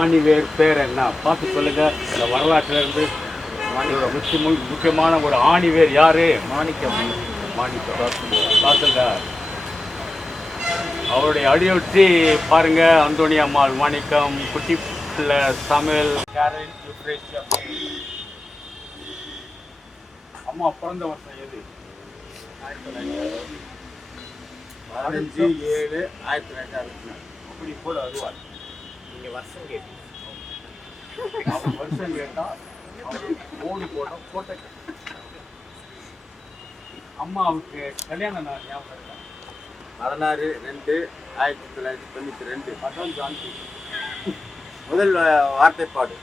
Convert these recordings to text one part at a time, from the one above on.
ஆணிவேர் பேர் என்ன பார்த்து சொல்லுங்க. இந்த வரலாற்றிலிருந்து முக்கியமான ஒரு ஆணிவேர் யாரு? மாணிக்கம். பார்த்துங்க, அவருடைய அடியொற்றி பாருங்க. அந்தோணி அம்மாள், மாணிக்கம், குட்டி பிள்ளை சமையல், கேரட், யுப்ரேஷியா. அம்மா பிறந்த வருஷம் எது? 15/7/1964. அப்படி போல அதுவா? நீங்க வருஷம் கேட்டீங்க. அவன் வருஷம் கேட்டா ஓடி போட்ட அம்மாவுக்கு கல்யாண நாள் ஞாபகம் இருக்கா? 16/2/1992. அதான் ஜான்சி முதல் வார்த்தைப்பாடு.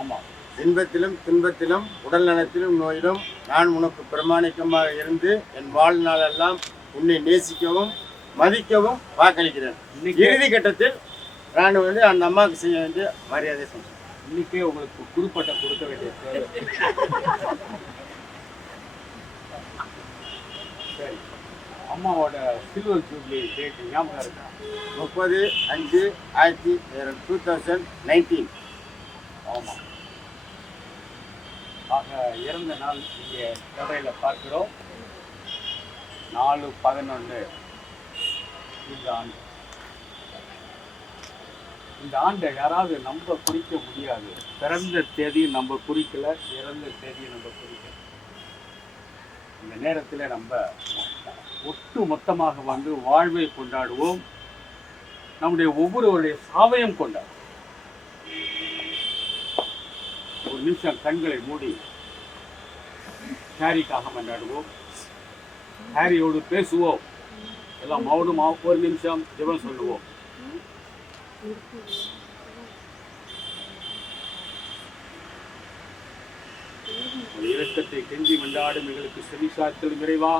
ஆமாம். இன்பத்திலும் துன்பத்திலும் உடல் நலத்திலும் நோயிலும் நான் உனக்கு பிரமாணிக்கமாக இருந்து என் வாழ்நாளெல்லாம் உன்னை நேசிக்கவும் மதிக்கவும் வாக்களிக்கிறேன். இறுதி கட்டத்தில் நான் அந்த அம்மாவுக்கு செய்ய வேண்டிய மரியாதை சொன்னேன். இன்னைக்கே உங்களுக்கு குறுப்பட்டம் கொடுக்க வேண்டிய தேவை. சரி, அம்மாவோட சில்வர் ஜூப்ளி டேட் ஞாபகம் இருக்கா? 30/5/2019. ஆமாம். ஆக இறந்த நாள் இங்கே கதையில் பார்க்கிறோம். 4/11 இந்த ஆண்டு. இந்த ஆண்டை யாராவது நம்ம குறிக்க முடியாது. பிறந்த தேதியை நம்ம குறிக்கல, இறந்த தேதியை நம்ம குறிக்கல. இந்த நேரத்தில் நம்ம ஒட்டு மொத்தமாக வந்து வாழ்வை கொண்டாடுவோம். நம்முடைய ஒவ்வொருவருடைய சாவையும் கொண்டாடுவோம். ஒரு நிமிஷம் கண்களை மூடி ஹாரிக்காக கொண்டாடுவோம். ஹாரியோடு பேசுவோம். எல்லாம் மௌனமாக ஒரு நிமிஷம் ஜெபம் சொல்லுவோம். இரக்கத்தை கெஞ்சி கொண்டாடும் எங்களுக்கு செவிசாய்த்தல் நிறைவா,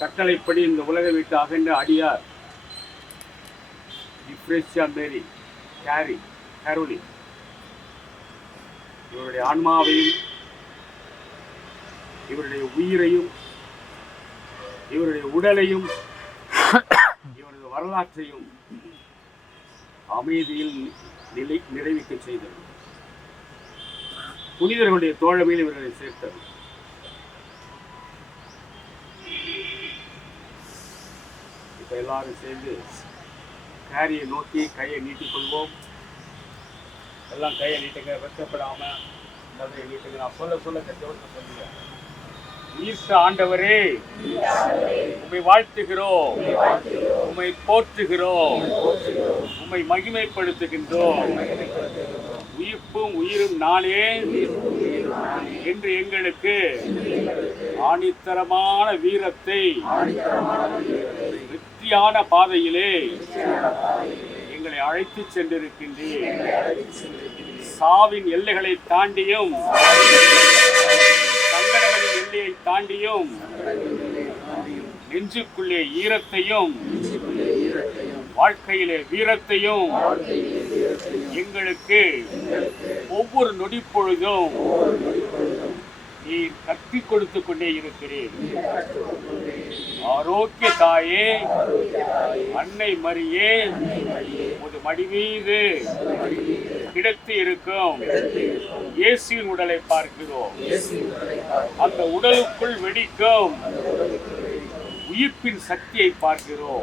கட்டளைப்படி இந்த உலகை விட்டு அகன்ற அடியார் யுப்ரேஷியா மேரி, கேரோலின், இவருடைய ஆன்மாவையும் இவருடைய உயிரையும் இவருடைய உடலையும் இவரது வரலாற்றையும் அமைதியில் நிறைவிக்க செய்தது. புனிதர்களுடைய தோழமையில் இவர்களை சேர்த்தது. இப்ப எல்லாரும் சேர்ந்து கேரியை நோக்கி கையை நீட்டிக் கொள்வோம். எல்லாம் கையை நீட்டுங்க, வெட்கப்படாம கையை நீட்டுங்க. நான் சொல்ல சொல்லுங்க. ஈஸ்வர ஆண்டவரே, உம்மை வாழ்த்துகிறோம், உம்மை போற்றுகிறோம், உம்மை மகிமைப்படுத்துகின்றோம். உயிர்ப்பும் உயிரும் நானே என்று எங்களுக்கு ஆணித்தரமான வீரத்தை வெற்றியான பாதையிலே எங்களை அழைத்து சென்றிருக்கின்றேன். சாவின் எல்லைகளை தாண்டியும் சங்கடங்களின் எல்லையை தாண்டியும் நெஞ்சுக்குள்ளே ஈரத்தையும் வாழ்க்கையிலே வீரத்தையும் எங்களுக்கு ஒவ்வொரு நொடி பொழுதும் நீ கற்றுக் கொடுத்து கொண்டே இருக்கிறேன். ஆரோக்கிய தாயே, அன்னை மரியே, ஒரு மடி மீது கிடத்தி இருக்கும் இயேசுவின் உடலை பார்க்கிறோம். அந்த உடலுக்குள் வெடிக்கும் உயிர்ப்பின் சக்தியை பார்க்கிறோம்.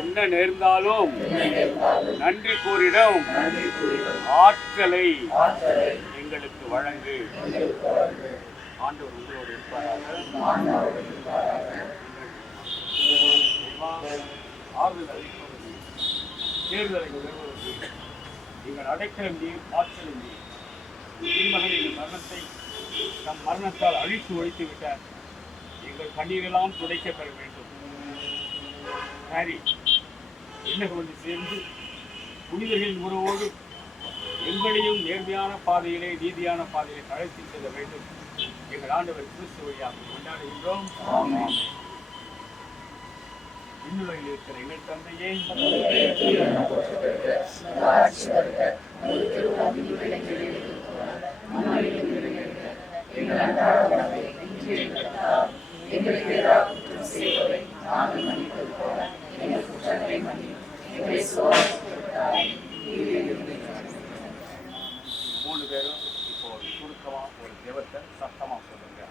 என்ன நேர்ந்தாலும் நன்றி கூறிடும் ஆற்றலை எங்களுக்கு வழங்கு. ஆண்டவர் உங்களோடு இருப்பாராக. ஆறுதல் அளிப்பது, தேர்தலை உதவுவது, எங்கள் அடைக்கலம் நீர், ஆற்றலும் நீர். திருமகன் எங்கள் மரணத்தை நம் மரணத்தால் அழித்து ஒழித்து விட்டார். எங்கள் கண்ணீரெல்லாம் துடைக்க பெற வேண்டும். ஹாரி என்ன வந்து சேர்ந்து புனிதர்களின் உறவோடு எங்களையும் நேர்மையான பாதையிலே, நீதியான பாதையிலே அழைத்து செல்ல வேண்டும். எங்கள் ஆண்டவர் கிறிஸ்து வழியாக கொண்டாடுகின்றோம். விண்ணுலகில் இருக்கிற எங்கள் தந்தையே, எங்களுக்கு மூணு பேரும் இப்போ ஒரு சுருக்கமா ஒரு தெய்வத்தை சத்தமா சொல்லுங்க.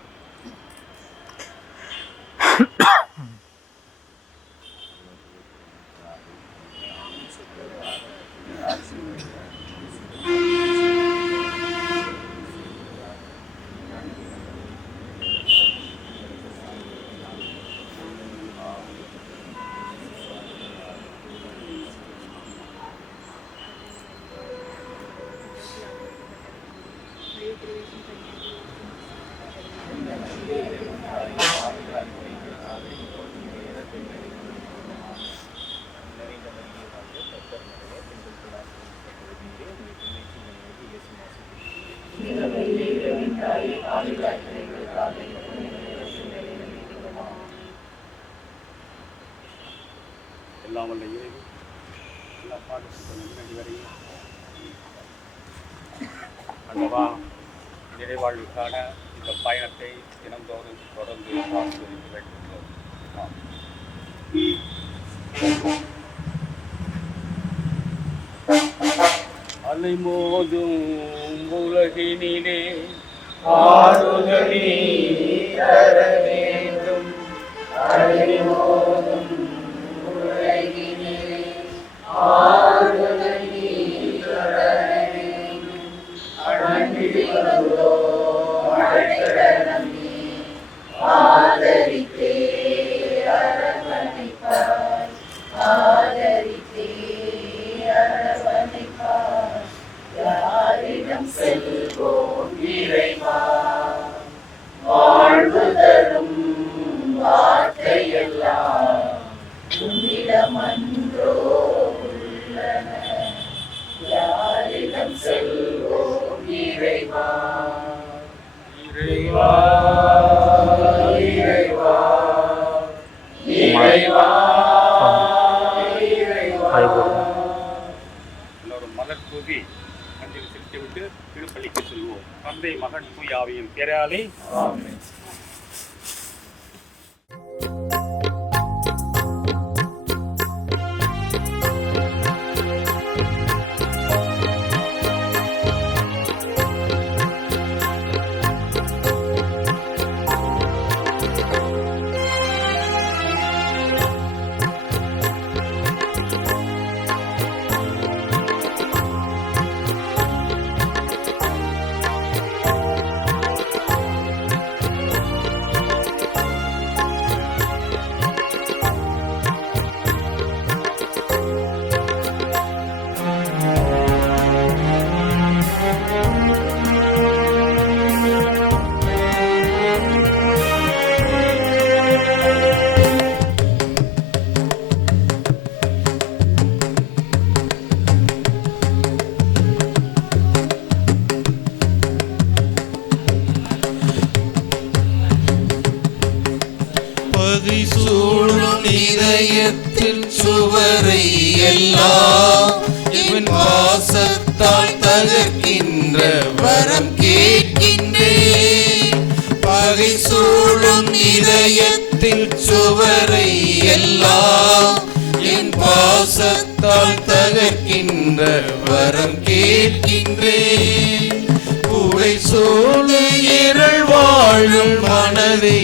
எல்லாம் வல்ல இறைவன் எல்லா பாடத்துக்கும் முன்னாடி வரையும் அந்தவா நிறைவாழ்வுக்கான இந்த பயணத்தை தினந்தோறும் தொடர்ந்து ஆசிரியர் வேண்டுகிறோம். அலைமோதும் உலகினிலே ஆறுதலே தர வேண்டும். அலைமோதும் உலகினிலே ஆறுதலே தர வேண்டும். அன்பிலிருந்தோ அழைத்தனமே ஆதரித்தே அரவணைப்பார். ஆதரித்தே அரவணைப்பார். யாரிடம் செல்வோம் இறைவா, வாழ்வு தரும் வார்த்தையெல்லாம் உன்னிடமன்றோ உள்ளன. யாரிடம் செல்வோம் இறைவா, இறைவா, இறைவா, இறைவா, இறைவா. எல்லோரும் மலர் தூவி அஞ்சலி செலுத்திவிட்டு திருப்பள்ளிக்கு செல்வோம். தந்தை மகன் தூய ஆவியின் பெயராலே ஆமென். சூழும் இதயத்தில் சுவரை எல்லாம் இவன் வாசத்தால் தகர்க்கின்ற வரம் கேட்கின்றேன். பகை சூழும் இதயத்தில் சுவரை எல்லாம் என் பாசத்தால் தகர்க்கின்ற வரம் கேட்கின்றேன். புகை சூழ் இருள் வாழும் மனதை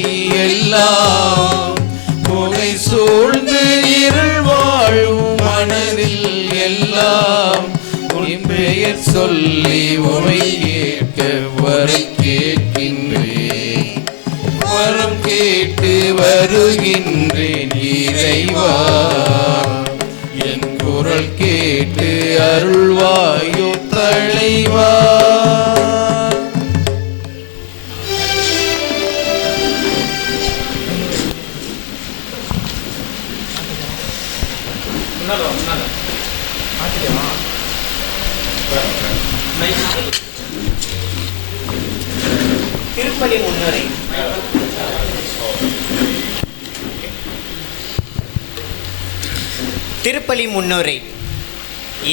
எல்லாம் புகை சூழ்ந்து இருள் வாழும் மனதில் எல்லாம் உன் பெயர் சொல்லி உமை கேட்க வரை கேட்கின்றேன். வரம் கேட்டு வருகின்றேன் இறைவா, என் குரல் கேட்டு அருள்வாயோ தலைவா. திருப்பலி முன்னுரை. திருப்பலி முன்னுரை.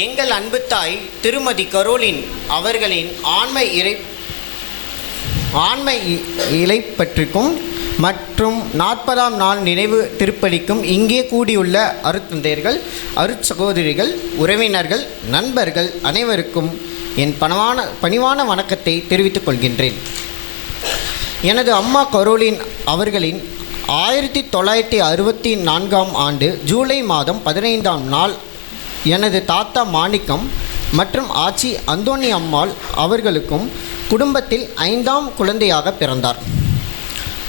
எங்கள் அன்பு தாய் திருமதி கரோலின் அவர்களின் ஆன்ம இலை பற்றிக்கும் மற்றும் 40ஆம் நாள் நினைவு திருப்பலிக்கும் இங்கே கூடியுள்ள அருட்தந்தையர்கள், அருட்சகோதரிகள், உறவினர்கள், நண்பர்கள் அனைவருக்கும் என் பணிவான வணக்கத்தை தெரிவித்துக் கொள்கின்றேன். எனது அம்மா கரோலின் அவர்களின் 1964ஆம் ஆண்டு ஜூலை மாதம் 15ஆம் நாள் எனது தாத்தா மாணிக்கம் மற்றும் ஆச்சி அந்தோணி அம்மாள் அவர்களுக்கும் குடும்பத்தில் 5ஆம் குழந்தையாக பிறந்தார்.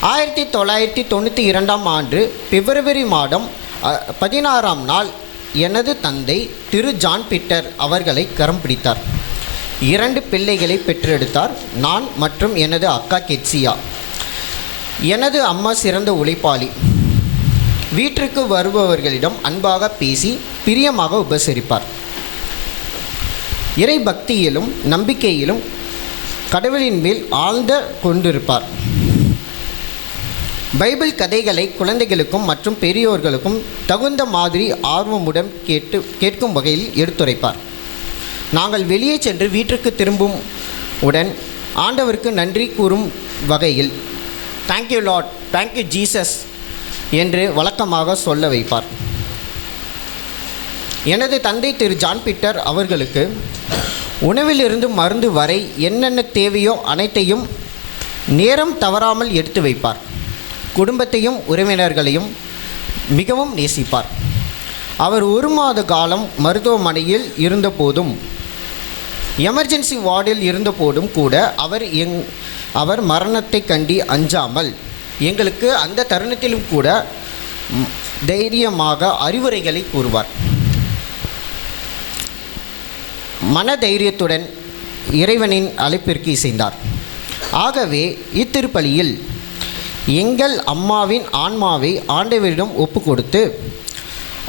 1992ஆம் ஆண்டு பிப்ரவரி மாதம் 16ஆம் நாள் எனது தந்தை திரு ஜான் பீட்டர் அவர்களை கரம் பிடித்தார். 2 பிள்ளைகளை பெற்றெடுத்தார், நான் மற்றும் எனது அக்கா கெட்சியா. எனது அம்மா சிறந்த உழைப்பாளி. வீட்டிற்கு வருபவர்களிடம் அன்பாக பேசி பிரியமாக உபசரிப்பார். இறை பக்தியிலும் நம்பிக்கையிலும் கடவுளின் மேல் ஆழ்ந்த கொண்டிருப்பார். பைபிள் கதைகளை குழந்தைகளுக்கும் மற்றும் பெரியோர்களுக்கும் தகுந்த மாதிரி ஆர்வமுடன் கேட்கும் வகையில் எடுத்துரைப்பார். நாங்கள் வெளியே சென்று வீட்டிற்கு திரும்பும் உடன் ஆண்டவருக்கு நன்றி கூறும் வகையில் தேங்க்யூ லார்ட், தேங்க்யூ ஜீசஸ் என்று வழக்கமாக சொல்ல வைப்பார். எனது தந்தை திரு ஜான் பீட்டர் அவர்களுக்கு உணவிலிருந்து மருந்து வரை என்னென்ன தேவையோ அனைத்தையும் நேரம் தவறாமல் எடுத்து வைப்பார். குடும்பத்தையும் உறவினர்களையும் மிகவும் நேசிப்பார். அவர் 1 மாத காலம் மருத்துவமனையில் இருந்தபோதும் எமர்ஜென்சி வார்டில் இருந்தபோதும் கூட அவர் மரணத்தை கண்டு அஞ்சாமல் எங்களுக்கு அந்த தருணத்திலும் கூட தைரியமாக அறிவுரைகளை கூறுவார். மன தைரியத்துடன் இறைவனின் அழைப்பிற்கு இசைந்தார். ஆகவே இத்திருப்பலியில் எங்கள் அம்மாவின் ஆன்மாவை ஆண்டவரிடம் ஒப்பு கொடுத்து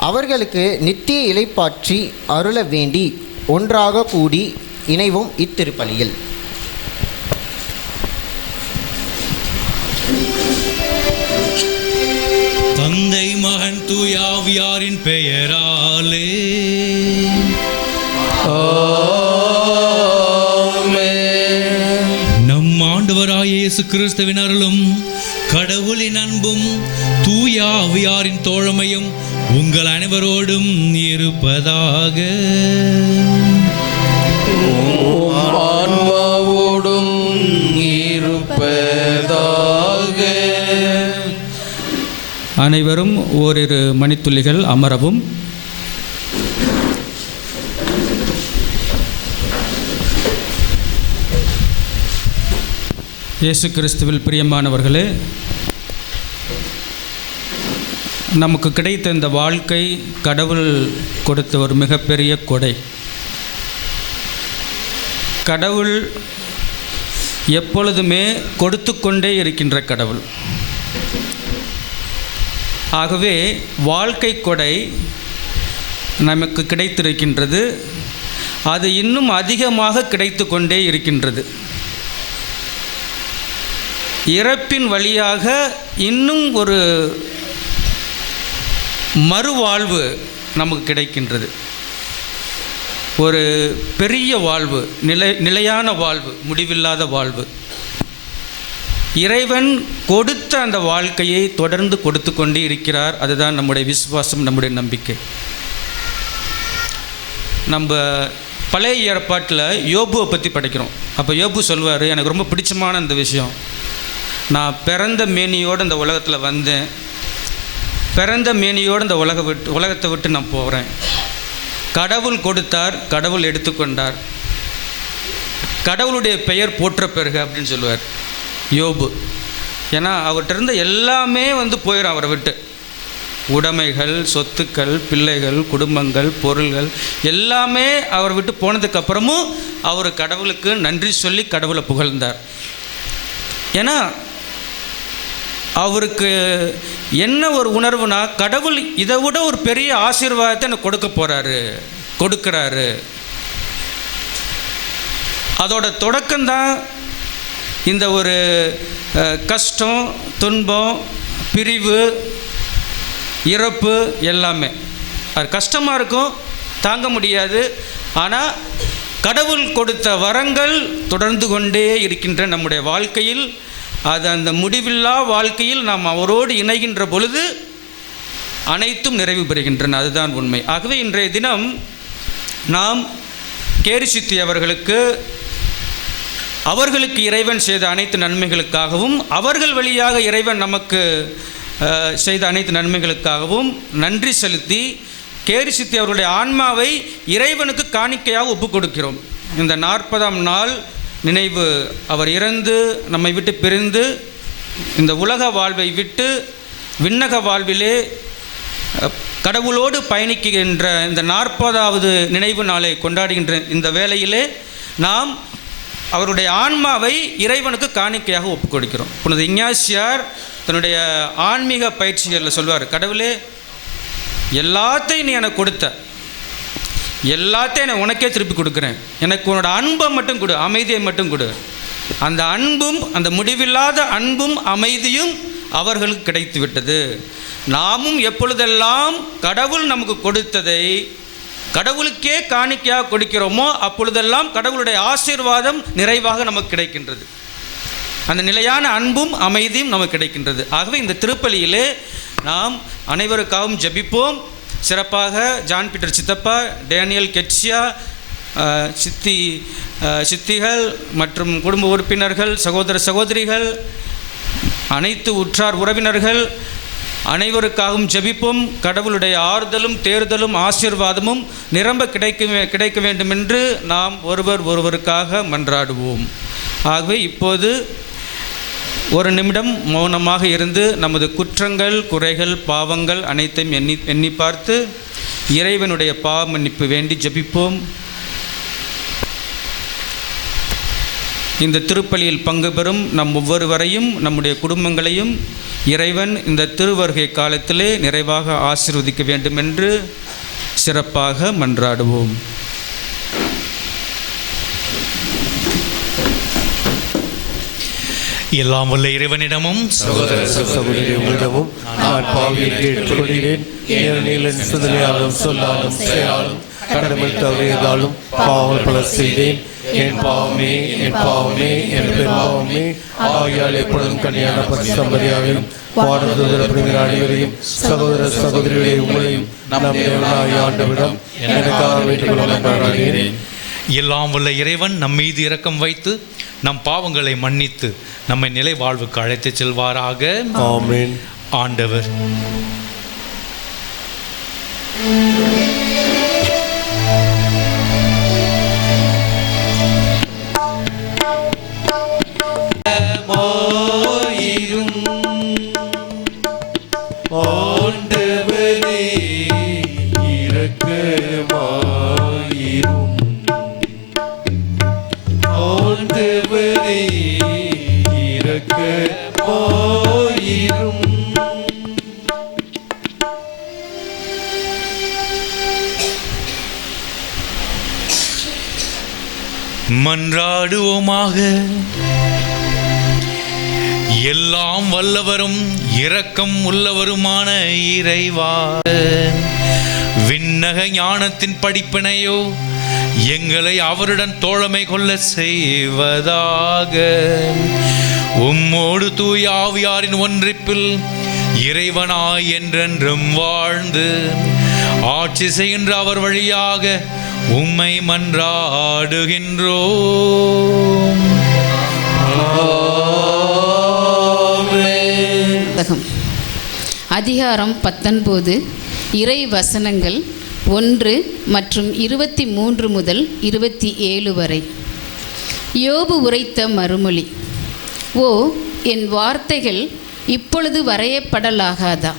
அவர்களுக்கு நித்திய இளைப்பாற்றி அருள வேண்டி ஒன்றாக கூடி இணைவும் இத்திருப்பலியில். தந்தை மகன் தூய ஆவியாரின் பெயராலே நம் ஆண்டவராகிய இயேசு கிறிஸ்துவின் அருளும் கடவுளின் அன்பும் தூய ஆவியாரின் தோழமையும் உங்கள் அனைவரோடும் இருப்பதாக. ஆன்மாவோடும் இருப்பதாக. அனைவரும் ஓரிரு மணித்துளிகள் அமரவும். இயேசு கிறிஸ்துவில் பிரியமானவர்களே, நமக்கு கிடைத்த இந்த வாழ்க்கை கடவுள் கொடுத்த ஒரு மிகப்பெரிய கொடை. கடவுள் எப்பொழுதுமே கொடுத்து கொண்டே இருக்கின்ற கடவுள். ஆகவே வாழ்க்கை கொடை நமக்கு கிடைத்திருக்கின்றது. அது இன்னும் அதிகமாக கிடைத்து கொண்டே இருக்கின்றது. இறப்பின் வழியாக இன்னும் ஒரு மறுவாழ்வு நமக்கு கிடைக்கின்றது. ஒரு பெரிய வாழ்வு, நிலையான வாழ்வு, முடிவில்லாத வாழ்வு. இறைவன் கொடுத்த அந்த வாழ்க்கையை தொடர்ந்து கொடுத்து கொண்டே இருக்கிறார். அதுதான் நம்முடைய விசுவாசம், நம்முடைய நம்பிக்கை. நம்ம பழைய ஏற்பாட்டில் யோபுவை பற்றி படிக்கிறோம். அப்போ யோபு சொல்வார், எனக்கு ரொம்ப பிடிச்சமான இந்த விஷயம், நான் பிறந்த மேனியோடு இந்த உலகத்தில் வந்தேன், பிறந்த மேனியோடு இந்த உலகத்தை விட்டு நான் போகிறேன். கடவுள் கொடுத்தார், கடவுள் எடுத்துக்கொண்டார், கடவுளுடைய பெயர் போற்ற பெறுக அப்படின்னு சொல்லுவார் யோபு. ஏன்னா அவர்கிட்ட இருந்த எல்லாமே போயிடும் அவரை விட்டு. உடைமைகள், சொத்துக்கள், பிள்ளைகள், குடும்பங்கள், பொருள்கள் எல்லாமே அவர் விட்டு போனதுக்கப்புறமும் அவர் கடவுளுக்கு நன்றி சொல்லி கடவுளை புகழ்ந்தார். ஏன்னா அவருக்கு என்ன ஒரு உணர்வுனா, கடவுள் இதை விட ஒரு பெரிய ஆசீர்வாதத்தை எனக்கு கொடுக்குறாரு. அதோட தொடக்கம்தான் இந்த ஒரு கஷ்டம், துன்பம், பிரிவு, இறப்பு எல்லாமே. அது கஷ்டமாக இருக்கும், தாங்க முடியாது. ஆனால் கடவுள் கொடுத்த வரங்கள் தொடர்ந்து கொண்டே இருக்கின்ற நம்முடைய வாழ்க்கையில் அது அந்த முடிவில்லா வாழ்க்கையில் நாம் அவரோடு இணைகின்ற பொழுது அனைத்தும் நிறைவு பெறுகின்றன. அதுதான் உண்மை. ஆகவே இன்றைய தினம் நாம் கேரிசித்தி அவர்களுக்கு இறைவன் செய்த அனைத்து நன்மைகளுக்காகவும் அவர்கள் வழியாக இறைவன் நமக்கு செய்த அனைத்து நன்மைகளுக்காகவும் நன்றி செலுத்தி கேரிசித்தி அவர்களுடைய ஆன்மாவை இறைவனுக்கு காணிக்கையாக ஒப்புக் கொடுக்கிறோம். இந்த 40ஆம் நாள் நினைவு, அவர் இறந்து நம்மை விட்டு பிரிந்து இந்த உலக வாழ்வை விட்டு விண்ணக வாழ்விலே கடவுளோடு பயணிக்கின்ற இந்த 40வது நினைவு நாளை கொண்டாடுகின்ற இந்த வேளையிலே நாம் அவருடைய ஆன்மாவை இறைவனுக்கு காணிக்கையாக ஒப்புக் கொடுக்கிறோம். புனித இஞ்ஞாசியார் தன்னுடைய ஆன்மீக பயிற்சிகளில் சொல்வார், கடவுளே எல்லாத்தையும் நீ எனக்கு கொடுத்த, எல்லாத்தையும் நான் உனக்கே திருப்பி கொடுக்குறேன், எனக்கு உன்னோட அன்பை மட்டும் கொடு, அமைதியை மட்டும் கொடு. அந்த அன்பும், அந்த முடிவில்லாத அன்பும் அமைதியும் அவர்களுக்கு கிடைத்து விட்டது. நாமும் எப்பொழுதெல்லாம் கடவுள் நமக்கு கொடுத்ததை கடவுளுக்கே காணிக்கையாக கொடுக்கிறோமோ அப்பொழுதெல்லாம் கடவுளுடைய ஆசீர்வாதம் நிறைவாக நமக்கு கிடைக்கின்றது. அந்த நிலையான அன்பும் அமைதியும் நமக்கு கிடைக்கின்றது. ஆகவே இந்த திருப்பலியிலே நாம் அனைவருக்காகவும் ஜெபிப்போம். சிறப்பாக ஜான் பீட்டர் சித்தப்பா, டேனியல் கெட்சியா, சித்திகள் மற்றும் குடும்ப உறுப்பினர்கள், சகோதர சகோதரிகள், அனைத்து உற்றார் உறவினர்கள் அனைவருக்காகவும் ஜெபிப்போம். கடவுளுடைய ஆறுதலும் தேர்தலும் ஆசீர்வாதமும் நிரம்ப கிடைக்க வேண்டும் என்று நாம் ஒருவருக்காக மன்றாடுவோம். ஆகவே இப்போது ஒரு நிமிடம் மௌனமாக இருந்து நமது குற்றங்கள், குறைகள், பாவங்கள் அனைத்தையும் எண்ணி பார்த்து இறைவனுடைய பாவ மன்னிப்பு வேண்டி ஜெபிப்போம். இந்த திருப்பலியில் பங்கு பெறும் நம் ஒவ்வொருவரையும், நம்முடைய குடும்பங்களையும் இறைவன் இந்த திருவருகை காலத்திலே நிறைவாக ஆசீர்வதிக்க வேண்டும் என்று சிறப்பாக மன்றாடுவோம். எல்லாம் வல்ல இறைவனிடமும் சகோதர சகோதரிகளிடமும் நான் பாவியை கேட்டுக்கொள்கிறேன். ஏனெனில் சிந்தனையாலும் சொல்லாலும் செயலாலும் கடமை தவறியதாலும் பாவங்கள் பல செய்தேன். என் பாவமே என் பாவமே என் பெரும்பாவமே. ஆகையால் எப்பொழுதும் கன்னியான பரிசுத்தமரியாவையும் வானதூதர் அனைவரையும் சகோதர சகோதரிகளை உங்களையும் நம் தேவனாகிய ஆண்டவரிடம் எனக்காக வேண்டிக் கொள்ள மன்றாடுகிறேன். எல்லாம் வல்ல இறைவன் நம் மீது இரக்கம் வைத்து நம் பாவங்களை மன்னித்து நம்மை நிலை வாழ்வுக்கு அழைத்து செல்வாராக. ஆமென். ஆண்டவர் மன்றாடுவோமாக. எல்லாம் வல்லவரும் இரக்கம் உள்ளவருமான இறைவா, விண்ணக ஞானத்தின் படிப்பினையோ எங்களை அவருடன் தோழமை கொள்ள செய்வதாக. உம்மோடு தூய ஆவியாரின் ஒன்றிப்பில் இறைவனாய் என்றென்றும் வாழ்ந்து ஆட்சி செய்கின்ற அவர் வழியாக உம்மை மன்றாடுகின்றோம். அதிகாரம் 19 இறை வசனங்கள் 1 மற்றும் 23 முதல் 27 வரை. யோபு உரைத்த மறுமொழி. ஓ, என் வார்த்தைகள் இப்பொழுது வரையப்படலாகாதா?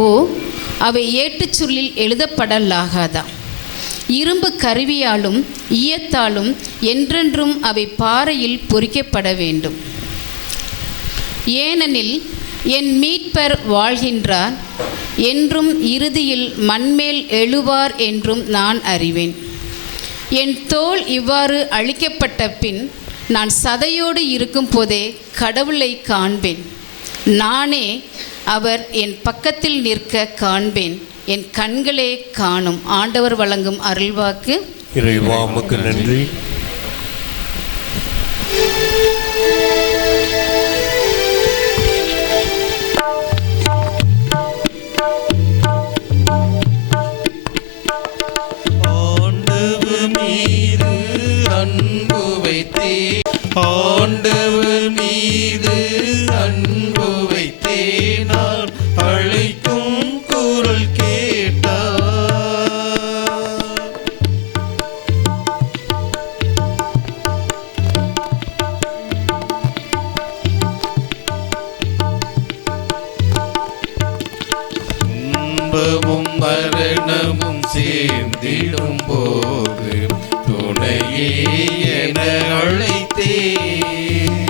ஓ, அவை ஏட்டுச் சொல்லில் எழுதப்படலாகாதா? இரும்பு கருவியாலும் ஈயத்தாலும் என்றென்றும் அவை பாறையில் பொறிக்கப்பட வேண்டும். ஏனெனில் என் மீட்பர் வாழ்கின்றார் என்றும் இறுதியில் மண்மேல் எழுவார் என்றும் நான் அறிவேன். என் தோல் இவ்வாறு அழிக்கப்பட்ட பின் நான் சதையோடு இருக்கும் போதே கடவுளை காண்பேன். நானே அவர் என் பக்கத்தில் நிற்க காண்பேன். என் கண்களே காணும். ஆண்டவர் வழங்கும் அருள்வாக்கு. இறைவா உமக்கு நன்றி. ஆண்டவர் மீது அன்பு வைத்தேனார் அழைக்கும் குரல் கேட்டார். துன்பமும் மரணமும் சேர்ந்திடும் போது துணையே என அழைத்தேன்.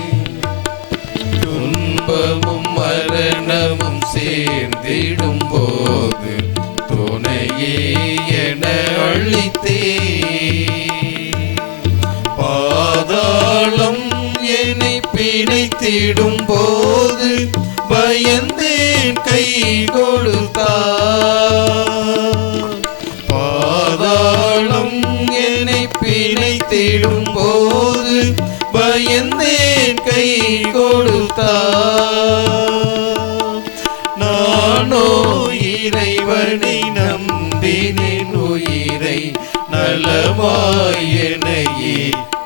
துன்பமும் மரணமும் சேர்ந்திடும் போது துணையே என அழைத்தேன். பாதாளம் என்னை பிணைத்திடும் போது பயந்தேன் கை கொடுத்தார். பாதாளம் என்னை பிணைத்திடும் போது பயந்தேன் கை கொடுத்தார். நானோ இறைவனை நம்பினேன் உயிரை நலமாய் என்னையே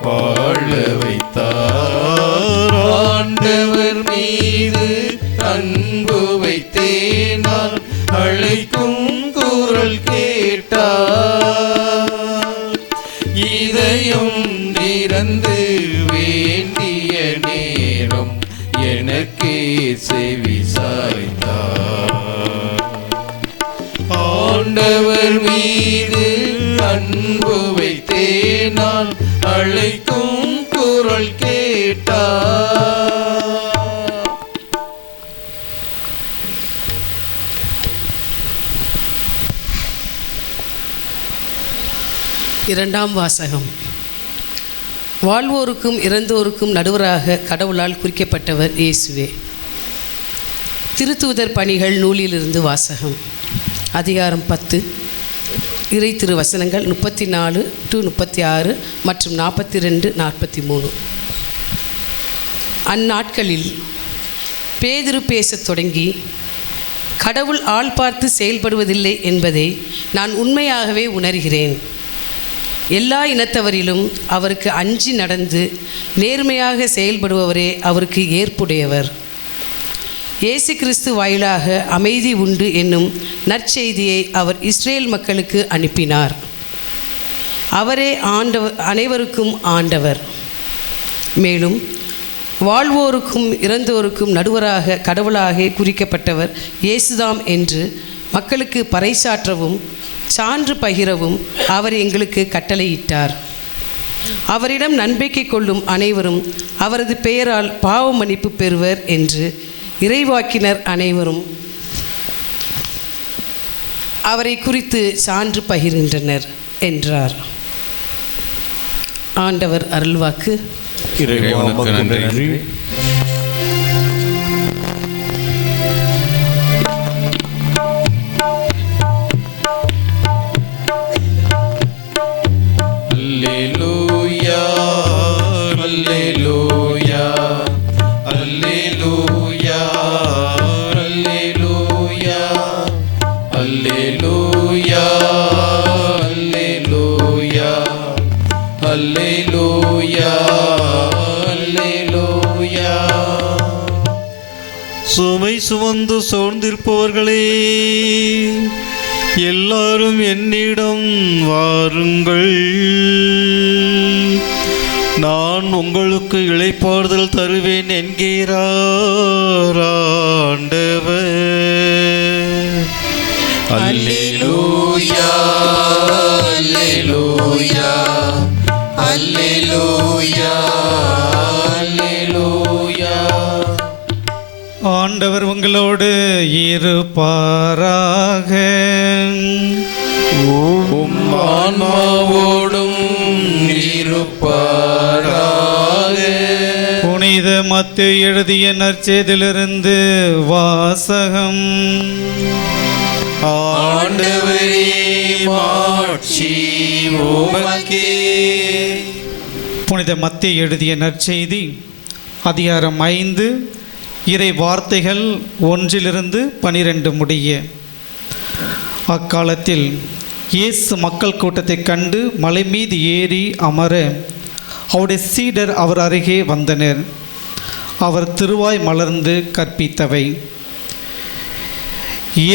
வாழ வைத்தார். ஆண்டவர் மீது அன்பு வைத்தேனார் அழைக்கும் குரல் கேட்டார். இதயம் நிறந்து வேண்டிய நேரம் எனக்கே செவி சாய்த்தார். ஆண்டவர் மீது அன்பு வைத்தேனார் அழைக்கும் குரல் கேட்டார். இரண்டாம் வாசகம். வாழ்வோருக்கும் இறந்தோருக்கும் நடுவராக கடவுளால் குறிக்கப்பட்டவர் இயேசுவே. திருத்தூதர் பணிகள் நூலிலிருந்து வாசகம். அதிகாரம் 10, இறை திருவசனங்கள் 34 to 36 மற்றும் 42, 43. அந்நாட்களில் பேதுரு பேசத் தொடங்கி, கடவுள் ஆள் பார்த்து செயல்படுவதில்லை என்பதை நான் உண்மையாகவே உணர்கிறேன். எல்லா இனத்தவரிலும் அவருக்கு அஞ்சி நடந்து நேர்மையாக செயல்படுபவரே அவருக்கு ஏற்புடையவர். இயேசு கிறிஸ்து வாயிலாக அமைதி உண்டு என்னும் நற்செய்தியை அவர் இஸ்ரேல் மக்களுக்கு அனுப்பினார். அவரே அனைவருக்கும் ஆண்டவர். மேலும் வாழ்வோருக்கும் இறந்தோருக்கும் நடுவராக கடவுளாக குறிக்கப்பட்டவர் இயேசுதாம் என்று மக்களுக்கு பறைசாற்றவும் சான்று பகிரவும் அவர் எங்களுக்கு கட்டளையிட்டார். அவரிடம் நம்பிக்கை கொள்ளும் அனைவரும் அவரது பெயரால் பாவ மன்னிப்பு பெறுவர் என்று இறைவாக்கினர் அனைவரும் அவரை குறித்து சான்று பகிர்கின்றனர் என்றார். ஆண்டவர் அருள்வாக்கு. இறைவனுக்கு நன்றி. அல்லேலூயா அல்லேலூயா அல்லேலூயா அல்லேலூயா அல்லேலூயா அல்லேலூயா அல்லேலூயா அல்லேலூயா. சுமை சுமந்து சோர்ந்திருப்பவர்களே, எல்லாரும் என்னிடம் வாருங்கள், நான் உங்களுக்கு இளைப்பாறுதல் தருவேன் என்கிறார் ஆண்டவர். அல்லேலூயா அல்லேலூயா அல்லேலூயா அல்லேலூயா. ஆண்டவர் உங்களோடு இருப்பாராக. உம் ஆன்மாவோடும் இருப்பாராக. புனித மத்தேயு எழுதிய நற்செய்தியிலிருந்து வாசகம். ஆண்டவரே மாட்சி உமக்கே. புனித மத்தேயு எழுதிய நற்செய்தி அதிகாரம் 5 இறை வார்த்தைகள் 1-12 முடிய. அக்காலத்தில் இயேசு மக்கள் கூட்டத்தை கண்டு மலை மீது ஏறி அமர அவருடைய சீடர் அவர் அருகே வந்தனர். அவர் திருவாய் மலர்ந்து கற்பித்தவை.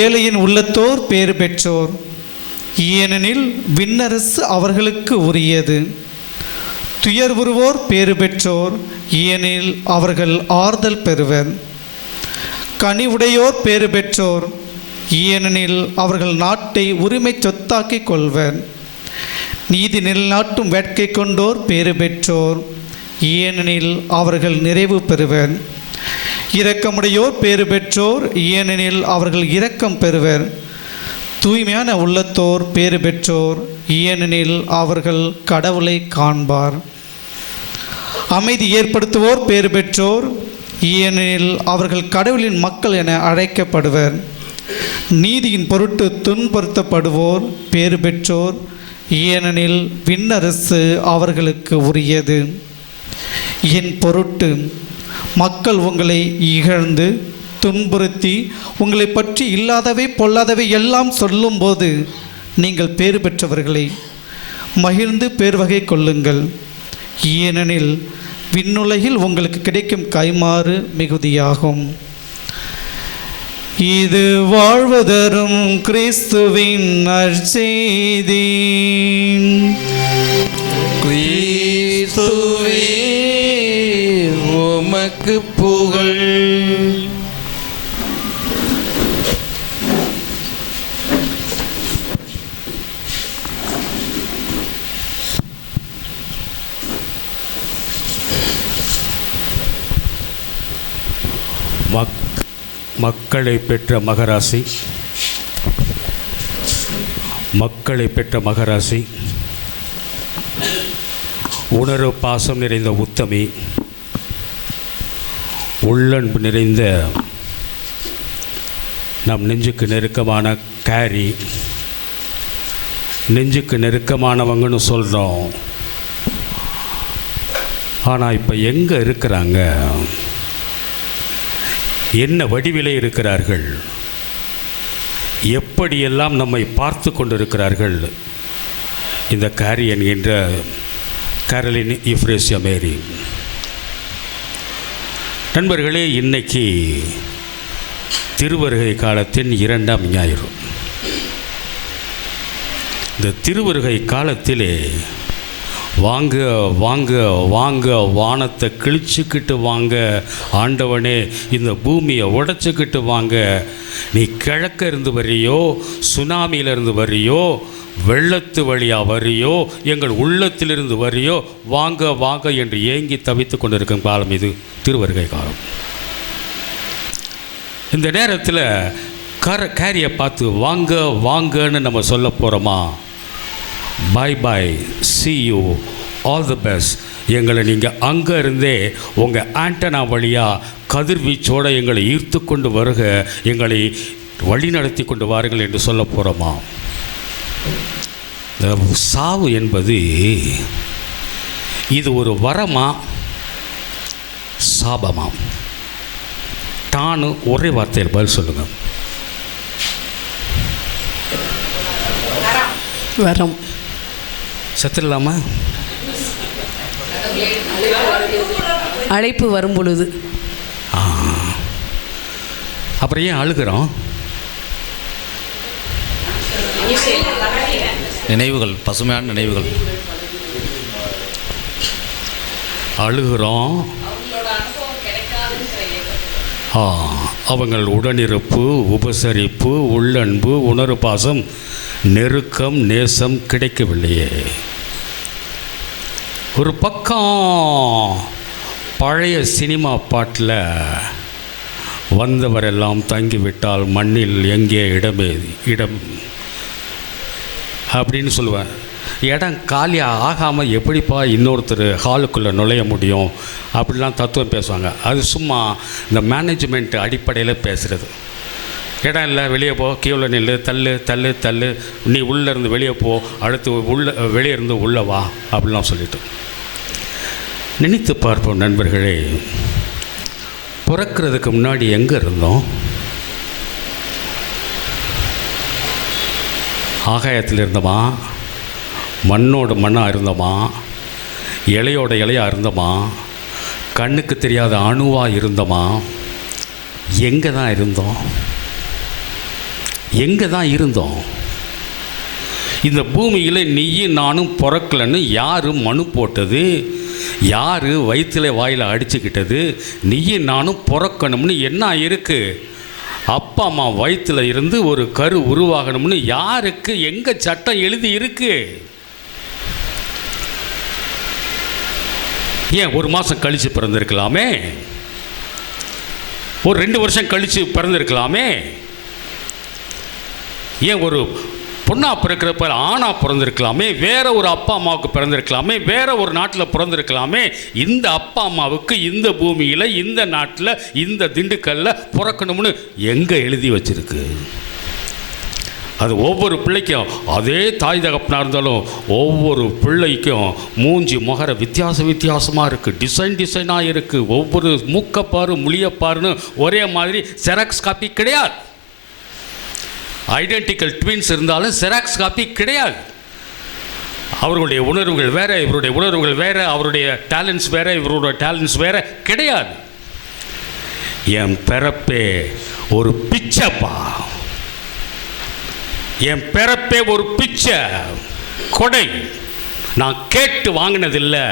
ஏழையின் உள்ளத்தோர் பேறு பெற்றோர், ஏனெனில் விண்ணரசு அவர்களுக்கு உரியது. துயர்வுறுவோர் பேறு பெற்றோர், ஏனெனில் அவர்கள் ஆறுதல் பெறுவர். கனிவுடையோர் பேறு பெற்றோர், ஏனெனில் அவர்கள் நாட்டை உரிமை சொத்தாக்கிக் கொள்வர். நீதி நிலைநாட்டும் வேட்கை கொண்டோர் பேறு பெற்றோர், ஏனெனில் அவர்கள் நிறைவு பெறுவர். இரக்கமுடையோர் பேறு பெற்றோர், ஏனெனில் அவர்கள் இரக்கம் பெறுவர். தூய்மையான உள்ளத்தோர் பேறு பெற்றோர், ஏனெனில் அவர்கள் கடவுளை காண்பார். அமைதி ஏற்படுத்துவோர் பேறு பெற்றோர், ஏனெனில் அவர்கள் கடவுளின் மக்கள் என அழைக்கப்படுவர். நீதியின் பொருட்டு துன்புறுத்தப்படுவோர் பேறு பெற்றோர், ஏனெனில் விண்ணரசு அவர்களுக்கு உரியது. என் பொருட்டு மக்கள் உங்களை இகழ்ந்து துன்புறுத்தி உங்களை பற்றி இல்லாதவை பொல்லாதவை எல்லாம் சொல்லும்போது நீங்கள் பேறு பெற்றவர்களை மகிழ்ந்து பேர்வகை கொள்ளுங்கள். ஏனெனில் விண்ணுலகில் உங்களுக்கு கிடைக்கும் கைமாறு மிகுதியாகும். இது வாழ்வதரும் கிறிஸ்துவின் நற்செய்தி. கிறிஸ்துவே உமக்கு புகழ். மக்களை பெற்ற மகராசி, மக்களை பெற்ற மகராசி, உணர்வு பாசம் நிறைந்த உத்தமி, உள்ளன்பு நிறைந்த நம் நெஞ்சுக்கு நெருக்கமான கேரி, நெஞ்சுக்கு நெருக்கமானவங்கன்னு சொல்கிறோம். ஆனால் இப்போ எங்கே இருக்கிறாங்க? என்ன வடிவிலே இருக்கிறார்கள்? எப்படியெல்லாம் நம்மை பார்த்து கொண்டிருக்கிறார்கள்? இந்த கேரி என்கின்ற கேரலின் இஃப்ரேசியா மேரி. நண்பர்களே, இன்னைக்கு திருவருகை காலத்தின் 2ஆம் ஞாயிறு. இந்த திருவருகை காலத்திலே வாங்க வாங்க வாங்க, வானத்தை கிழிச்சுக்கிட்டு வாங்க ஆண்டவனே, இந்த பூமியை உடைச்சிக்கிட்டு வாங்க. நீ கிழக்க இருந்து வர்றியோ, சுனாமியிலிருந்து வர்றியோ, வெள்ளத்து வழியாக வர்றியோ, எங்கள் உள்ளத்திலிருந்து வர்றியோ, வாங்க வாங்க என்று ஏங்கி தவித்து கொண்டிருக்கும் காலம் இது திருவருகை காலம். இந்த நேரத்தில் கேரியை பார்த்து வாங்க வாங்கன்னு நம்ம சொல்ல போகிறோமா? பாய் பாய், see you, all the best. எங்களை நீங்கள் அங்கே இருந்தே உங்கள் ஆண்டனா வழியாக கதிர்வீச்சோடு எங்களை ஈர்த்து கொண்டு வருக, எங்களை வழி நடத்தி கொண்டு வாருங்கள் என்று சொல்ல போகிறோமா? இந்த சாவு என்பது இது ஒரு வரமா சாபமா? தானு ஒரே வார்த்தையில் பதில் சொல்லுங்கள். வரம். செத்துடலாமா? அழைப்பு வரும் பொழுது. அப்புறம் ஏன் அழுகிறோம்? நினைவுகள், பசுமையான நினைவுகள். அழுகிறோம். அவங்கள் உடனிருப்பு, உபசரிப்பு, உள்ளன்பு, உணர்வு பாசம், நெருக்கம், நேசம் கிடைக்கவில்லையே. ஒரு பக்கம் பழைய சினிமா பாட்டில் வந்தவரெல்லாம் தங்கிவிட்டால் மண்ணில் எங்கே இடம் அப்படின்னு சொல்லுவேன். இடம் காலியாக ஆகாமல் எப்படிப்பா இன்னொருத்தர் ஹாலுக்குள்ளே நுழைய முடியும் அப்படிலாம் தத்துவம் பேசுவாங்க. அது சும்மா இந்த மேனேஜ்மெண்ட் அடிப்படையில் பேசுகிறது. இடம் இல்லை, வெளியே போ, கீழே நில்லு, தள்ளு தள்ளு தள்ளு, நீ உள்ளே இருந்து வெளியே போ, அடுத்து வெளியே இருந்து உள்ளே வா அப்படிலாம் சொல்லிட்டு நினைத்து பார்ப்போம். நண்பர்களே, பிறக்கிறதுக்கு முன்னாடி எங்கே இருந்தோம்? ஆகாயத்தில் இருந்தோமா? மண்ணோட மண்ணாக இருந்தோமா? இலையோட இலையாக இருந்தோமா? கண்ணுக்கு தெரியாத அணுவாக இருந்தோமா? எங்கே தான் இருந்தோம்? எங்கே தான் இருந்தோம்? இந்த பூமியில் நீயும் நானும் பிறக்கலன்னு யார் மனு போட்டது? யார் வயிற்றில் வாயில் அடிச்சுக்கிட்டது? நீயும் நானும் பிறக்கணும்னு என்ன இருக்குது? அப்பா அம்மா வயிற்றில் இருந்து ஒரு கரு உருவாகணும்னு யாருக்கு எங்கே சட்டம் எழுதி இருக்கு? ஏன் ஒரு மாதம் கழித்து பிறந்திருக்கலாமே, ஒரு 2 வருஷம் கழித்து பிறந்திருக்கலாமே. ஏன் ஒரு பொண்ணாக பிறக்கிறப்ப ஆணாக பிறந்திருக்கலாமே, வேற ஒரு அப்பா அம்மாவுக்கு பிறந்திருக்கலாமே, வேற ஒரு நாட்டில் பிறந்திருக்கலாமே. இந்த அப்பா அம்மாவுக்கு இந்த பூமியில், இந்த நாட்டில், இந்த திண்டுக்கல்ல பிறக்கணும்னு எங்கே எழுதி வச்சிருக்கு? அது ஒவ்வொரு பிள்ளைக்கும், அதே தாய் தகப்பனாக இருந்தாலும் ஒவ்வொரு பிள்ளைக்கும் மூஞ்சி முகர வித்தியாசமாக இருக்குது, டிசைனாக இருக்குது. ஒவ்வொரு மூக்கப்பாரு முழியப்பாருன்னு ஒரே மாதிரி செராக்ஸ் காப்பி கிடையாது. ஐடென்டிக்கல் ட்வின்ஸ் இருந்தாலும் செராக்ஸ் காப்பி கிடையாது. அவர்களுடைய உணர்வுகள் வேறு, இவருடைய உணர்வுகள் வேறு, அவருடைய டேலண்ட்ஸ் வேறு, இவருடைய டேலண்ட்ஸ் வேறு கிடையாது. என் பிறப்பே ஒரு பிச்சைப்பா, என் பிறப்பே ஒரு பிச்சை கொடை. நான் கேட்டு வாங்கினதில்லை,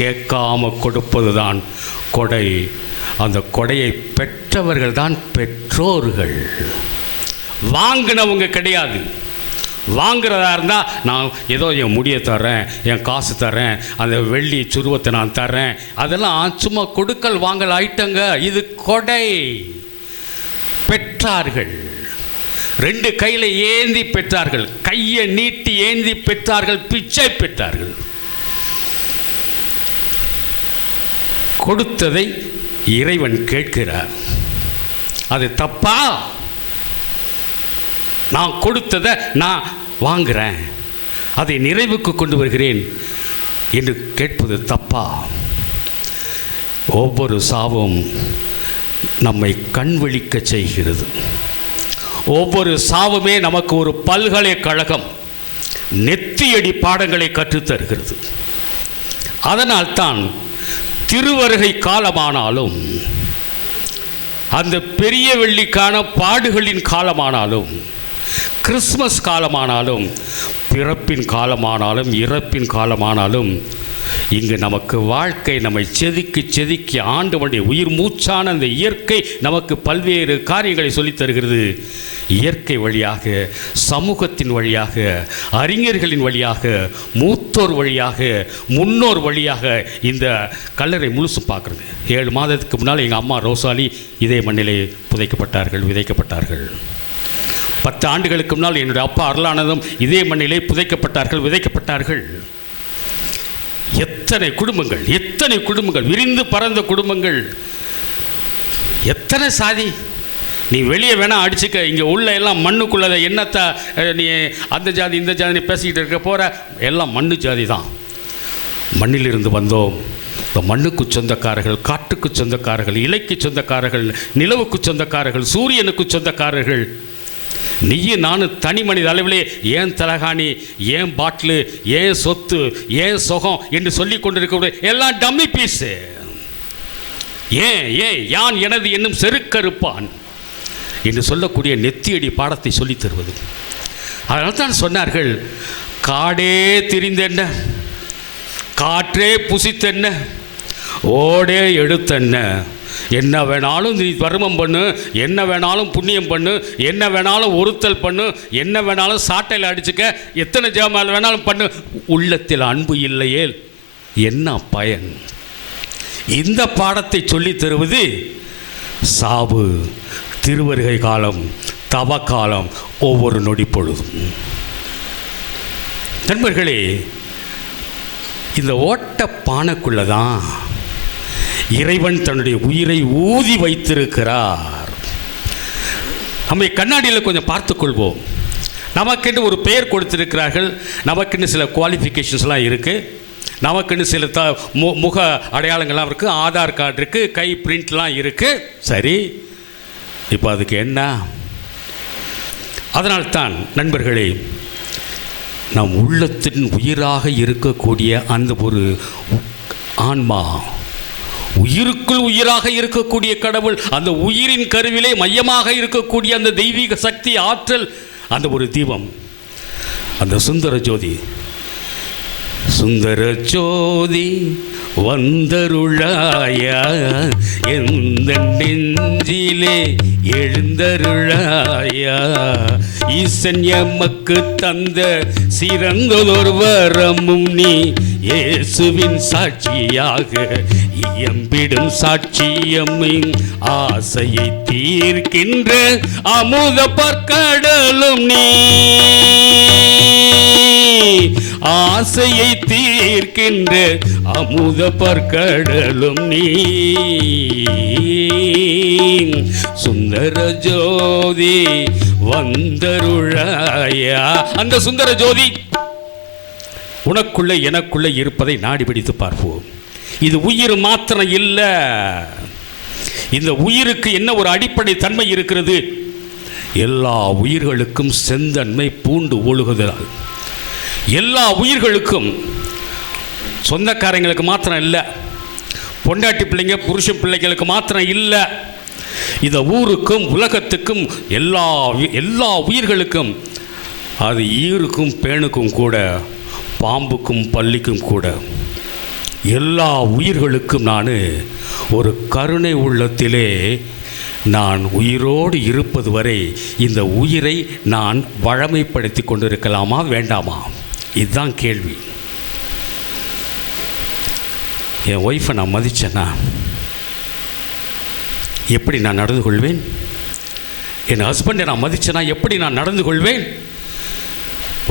கேட்காம கொடுப்பது தான் கொடை. அந்த கொடையை பெற்றவர்கள் தான் பெற்றோர்கள், வாங்கினவங்க கிடையாது. வாங்குறதா இருந்தால் நான் ஏதோ என் முடியை தரேன், என் காசு தரேன், அந்த வெள்ளி சுருவத்தை நான் தரேன், அதெல்லாம் சும்மா கொடுக்கல் வாங்கல் ஐட்டங்க. இது கொடை. பெற்றார்கள், 2 கையில் ஏந்தி பெற்றார்கள், கையை நீட்டி ஏந்தி பெற்றார்கள், பிச்சை பெற்றார்கள். கொடுத்ததை இறைவன் கேட்கிறார். அது தப்பா? நான் கொடுத்ததை நான் வாங்குறேன், அதை நிறைவுக்கு கொண்டு வருகிறேன் என்று கேட்பது தப்பா? ஒவ்வொரு சாவும் நம்மை கண்விழிக்க செய்கிறது. ஒவ்வொரு சாவுமே நமக்கு ஒரு பல்கலைக்கழகம், நெத்தியடி பாடங்களை கற்றுத்தருகிறது. அதனால்தான் திருவருகை காலமானாலும், அந்த பெரிய வெள்ளிக்கான பாடுகளின் காலமானாலும், கிறிஸ்மஸ் காலமானாலும், பிறப்பின் காலமானாலும், இறப்பின் காலமானாலும், இங்கு நமக்கு வாழ்க்கை நம்மை செதுக்கி ஆண்டவனுடைய உயிர் மூச்சான அந்த இயற்கை நமக்கு பல்வேறு காரியங்களை சொல்லித் தருகிறது. இயற்கை வழியாக, சமூகத்தின் வழியாக, அறிஞர்களின் வழியாக, மூத்தோர் வழியாக, முன்னோர் வழியாக இந்த கல்லறை முழுசும் பார்க்குறேங்க. 7 மாதத்துக்கு முன்னால் எங்கள் அம்மா ரோசாலி இதே மண்ணிலே புதைக்கப்பட்டார்கள், விதைக்கப்பட்டார்கள். 10 ஆண்டுகளுக்கு முன்னால் என்னுடைய அப்பா அருளானதும் இதே மண்ணிலே புதைக்கப்பட்டார்கள், விதைக்கப்பட்டார்கள். எத்தனை குடும்பங்கள், விரிந்து பறந்த குடும்பங்கள், எத்தனை சாதி. நீ வெளியே வேணா அடிச்சுக்க, இங்கே உள்ள எல்லாம் மண்ணுக்குள்ளதை என்னத்தை நீ அந்த ஜாதி இந்த ஜாதி நீ பேசிக்கிட்டு இருக்க போகிற, எல்லாம் மண்ணு ஜாதி தான். மண்ணிலிருந்து வந்தோம். இந்த மண்ணுக்கு சொந்தக்காரர்கள், காட்டுக்கு சொந்தக்காரர்கள், இலைக்கு சொந்தக்காரர்கள், நிலவுக்கு சொந்தக்காரர்கள், சூரியனுக்கு சொந்தக்காரர்கள். நீயும் நானும் தனி மனித அளவிலே ஏன் தலகாணி, ஏன் பாட்டிலு, ஏன் சொத்து, ஏன் சுகம் என்று சொல்லி கொண்டிருக்க எல்லாம் டம்மி பீஸு. ஏன் யான் எனது என்னும் செருக்கறுப்பான் என்று சொல்லக்கூடிய நெத்தியடி பாடத்தை சொல்லித் தருவது. அதனால் தான் சொன்னார்கள், காடே திரிந்தென்ன, காற்றே புசித்தென்ன, ஓடே எடுத்தென்ன, என்ன வேணாலும் நீ தர்மம் பண்ணு, என்ன வேணாலும் புண்ணியம் பண்ணு, என்ன வேணாலும் ஒருத்தல் பண்ணு, என்ன வேணாலும் சாட்டையில் அடிச்சுக்க, எத்தனை ஜெபமாலை வேணாலும் பண்ணு, உள்ளத்தில் அன்பு இல்லையே என்ன பயன்? இந்த பாடத்தை சொல்லித் தருவது சாவு, திருவருகை காலம், தவக்காலம், ஒவ்வொரு நொடி பொழுதும். நண்பர்களே, இந்த ஓட்ட பானைக்குள்ள தான் இறைவன் தன்னுடைய உயிரை ஊதி வைத்திருக்கிறார். நம்மை கண்ணாடியில் கொஞ்சம் பார்த்துக்கொள்வோம். நமக்கென்று ஒரு பெயர் கொடுத்திருக்கிறார்கள், நமக்கென்று சில குவாலிஃபிகேஷன்ஸ்லாம் இருக்குது, நமக்குன்னு சில முக அடையாளங்கள்லாம் இருக்குது, ஆதார் கார்டு இருக்குது, கை பிரிண்ட்லாம் இருக்குது. சரி, இப்போ அதுக்கு என்ன? அதனால்தான் நண்பர்களே, நம் உள்ளத்தின் உயிராக இருக்கக்கூடிய அந்த ஒரு ஆன்மா, உயிருக்குள் உயிராக இருக்கக்கூடிய கடவுள், அந்த உயிரின் கருவிலே மையமாக இருக்கக்கூடிய அந்த தெய்வீக சக்தி, ஆற்றல், அந்த ஒரு தீபம், அந்த சுந்தர ஜோதி. சுந்தர ஜோதி வந்தருளாயா, எந்த நெஞ்சிலே எழுந்தருளாயா, ஈசன் எமக்கு தந்த சிறந்ததொரு வரமும் நீ, இயேசுவின் சாட்சியாக இயம்பிடும் சாட்சியம்மின் ஆசையை தீர்க்கின்ற அமுத பற்கடலும் நீ, ஆசையை தீர்க்கின்ற அமுத பற்கடலும் நீ, சுந்தர ஜோதி வந்தருளாயா. அந்த சுந்தர ஜோதி உனக்குள்ளே எனக்குள்ளே இருப்பதை நாடி பிடித்து பார்ப்போம். இது உயிர் மாத்திரம் இல்லை. இந்த உயிருக்கு என்ன ஒரு அடிப்படை தன்மை இருக்கிறது? எல்லா உயிர்களுக்கும் செந்தன்மை பூண்டு ஒழுகுதல். எல்லா உயிர்களுக்கும், சொந்தக்காரங்களுக்கு மாத்திரம் இல்லை, பொண்டாட்டி பிள்ளைங்க புருஷன் பிள்ளைங்களுக்கு மாத்திரம் இல்லை, இந்த ஊருக்கும் உலகத்துக்கும் எல்லா உயிர்களுக்கும், அது ஈருக்கும் பேணுக்கும் கூட, பாம்புக்கும் பல்லிக்கும் கூட, எல்லா உயிர்களுக்கும் நான் ஒரு கருணை உள்ளத்திலே நான் உயிரோடு இருப்பது வரை இந்த உயிரை நான் வழமைப்படுத்தி கொண்டிருக்கலாமா வேண்டாமா? இதுதான் கேள்வி. என் ஒய்ஃபை நான் மதித்தேன்னா எப்படி நான் நடந்து கொள்வேன்? என் ஹஸ்பண்டை நான் மதித்தேன்னா எப்படி நான் நடந்து கொள்வேன்?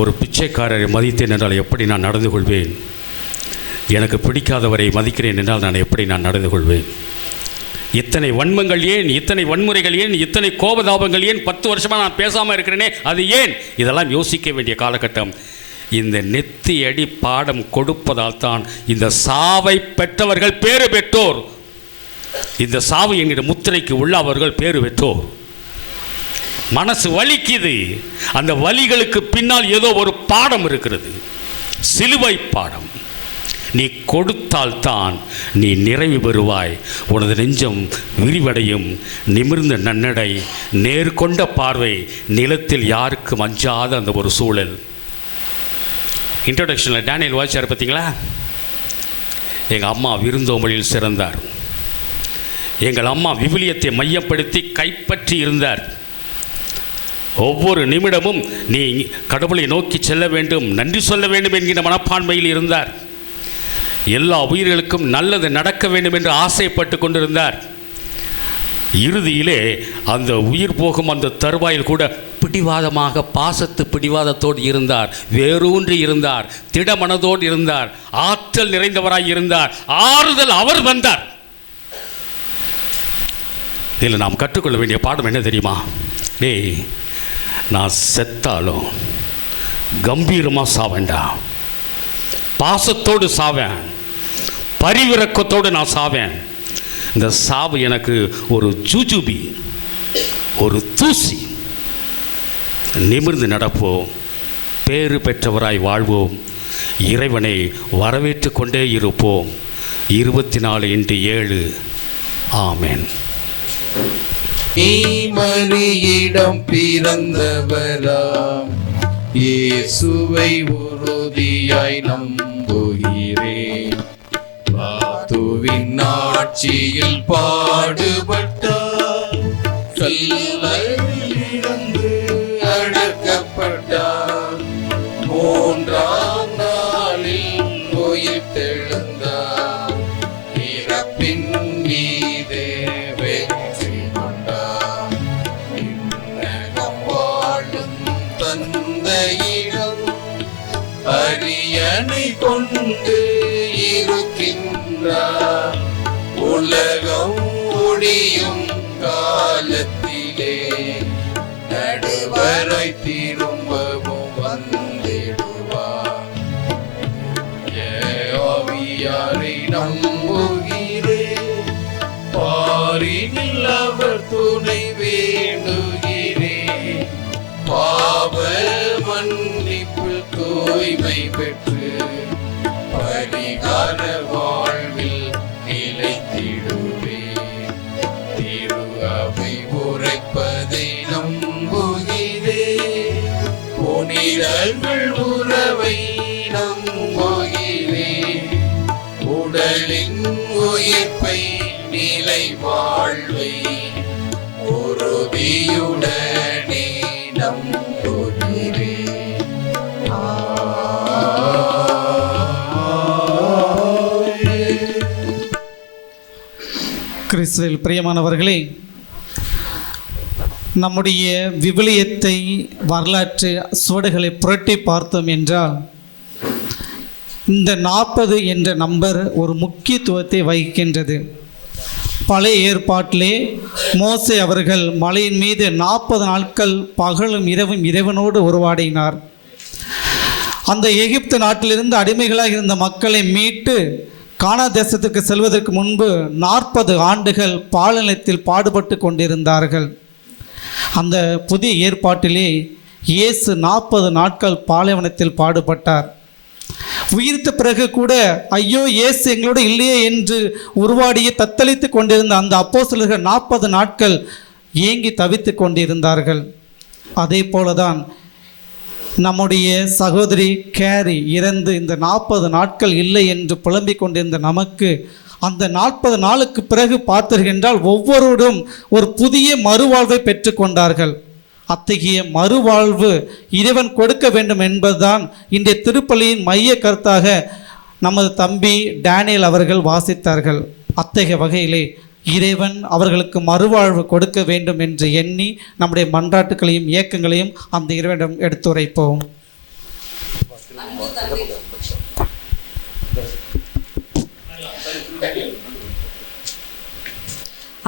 ஒரு பிச்சைக்காரரை மதித்தேன் என்றால் எப்படி நான் நடந்து கொள்வேன்? எனக்கு பிடிக்காதவரை மதிக்கிறேன் என்றால் நான் எப்படி நான் நடந்து கொள்வேன்? இத்தனை வன்மங்கள் ஏன், இத்தனை வன்முறைகள் ஏன், இத்தனை கோபதாபங்கள் ஏன்? 10 வருஷமாக நான் பேசாமல் இருக்கிறேனே, அது ஏன்? இதெல்லாம் யோசிக்க வேண்டிய காலகட்டம். இந்த நெத்தி அடி பாடம் கொடுப்பதால் தான் இந்த சாவை பெற்றவர்கள் பேறு பெற்றோர். இந்த சாவு என்கிற முத்திரைக்கு உள்ளவர்கள் பேறு பெற்றோர். மனசு வலிக்குது. அந்த வலிகளுக்கு பின்னால் ஏதோ ஒரு பாடம் இருக்கிறது, சிலுவை பாடம். நீ கொடுத்தால்தான் நீ நிறைவு பெறுவாய். உனது நெஞ்சம் விரிவடையும். நிமிர்ந்த நன்னடை, நேர்கொண்ட பார்வை, நிலத்தில் யாருக்கும் அஞ்சாத அந்த ஒரு சூழல். இன்ட்ரோடக்ஷனில் டேனியல் வாய்ச்சார் பார்த்தீங்களா? எங்கள் அம்மா விருந்தோம்பலில் சிறந்தார். எங்கள் அம்மா விவிலியத்தை மையப்படுத்தி கைப்பற்றி இருந்தார். ஒவ்வொரு நிமிடமும் நீ கடவுளை நோக்கி செல்ல வேண்டும், நன்றி சொல்ல வேண்டும் என்கிற மனப்பான்மையில் இருந்தார். எல்லா உயிர்களுக்கும் நல்லது நடக்க வேண்டும் என்று ஆசைப்பட்டு கொண்டிருந்தார். இறுதியிலே அந்த உயிர் போகும் அந்த தருவாயில் கூட பிடிவாதமாக, பாசத்து பிடிவாதத்தோடு இருந்தார். வேரூன்றி இருந்தார். திடமனதோடு இருந்தார். ஆற்றல் நிறைந்தவராய் இருந்தார். ஆறுதல் அவர் வந்தார். இதில் நாம் கற்றுக்கொள்ள வேண்டிய பாடம் என்ன தெரியுமா? டேய், நான் செத்தாலும் கம்பீரமாக சாவேண்டா, பாசத்தோடு சாவேன், பரிவிரக்கத்தோடு நான் சாவேன். இந்த சாவு எனக்கு ஒரு ஜூஜுபி, ஒரு தூசி. நிமிர்ந்து நடப்போம், பேறு பெற்றவராய் வாழ்வோம், இறைவனை வரவேற்று கொண்டே இருப்போம். 24/7. ஆமென். மரியிடம் பிறந்தவராம் இயேசுவை உறுதியாய் நம்புகிறேன். பாத்துவின் ஆட்சியில் பாடுபட்டார், கல்லறையிலிருந்து அடக்கப்பட்டார், 3ஆம் நாளில் உயிர்த்தெழுந்தார், இறப்பின் மீதே வெற்றி கொண்டார். விண்ணகம் வாழும் தந்தையிடம் அரியணை கொண்டு இருக்கின்றார். உலகம் முடியும் காலத்திலே நடுவரை திரும்பவும் வந்திடுவார். ஆவியாரை நம்புகிறேன், பாரினில் அவர் துணை வேண்டுகிறேன். பாவ மன்னிப்பில் தூய்மை பெற்று பரிகார வாழ்வில் நிலைத்திட வாழ்வை உறுதியுடனே நம்புகிறேன். கிறிஸ்துவில் பிரியமானவர்களே, நம்முடைய விவிலியத்தை வரலாற்று சுவடுகளை புரட்டி பார்த்தோம் என்றால் இந்த 40 என்ற நம்பர் ஒரு முக்கியத்துவத்தை வகிக்கின்றது. பழைய ஏற்பாட்டிலே மோசே அவர்கள் மலையின் மீது 40 நாட்கள் பகலும் இரவும் இறைவனோடு உறவாடினார். அந்த எகிப்து நாட்டிலிருந்து அடிமைகளாக இருந்த மக்களை மீட்டு கானா தேசத்துக்கு செல்வதற்கு முன்பு 40 ஆண்டுகள் பாலைநிலத்தில் பாடுபட்டு கொண்டிருந்தார்கள். அந்த புதிய ஏற்பாட்டிலே இயேசு 40 நாட்கள் பாலைவனத்தில் பாடுபட்டார். உயிர்த்த பிறகு கூட ஐயோ இயேசு எங்களோடு இல்லையே என்று உருவாடிய தத்தளித்து கொண்டிருந்த அந்த அப்போஸ்தலர்கள் 40 நாட்கள் ஏங்கி தவித்து கொண்டிருந்தார்கள். அதே போலதான் நம்முடைய சகோதரி கேரி இறந்து இந்த 40 நாட்கள் இல்லை என்று புலம்பிக் கொண்டிருந்த நமக்கு அந்த 40 நாளுக்கு பிறகு பார்த்தீர்கள் ஒவ்வொருவரும் ஒரு புதிய மறுவாழ்வை பெற்றுக்கொண்டார்கள். அத்தகைய மறுவாழ்வு இறைவன் கொடுக்க வேண்டும் என்பதுதான் இன்றைய திருப்பலியின் மைய கருத்தாக நமது தம்பி டேனியல் அவர்கள் வாசித்தார்கள். அத்தகைய வகையிலே இறைவன் அவர்களுக்கு மறுவாழ்வு கொடுக்க வேண்டும் என்று எண்ணி நம்முடைய மன்றாட்டுகளையும் இயக்கங்களையும் அந்த இறைவனிடம் எடுத்துரைப்போம்.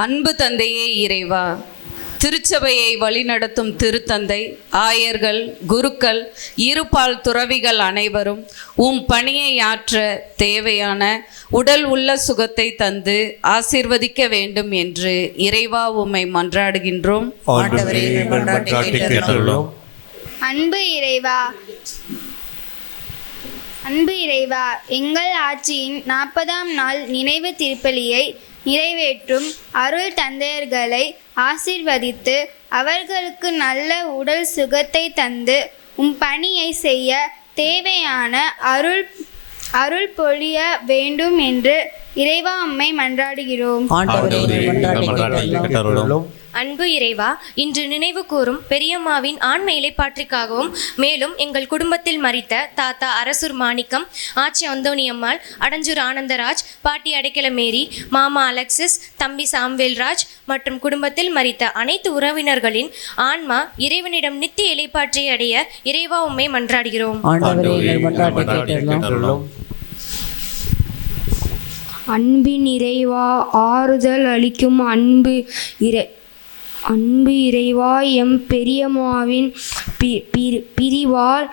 அன்பு தந்தையே இறைவா, திருச்சபையை வழிநடத்தும் திருத்தந்தை, ஆயர்கள், குருக்கள், இருபால் துறவிகள் அனைவரும் பணியை ஆற்ற தேவையான உடல் உள்ள சுகத்தை தந்து ஆசீர்வதிக்க வேண்டும் என்று இறைவா உம்மை மன்றாடுகின்றோம். அன்பு இறைவா, எங்கள் ஆட்சியின் 40ஆம் நாள் நினைவு திருப்பலியை நிறைவேற்றும் அருள் தந்தையர்களை ஆசீர்வதித்து அவர்களுக்கு நல்ல உடல் சுகத்தை தந்து பணியை செய்ய தேவையான அருள் பொழிய வேண்டும் என்று இறைவா உம்மை மன்றாடுகிறோம். அன்பு இறைவா, இன்று நினைவு கூறும் பெரியம்மாவின் ஆன்ம இலைப்பாற்றிக்காகவும், மேலும் எங்கள் குடும்பத்தில் மரித்த தாத்தா அரசூர் மாணிக்கம், ஆச்சி அந்தோணியம்மாள், அடஞ்சூர் ஆனந்தராஜ், பாட்டி அடைக்கலமேரி, மாமா அலெக்சிஸ், தம்பி சாம்வேல்ராஜ் மற்றும் குடும்பத்தில் மரித்த அனைத்து உறவினர்களின் ஆன்மா இறைவனிடம் நித்திய இலைப்பாற்றி அடைய இறைவா உம்மை மன்றாடுகிறோம். அன்பின் இறைவா, ஆறுதல் அளிக்கும் அன்பு இறைவா, எம் பெரியம்மாவின் பிரிவால்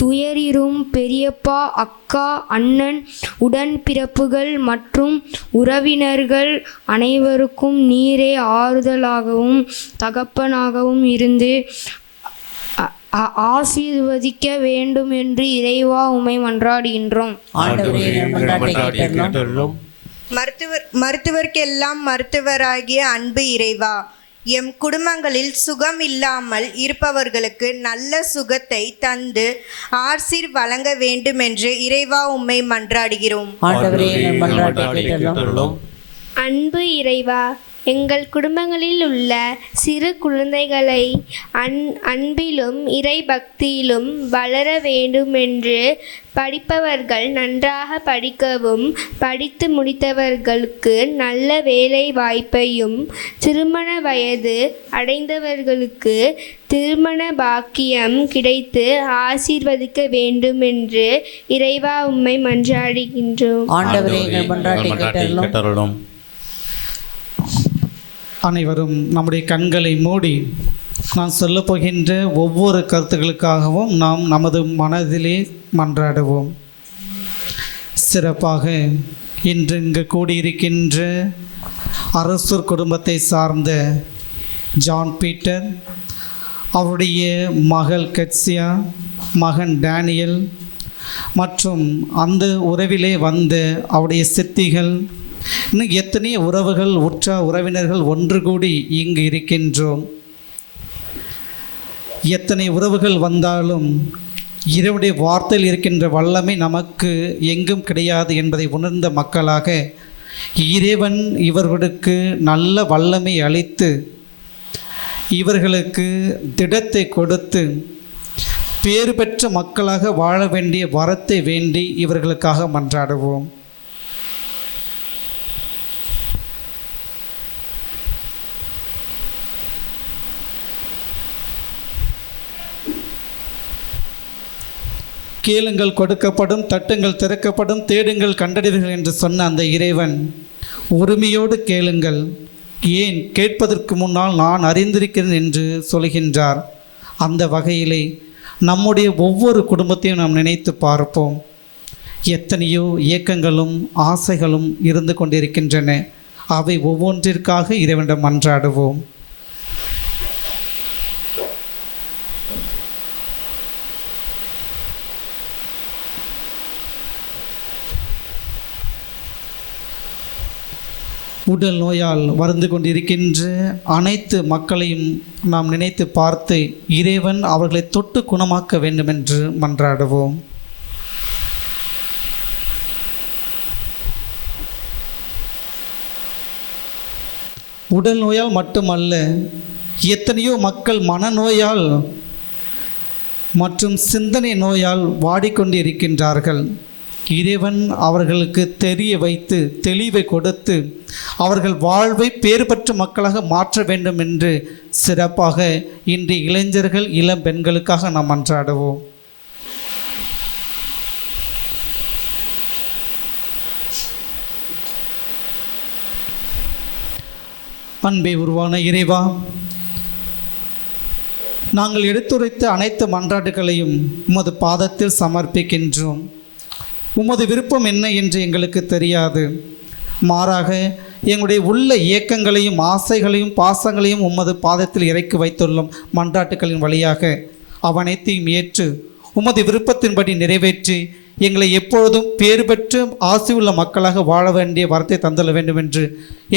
துயரிரும் பெரியப்பா, அக்கா, அண்ணன், உடன்பிறப்புகள் மற்றும் உறவினர்கள் அனைவருக்கும் நீரே ஆறுதலாகவும் தகப்பனாகவும் இருந்து ஆசீர்வதிக்க வேண்டும் என்று இறைவா உம்மை மன்றாடுகின்றோம். மருத்துவர்க்கெல்லாம் மருத்துவராகிய அன்பு இறைவா, எம் குடும்பங்களில் சுகம் இல்லாமல் இருப்பவர்களுக்கு நல்ல சுகத்தை தந்து ஆசீர் வழங்க வேண்டும் என்று இறைவா உம்மை மன்றாடுகிறோம். அன்பு இறைவா, எங்கள் குடும்பங்களில் உள்ள சிறு குழந்தைகளை அன்பிலும் இறை பக்தியிலும் வளர வேண்டுமென்று படிப்பவர்கள் நன்றாக படிக்கவும், படித்து முடித்தவர்களுக்கு நல்ல வேலை வாய்ப்பையும், திருமண வயது அடைந்தவர்களுக்கு திருமண பாக்கியம் கிடைத்து ஆசீர்வதிக்க வேண்டும் என்று இறைவா உம்மை மன்றாடுகின்றோம். அனைவரும் நம்முடைய கண்களை மூடி நான் சொல்லப்போகின்ற ஒவ்வொரு கருத்துக்களுக்காகவும் நாம் நமது மனதிலே மன்றாடுவோம். சிறப்பாக இன்று இங்கு கூடியிருக்கின்ற அரசூர் குடும்பத்தை சார்ந்த ஜான் பீட்டர், அவருடைய மகள் கெட்சியா, மகன் டேனியல் மற்றும் அந்த உறவிலே வந்த அவருடைய சித்திகள், இன்னும் எத்தனையோ உறவுகள், உற்ற உறவினர்கள் ஒன்று கூடி இங்கு இருக்கின்றோம். எத்தனை உறவுகள் வந்தாலும் இறைவனுடைய வார்த்தையில் இருக்கின்ற வல்லமை நமக்கு எங்கும் கிடையாது என்பதை உணர்ந்த மக்களாக இறைவன் இவர்களுக்கு நல்ல வல்லமை அளித்து இவர்களுக்கு திடத்தை கொடுத்து பேறு பெற்ற மக்களாக வாழ வேண்டிய வரத்தை வேண்டி இவர்களுக்காக மன்றாடுவோம். கேளுங்கள் கொடுக்கப்படும், தட்டுங்கள் திறக்கப்படும், தேடுங்கள் கண்டடைவீர்கள் என்று சொன்ன அந்த இறைவன் உரிமையோடு கேளுங்கள், ஏன் கேட்பதற்கு முன்னால் நான் அறிந்திருக்கிறேன் என்று சொல்கின்றார். அந்த வகையிலே நம்முடைய ஒவ்வொரு குடும்பத்தையும் நாம் நினைத்து பார்ப்போம். எத்தனையோ இயக்கங்களும் ஆசைகளும் இருந்து கொண்டிருக்கின்றன. அவை ஒவ்வொன்றிற்காக இறைவனிடம் மன்றாடுவோம். உடல் நோயால் வருந்து கொண்டிருக்கின்ற அனைத்து மக்களையும் நாம் நினைத்து பார்த்து இறைவன் அவர்களை தொட்டு குணமாக்க வேண்டும் என்று மன்றாடுவோம். உடல் நோயால் மட்டுமல்ல, எத்தனையோ மக்கள் மனநோயால் மற்றும் சிந்தனை நோயால் வாடிக்கொண்டு இருக்கின்றார்கள். இறைவன் அவர்களுக்கு தெரிய வைத்து தெளிவை கொடுத்து அவர்கள் வாழ்வை பேறு பெற்ற மக்களாக மாற்ற வேண்டும் என்று சிறப்பாக இன்று இளைஞர்கள் இளம் பெண்களுக்காக நாம் மன்றாடுவோம். அன்பே உருவான இறைவா, நாங்கள் எடுத்துரைத்த அனைத்து மன்றாட்டுகளையும் உமது பாதத்தில் சமர்ப்பிக்கின்றோம். உமது விருப்பம் என்ன என்று எங்களுக்கு தெரியாது. மாறாக எங்களுடைய உள்ள இயக்கங்களையும் ஆசைகளையும் பாசங்களையும் உமது பாதத்தில் இறக்கி வைத்துள்ளோம். மன்றாட்டுகளின் வழியாக அவனைத்தையும் ஏற்று உமது விருப்பத்தின்படி நிறைவேற்றி எங்களை எப்பொழுதும் பேறு பெற்று ஆசையுள்ள மக்களாக வாழ வேண்டிய வரத்தை தந்துள்ள வேண்டும் என்று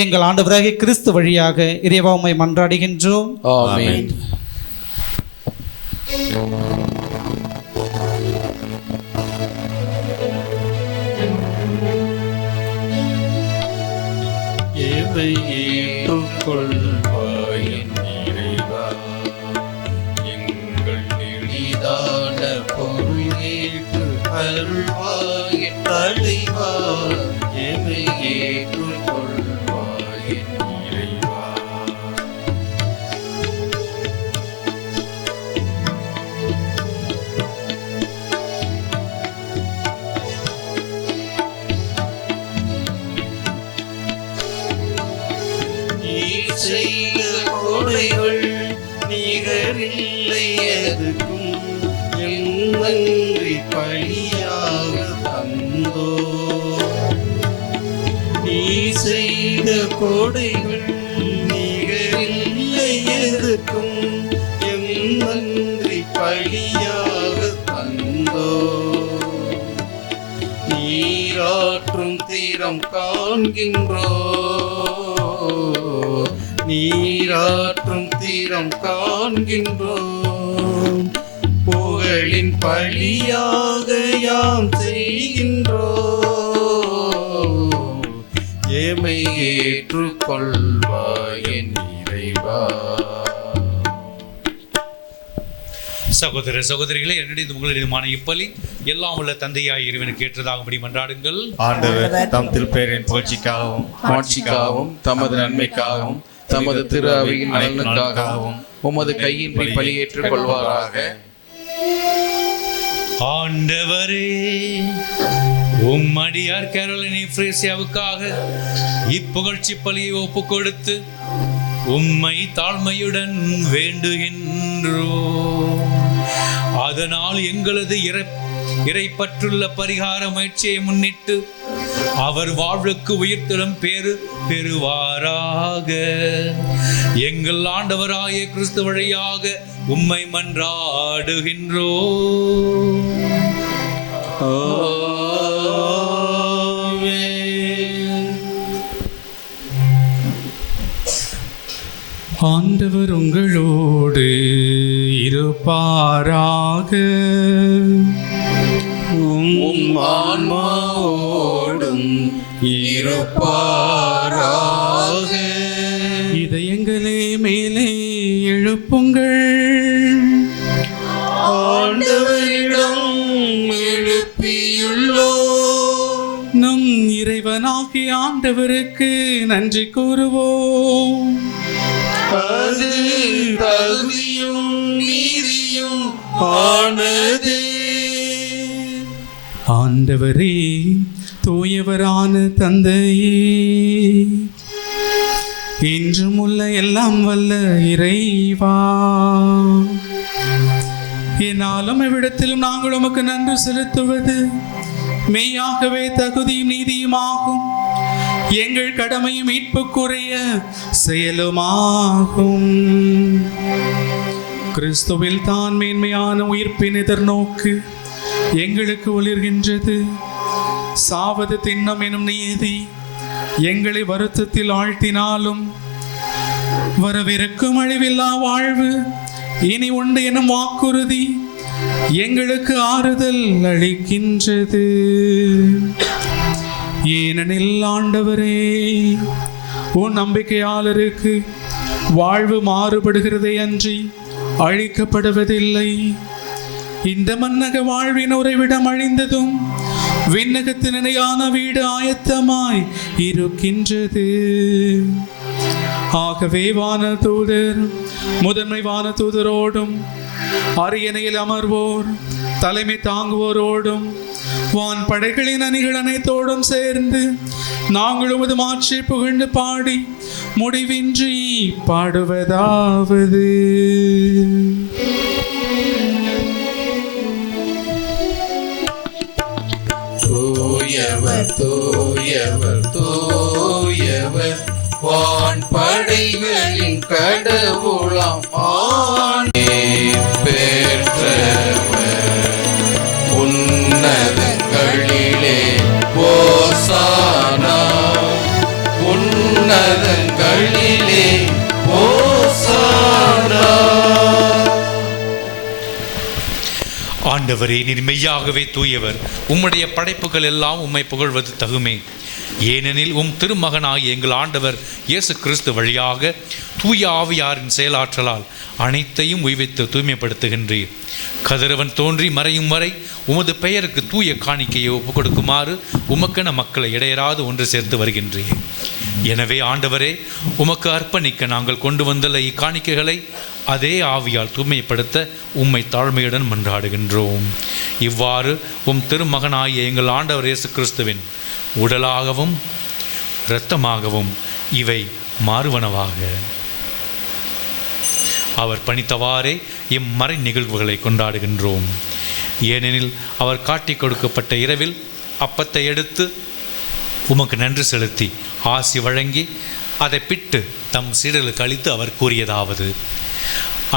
எங்கள் ஆண்டவராகிய கிறிஸ்து வழியாக இறைவா உம்மை மன்றாடுகின்றோம். ஆமென். எவை ஏற்றுக்கொள்வாய் என் இறைவா, எங்கள் எளிதான பொருள் ஏற்று அருள்வாய் என் தலைவா. எவை ஏற்றுக்கொள்வாய் என் இறைவா. செய்த கொடைகள் நிகரில்லை எதுக்கும், எம்மன்றி பழியாக தந்தோ. நீ செய்த கொடைகள் நிகரில்லை எதுக்கும், எம்மன்றி பழியாக தந்தோ. நீராற்றும் தீரம் காண்கின்றோ, நீராற்றும் தீரம் காண்கின்றோம். புகழின் பழியாக யாம் செய்கின்றோம். ஏமை ஏற்றுக்கொள்வாய் என் இறைவா. சகோதர சகோதரிகளே, என்னுடைய உங்களிடமான இப்பலி எல்லாம் உள்ள தந்தையாய் இறைவனுக்கு ஏற்றதாகும்படி மன்றாடுங்கள். ஆண்டவர் தம் திருப்பெயரின் புகழ்ச்சிக்காகவும் மாட்சிக்காகவும் தமது நன்மைக்காகவும் தமது திரு அவையின் நலனுக்காகவும் உமது கையின்றி பலியேற்றுக் கொள்வாராக. ஆண்டவரே, அடியார் கேரோலினி ஃப்ரேசியாவுக்காக இப்புகழ்ச்சி பலியை ஒப்பு கொடுத்து உம்மை தாழ்மையுடன் வேண்டுகின்றோம். அதனால் எங்களது இறைப்பற்றுள்ள பரிகார முயற்சியை முன்னிட்டு அவர் வாழ்வுக்கு உயிர்த்தெழும் பேறு பெறுவாராக. எங்கள் ஆண்டவராகிய கிறிஸ்து வழியாக உம்மை மன்றாடுகின்றோம். ஆண்டவர் உங்களோடு இருப்பாராக. ஆன்மாவோடும் இருப்பாராக. எழுப்புங்கள். ஆண்டவரிடம் எழுப்பியுள்ளோம். நம் இறைவனாகிய ஆண்டவருக்கு நன்றி கூறுவோம். அது தகுதியும் நீதியும் ஆனதே. ஆண்டவரே, தூயவரான தந்தையே, இன்றும் உள்ள எல்லாம் வல்ல இறைவா, என்னாலும் இவ்விடத்திலும் நாங்கள் உமக்கு நன்றி செலுத்துவது மெய்யாகவே தகுதியும் நீதியுமாகும். எங்கள் கடமையும் மீட்புக்குரிய செயலுமாகும். கிறிஸ்துவில் தான் மேன்மையான உயிர்ப்பின் எதிர்நோக்கு எங்களுக்கு ஒளிர்கின்றது. சாவது திண்ணம் எனும் நீதி எங்களை வருத்தத்தில் ஆழ்த்தினாலும் வரவிருக்கும் அழிவில்லா வாழ்வு இனி உண்டு எனும் வாக்குறுதி எங்களுக்கு ஆறுதல் அளிக்கின்றது. ஏனெனில் ஆண்டவரே, உன் நம்பிக்கையாளருக்கு வாழ்வு மாறுபடுகிறதே அன்றி அழிக்கப்படுவதில்லை. இந்த மன்னக வாழ்வின் உறைவிடம் அழிந்ததும் விண்ணகத்தின் நிலையான வீடு ஆயத்தமாய் இருக்கின்றது. ஆகவே வான தூதர் முதன்மை வான தூதரோடும் அரியணையில் அமர்வோர் தலைமை தாங்குவோரோடும் வான் படைகளின் அணிகள் அனைத்தோடும் சேர்ந்து நாங்கள் உமது மாட்சி புகழ்ந்து பாடி முடிவின்றி பாடுவதாவது. தூயவர் தூயவர் தூயவர் வான் படைகளின் கடவுளாம் பெற்றவர் உன்னதங்களிலே ஓசானா. உன்னதங்களிலே ஓசானா. ஆண்டவரே, நீர் மெய்யாகவே தூயவர். உம்முடைய படைப்புகள் எல்லாம் உம்மை புகழ்வது தகுமே. ஏனெனில் உம் திருமகனாகிய எங்கள் ஆண்டவர் இயேசு கிறிஸ்து வழியாக தூய ஆவியாரின் செயலாற்றலால் அனைத்தையும் உய்வித்து தூய்மைப்படுத்துகின்றீர். கதிரவன் தோன்றி மறையும் வரை உமது பெயருக்கு தூய காணிக்கையை ஒப்புக் கொடுக்குமாறு உமக்கென மக்களை இடையராது ஒன்று சேர்த்து வருகின்றீர். எனவே ஆண்டவரே, உமக்கு அர்ப்பணிக்க நாங்கள் கொண்டு வந்துள்ள இக்காணிக்கைகளை அதே ஆவியால் தூய்மைப்படுத்த உம்மை தாழ்மையுடன் மன்றாடுகின்றோம். இவ்வாறு உம் திருமகனாகிய எங்கள் ஆண்டவர் இயேசு கிறிஸ்துவின் உடலாகவும் இரத்தமாகவும் இவை மாறுவனவாக. அவர் பணித்தவாறே இம்மறை நிகழ்வுகளை கொண்டாடுகின்றோம். ஏனெனில் அவர் காட்டிக் கொடுக்கப்பட்ட இரவில் அப்பத்தை எடுத்து உமக்கு நன்றி செலுத்தி ஆசி வழங்கி அதை பிட்டு தம் சீடர்களுக்கு அளித்து அவர் கூறியதாவது: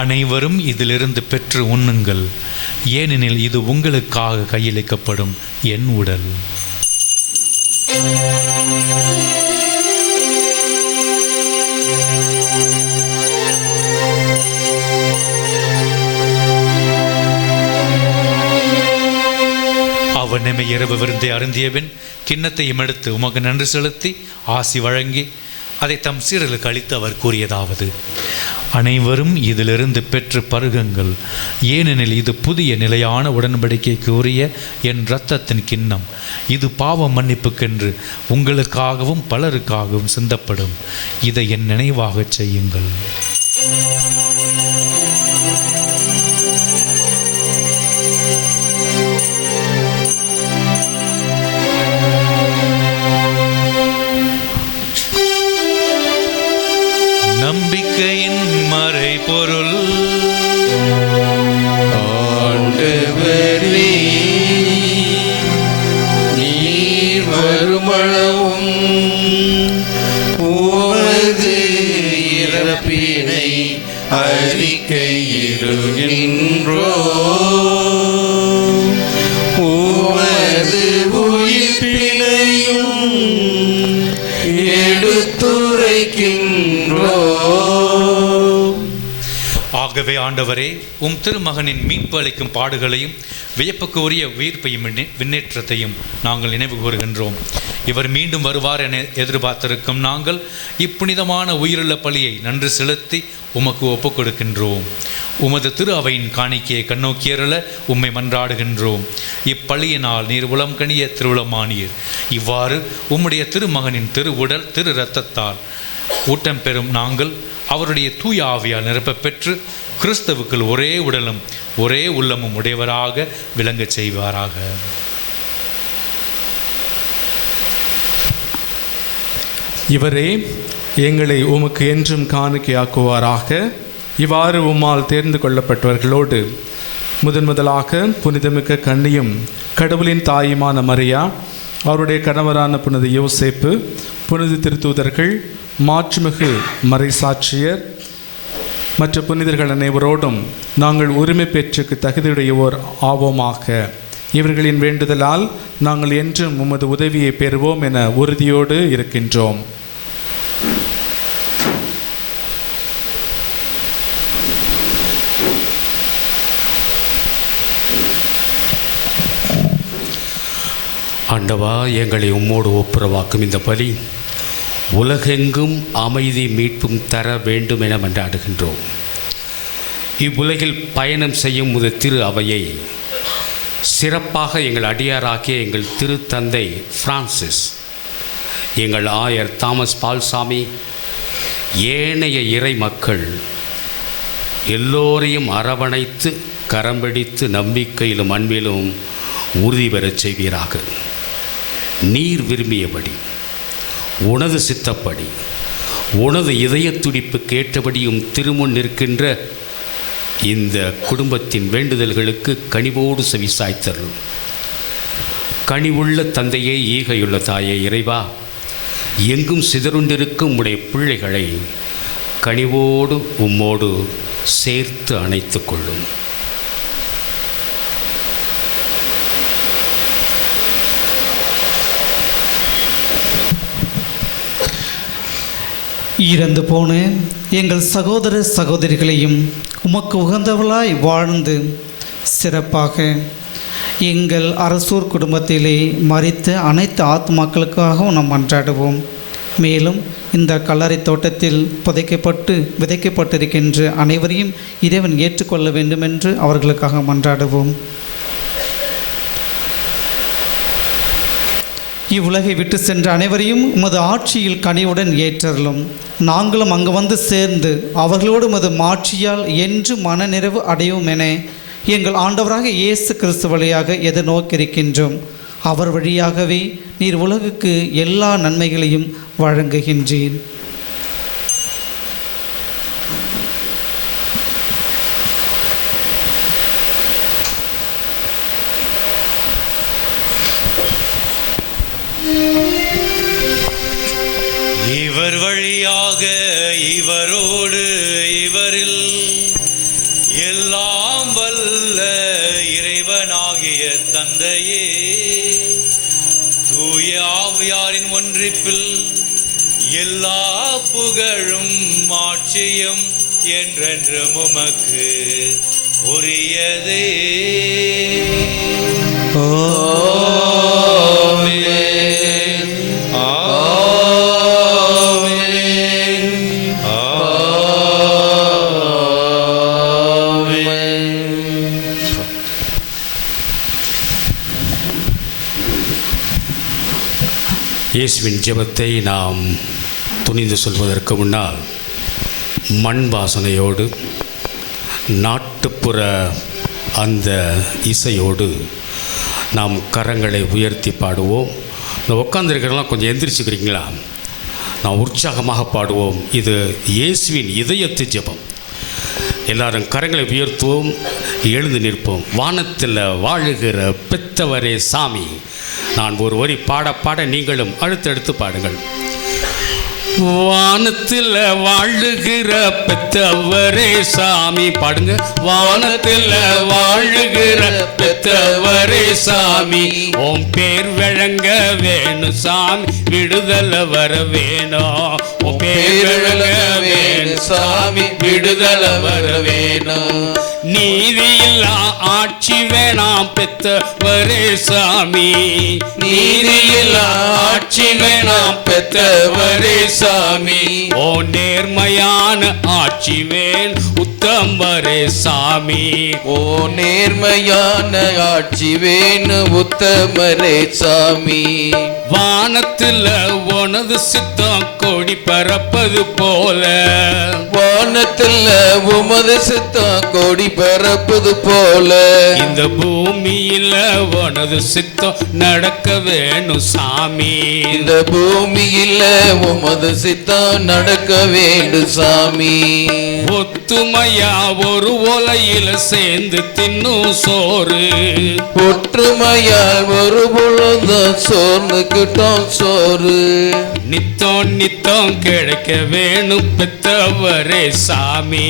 அனைவரும் இதிலிருந்து பெற்று உண்ணுங்கள், ஏனெனில் இது உங்களுக்காக கையளிக்கப்படும் என் உடல். அவர் நம்மை இரவு விருந்தை அருந்தியபின் கிண்ணத்தையும் எடுத்து உமக்கு நன்றி செலுத்தி ஆசி வழங்கி அதை தம் சீடர்களுக்கு அளித்து அவர் கூறியதாவது: அனைவரும் இதிலிருந்து பெற்று பருகுங்கள், ஏனெனில் இது புதிய நிலையான உடன்படிக்கைக்கு உரிய என் இரத்தத்தின் கிண்ணம். இது பாவ மன்னிப்புக்கென்று உங்களுக்காகவும் பலருக்காகவும் சிந்தப்படும். இதை என் நினைவாகச் செய்யுங்கள். நம்பிக்கையின் மறைபொருள். ஆண்டவரே, நீர் வருமளவும் உமது இறப்பினை அறிக்கையிடுகின்றோம். உமது உயிர்ப்பினையும் எடுத்துரைக்கின்றோம். ஆகவே ஆண்டவரே, உம் திருமகனின் மீட்பு அளிக்கும் பாடுகளையும் வியப்புக்கு உரிய உயிர்ப்பையும் விண்ணேற்றத்தையும் நாங்கள் நினைவு கூறுகின்றோம். இவர் மீண்டும் வருவார் என எதிர்பார்த்திருக்கும் நாங்கள் இப்புனிதமான உயிருள்ள பலியை நன்றி செலுத்தி உமக்கு ஒப்புக் கொடுக்கின்றோம். உமது திரு அவையின் காணிக்கையை கண்ணோக்கியருள உம்மை மன்றாடுகின்றோம். இப்பலியினால் நீர் உளம் கனிய திருவுளமானீர். இவ்வாறு உம்முடைய திருமகனின் திரு உடல் திரு இரத்தத்தால் ஊட்டம் பெறும் நாங்கள் அவருடைய தூய ஆவியால் நிரப்ப பெற்று கிறிஸ்துவுக்குள் ஒரே உடலும் ஒரே உள்ளமும் உடையவராக விளங்கச் செய்வாராக. இவரே எங்களை உமக்கு என்றும் காணிக்கையாக்குவாராக. இவ்வாறு உம்மால் தேர்ந்து கொள்ளப்பட்டவர்களோடு முதலாக புனிதமிக்க கன்னியும் கடவுளின் தாயுமான மரியா, அவருடைய கணவரான புனித யோசேப்பு, புனித திருத்தூதர்கள், மாட்சிமிகு மறைசாட்சியர் மற்ற புனிதர்கள் அனைவரோடும் நாங்கள் உரிமை பெற்றுக்கு தகுதியுடையோர் ஆவோமாக. இவர்களின் வேண்டுதலால் நாங்கள் என்றும் உமது உதவியை பெறுவோம் என உறுதியோடு இருக்கின்றோம். ஆண்டவா, எங்களை உம்மோடு ஒப்புரவாக்கும் இந்த பலி உலகெங்கும் அமைதி மீட்பும் தர வேண்டும் என மன்றாடுகின்றோம். இவ்வுலகில் பயணம் செய்யும் முது திரு அவையை சிறப்பாக எங்கள் அடியாராக்கிய எங்கள் திருத்தந்தை பிரான்சிஸ், எங்கள் ஆயர் தாமஸ் பால்சாமி, ஏனைய இறை மக்கள் எல்லோரையும் அரவணைத்து கரம்பிடித்து நம்பிக்கையிலும் அன்பிலும் உறுதி பெறச் செய்வீராக. நீர் விரும்பியபடி, உனது சித்தப்படி, உனது இதய துடிப்புக்கு ஏற்றபடியும் திருமுன் நிற்கின்ற இந்த குடும்பத்தின் வேண்டுதல்களுக்கு கனிவோடு செவிசாய்த்தரும். கனிவுள்ள தந்தையே, ஈகையுள்ள தாயே இறைவா, எங்கும் சிதறுண்டிருக்கும் உடைய பிள்ளைகளை கனிவோடு உம்மோடு சேர்த்து அணைத்து கொள்ளும். இறந்து போன எங்கள் சகோதர சகோதரிகளையும் உமக்கு உகந்தவளாய் வாழ்ந்து சிறப்பாக எங்கள் அரசூர் குடும்பத்திலே மரித்த அனைத்து ஆத்மாக்களுக்காகவும் நாம் மன்றாடுவோம். மேலும் இந்த கல்லறை தோட்டத்தில் விதைக்கப்பட்டிருக்கின்ற அனைவரையும் இறைவன் ஏற்றுக்கொள்ள வேண்டும் என்று அவர்களுக்காக மன்றாடுவோம். இவ்வுலகை விட்டு சென்ற அனைவரையும் உமது ஆட்சியில் கனிவுடன் ஏற்றலும். நாங்களும் அங்கு வந்து சேர்ந்து அவர்களோடு உமது மாட்சியால் என்று மனநிறைவு அடையும் என எங்கள் ஆண்டவராக இயேசு கிறிஸ்து வழியாக எதிர்நோக்கியிருக்கின்றோம். அவர் வழியாகவே நீர் உலகுக்கு எல்லா நன்மைகளையும் வழங்குகின்றீர். இவர் வழியாக இவரோடு இவரில் எல்லாம் வல்ல இறைவனாகிய தந்தையே, தூய ஆவியாரின் ஒன்றிப்பில் எல்லா புகழும் ஆட்சியும் என்றென்றும் உமக்கு உரியதே. இயேசுவின் ஜெபத்தை நாம் துணிந்து சொல்வதற்கு முன்னால் மண் வாசனையோடு நாட்டுப்புற அந்த இசையோடு நாம் கரங்களை உயர்த்தி பாடுவோம். இந்த உட்காந்துருக்கிறலாம் கொஞ்சம் எந்திரிச்சுக்கிறீங்களா? நாம் உற்சாகமாக பாடுவோம். இது இயேசுவின் இதயத்து ஜெபம். எல்லாரும் கரங்களை உயர்த்துவோம், எழுந்து நிற்போம். வானத்தில் வாழுகிற பெத்தவரே சாமி. நான் ஒரு வரி பாட பாட நீங்களும் அடுத்தடுத்து பாடுங்கள். வானத்தில் வாழுகிற பெத்தவரே சாமி. பாடுங்க. வானத்தில் வாழுகிற பெத்தவரே சாமி, உன் பேர் வழங்க வேணும் சாமி, விடுதலை வர வேணும். உன் பேர் வழங்க வேணும் சாமி, சாமி விடுதலை வர வேணும். நீதியில்லா ஆட்சி வேணாம் பெத்தவரே சாமி, நீதியில்லா ஆட்சி வேணாம் பெத்தவரே சாமி. ஓ நேர்மையான ஆட்சி வேன் உத்தமரே சாமி. ஓ நேர்மையான ஆட்சி வேணும் உத்தமரே சாமி. வானத்துல உனது சித்தம் கொடி பறப்பது போல, வானத்துல உமது சித்தம் கொடி பறப்பது போல, இந்த பூமியில உனது சித்தம் நடக்க வேணும் சாமி. இந்த பூமியில உமது சித்தம் நடக்க வேண்டும் சாமி. ஒத்துமையா ஒரு ஓலையில சேர்ந்து தின்னும் சோறு, ஒற்றுமையால் ஒரு பொழுதும் சோர்ந்துக்கிட்டோம் சோறு, நித்தம் நித்தம் கிடைக்க வேணும் பெத்தவரே சாமி.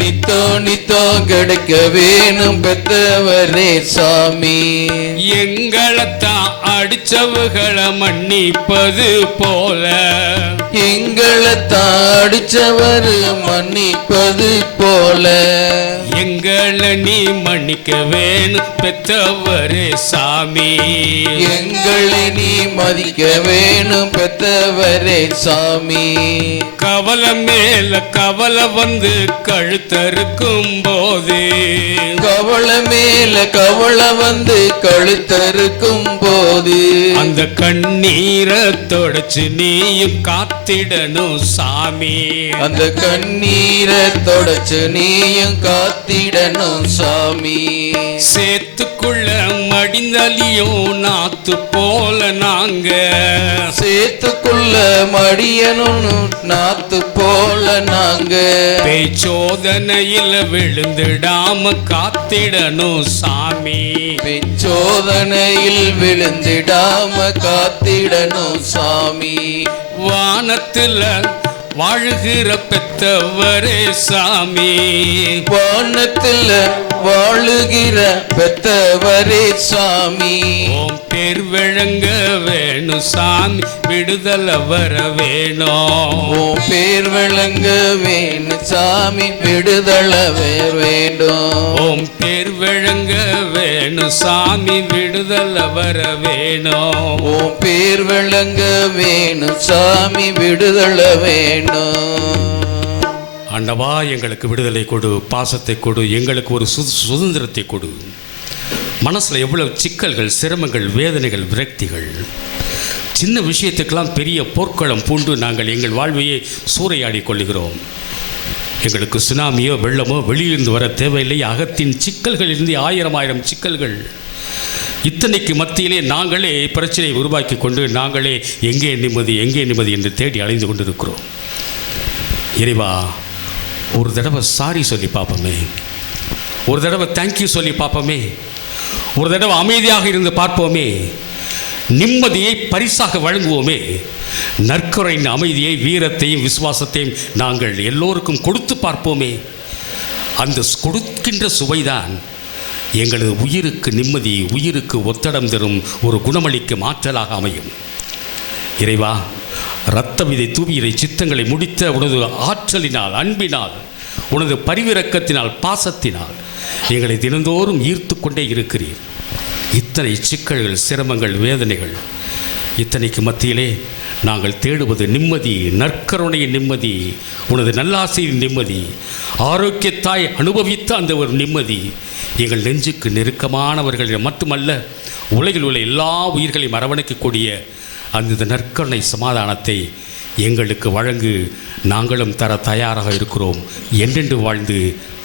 நித்தம் நித்தம் கிடைக்க வேணும் பெத்தவரே சாமி. எங்களைத்தான் அடிச்சவர்களை மன்னிப்பது போல, எங்களைத்தான் அடிச்சவர் மன்னிப்பது போல, எங்களை நீ மன்னிக்க வேணும் பெத்தவரே சாமி. எங்களை நீ மதிக்க வேணும் பெத்தவரே சாமி. கவலை மேல கவலை வந்து கழுத்தறுக்கும் போது, கவலை மேல கவலை வந்து கழுத்தறுக்கும் போது, அந்த கண்ணீரை தொடச்சு நீயும் காத்திடணும் சாமி. அந்த கண்ணீரை தொடச்சு நீயும் காத்திடணும் சாமி. சேத்துக்குள்ள மடிந்தலியும் நாத்து போல நாங்க, சேத்துக்குள்ள மடியனும் நாத்து போல நாங்க, பேச்சோதனையில் விழுந்துடாம காத்திடணும் சாமி. பேச்சோதனையில் விழுந்திடாம காத்திடணும் சாமி. வானத்துல வாழுகிற பெத்தவரே சாமி. வானத்துல வாழுகிற பெத்தவரே சாமி. ஓம் பேர் விளங்க வேணும் சாமி, விடுதலை வர வேணும். ஓம் பேர் விளங்க வேணும் சாமி, விடுதலை வேண்டும். ஓம் பேர் விளங்க வேணும் சாமி, விடுதலை வர வேணும். ஓம் பேர் விளங்க வேணும் சாமி, விடுதலை வேணும். ஆண்டவா, எங்களுக்கு விடுதலை கொடு, பாசத்தை கொடு, எங்களுக்கு ஒரு சுதந்திரத்தை கொடு. மனசில் எவ்வளவு சிக்கல்கள், சிரமங்கள், வேதனைகள், விரக்திகள், சின்ன விஷயத்துக்கெல்லாம் பெரிய போர்க்களம் பூண்டு நாங்கள் எங்கள் வாழ்வையே சூறையாடி கொள்ளுகிறோம். எங்களுக்கு சுனாமியோ வெள்ளமோ வெளியிருந்து வர தேவையில்லை. அகத்தின் சிக்கல்களிலிருந்து ஆயிரம் சிக்கல்கள், இத்தனைக்கு மத்தியிலே நாங்களே பிரச்சனையை உருவாக்கி கொண்டு நாங்களே எங்கே நிம்மதி என்று தேடி அலைந்து கொண்டிருக்கிறோம். இறைவா, ஒரு தடவை சாரி சொல்லி பார்ப்போமே, ஒரு தடவை தேங்க்யூ சொல்லி பார்ப்போமே, ஒரு தடவை அமைதியாக இருந்து பார்ப்போமே, நிம்மதியை பரிசாக வழங்குவோமே. நற்கரையின் அமைதியை, வீரத்தையும் விசுவாசத்தையும் நாங்கள் எல்லோருக்கும் கொடுத்து பார்ப்போமே. அந்த கொடுக்கின்ற சுவைதான் எங்களது உயிருக்கு நிம்மதி, உயிருக்கு ஒத்தடம் தரும் ஒரு குணமளிக்கும் ஆற்றலாக அமையும். இறைவா, இரத்த விதை தூவியரை சித்தங்களை முடித்த உனது ஆற்றலினால், அன்பினால், உனது பரிவிரக்கத்தினால், பாசத்தினால் எங்களை தினந்தோறும் ஈர்த்து கொண்டே இருக்கிறீர். இத்தனை சிக்கல்கள், சிரமங்கள், வேதனைகள், இத்தனைக்கு மத்தியிலே நாங்கள் தேடுவது நிம்மதி, நற்கருணையின் நிம்மதி, உனது நல்லாசையின் நிம்மதி, ஆரோக்கியத்தாய் அனுபவித்த அந்த ஒரு நிம்மதி எங்கள் நெஞ்சுக்கு நெருக்கமானவர்கள் மட்டுமல்ல, உலகில் உள்ள எல்லா உயிர்களையும் அரவணைக்கக்கூடிய அந்த நற்கருணை சமாதானத்தை எங்களுக்கு வழங்கு. நாங்களும் தர தயாராக இருக்கிறோம். என்றென்று வாழ்ந்து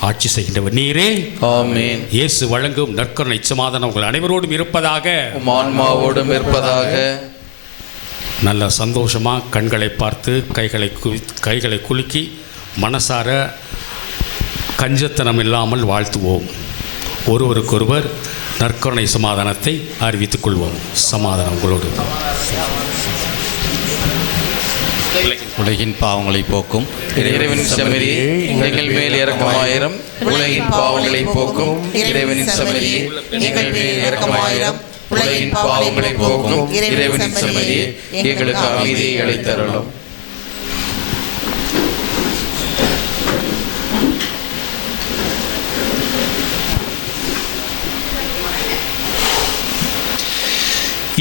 ஆட்சி செய்கின்றவர் நீரே. ஆமென். இயேசு வழங்கும் நற்கருணை சமாதானம் உங்கள் அனைவரோடும் இருப்பதாக, ஆன்மாவோடும் இருப்பதாக. நல்ல சந்தோஷமாக கண்களை பார்த்து கைகளை குலுக்கி மனசார கஞ்சத்தனம் இல்லாமல் வாழ்த்துவோம். ஒருவருக்கொருவர் நற்கருணை சமாதானத்தை அறிவித்துக் கொள்வோம். சமாதானம் உங்களோடு. உலகின் பாவங்களை போக்கும் இறைவனின் செம்மறியே, எங்கள் மேல் இரக்கமாயிரம். உலகின் பாவங்களை போக்கும் இறைவனின் செம்மறியே, எங்கள் மேல் இரக்கமாயிரம். உலகின் பாவங்களை போக்கும் இறைவனின் செம்மறியே, எங்களுக்கு அமைதியை அளித்தருளும்.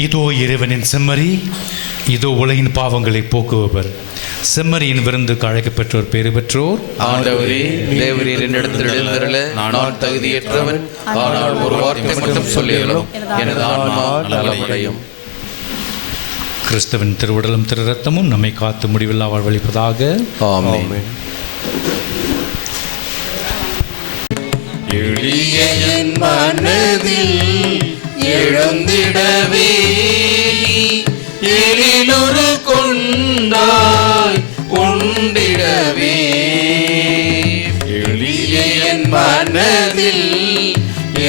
இதோ இறைவனின் செம்மறி, இதோ உலகின் பாவங்களை போக்குபவர். செம்மறியின் விருந்துக்கு அழைக்கப்பெற்றோர் பேறு பெற்றோர். ஆண்டவரே, தேவரீர் என்னிடத்தில் எழுந்தருள நான் தகுதியற்றவன், ஆனால் ஒரு வார்த்தை மட்டும் சொல்லியலும் எனது ஆன்மா நலமடையும். கிறிஸ்துவின் திருவுடலும் திரு ரத்தமும் நம்மை காத்து முடிவில்லா வாழ்வளிப்பதாக. ஆமென். எளிய என் மனதில் எழுந்திடவே எழிலுரு கொண்டாய் உண்டிடவே. எளிய என் மனதில்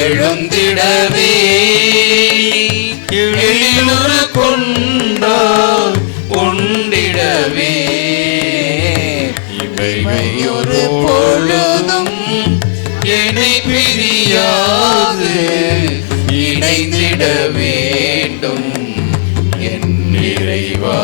எழுந்திடவே எழிலுரு கொண்டாய் உண்டிடவே. இவை ஒரு பொழுதும் என்னை பிரியாது இணைந்திட வேண்டும் என் இறைவா.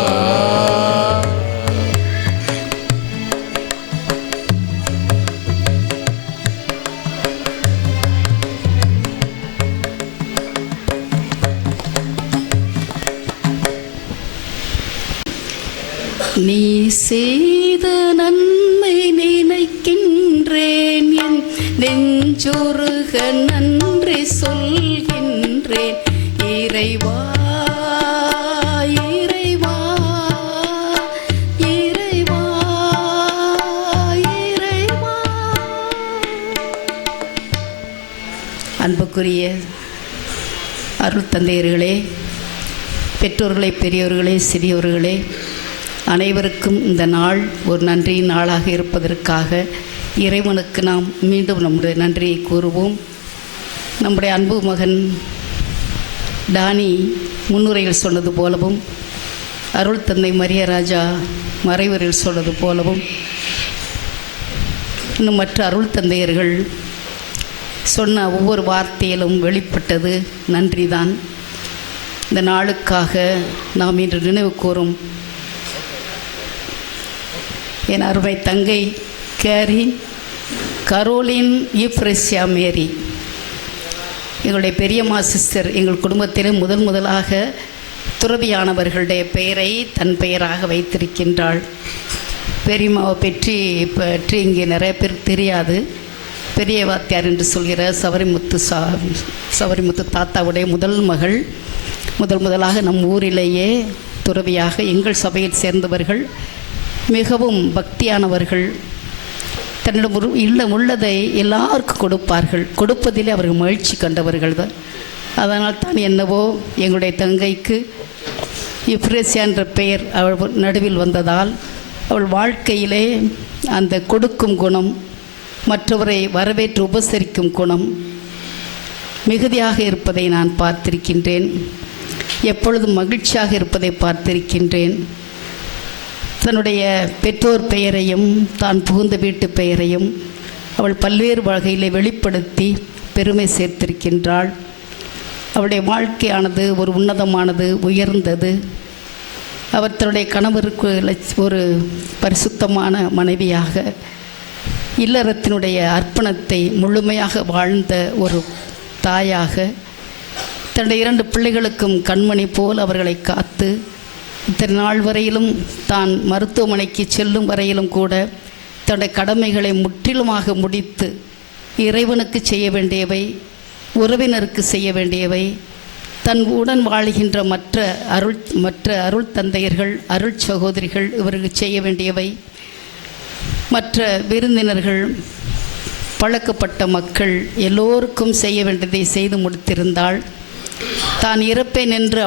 நீ செய்த நன்மை நினைக்கின்றேன், என் நெஞ்சுருக நன்றி சொல்கின்றேன். இறைவா இறைவா இறைவா இறைவா. அன்புக்குரிய அருள் தந்தையர்களே, பெற்றோர்களே, பெரியோர்களே, சிறியோர்களே, அனைவருக்கும் இந்த நாள் ஒரு நன்றியின் நாளாக இருப்பதற்காக இறைவனுக்கு நாம் மீண்டும் நம்முடைய நன்றியை கூறுவோம். நம்முடைய அன்பு மகன் டானி முன்னுரையில் சொன்னது போலவும், அருள் தந்தை மரியராஜா மறைவுரையில் சொன்னது போலவும், இன்னும் மற்ற அருள் தந்தையர்கள் சொன்ன ஒவ்வொரு வார்த்தையிலும் வெளிப்பட்டது நன்றிதான். இந்த நாளுக்காக நாம் இன்று நினைவு கூறும் என் அருமை தங்கை கேரின் கரோலின் ஈஃப்ரெஸ்யா மேரி, எங்களுடைய பெரியம்மா சிஸ்டர், எங்கள் குடும்பத்திலே முதலாக துறவியானவர்களுடைய பெயரை தன் பெயராக வைத்திருக்கின்றாள். பெரியம்மாவை பற்றி இங்கே நிறைய பேர் தெரியாது. பெரிய வாத்தியார் என்று சொல்கிற சவரிமுத்து தாத்தாவுடைய முதல் மகள், முதலாக நம் ஊரிலேயே துறவியாக எங்கள் சபையில் சேர்ந்தவர்கள், மிகவும் பக்தியானவர்கள். தன்னிடம் உள்ளதை எல்லாருக்கும் கொடுப்பார்கள். கொடுப்பதிலே அவர்கள் மகிழ்ச்சி கண்டவர்கள் தான். அதனால் தான் என்னவோ எங்களுடைய தங்கைக்கு இப்ரேசியா என்ற பெயர் அவள் நடுவில் வந்ததால் அவள் வாழ்க்கையிலே அந்த கொடுக்கும் குணம், மற்றவரை வரவேற்று உபசரிக்கும் குணம் மிகுதியாக இருப்பதை நான் பார்த்திருக்கின்றேன். எப்பொழுதும் மகிழ்ச்சியாக இருப்பதை பார்த்திருக்கின்றேன். தன்னுடைய பெற்றோர் பெயரையும் தான் புகுந்த வீட்டு பெயரையும் அவள் பல்வேறு வகையிலே வெளிப்படுத்தி பெருமை சேர்த்திருக்கின்றாள். அவளுடைய வாழ்க்கையானது ஒரு உன்னதமானது, உயர்ந்தது. அவர் தன்னுடைய கணவருக்கு ஒரு பரிசுத்தமான மனைவியாக, இல்லறத்தினுடைய அர்ப்பணத்தை முழுமையாக வாழ்ந்த ஒரு தாயாக, தன்னுடைய 2 பிள்ளைகளுக்கும் கண்மணி போல் அவர்களை காத்து, இத்தனை நாள் வரையிலும் தான் மருத்துவமனைக்கு செல்லும் வரையிலும் கூட தன்னுடைய கடமைகளை முற்றிலுமாக முடித்து, இறைவனுக்கு செய்ய வேண்டியவை, உறவினருக்கு செய்ய வேண்டியவை, தன் உடன் வாழ்கின்ற மற்ற அருள் தந்தையர்கள், அருள் சகோதரிகள் இவருக்கு செய்ய வேண்டியவை, மற்ற விருந்தினர்கள், பழக்கப்பட்ட மக்கள் எல்லோருக்கும் செய்ய வேண்டியதை செய்து முடித்திருந்தாள். தான் இறப்பேன் என்று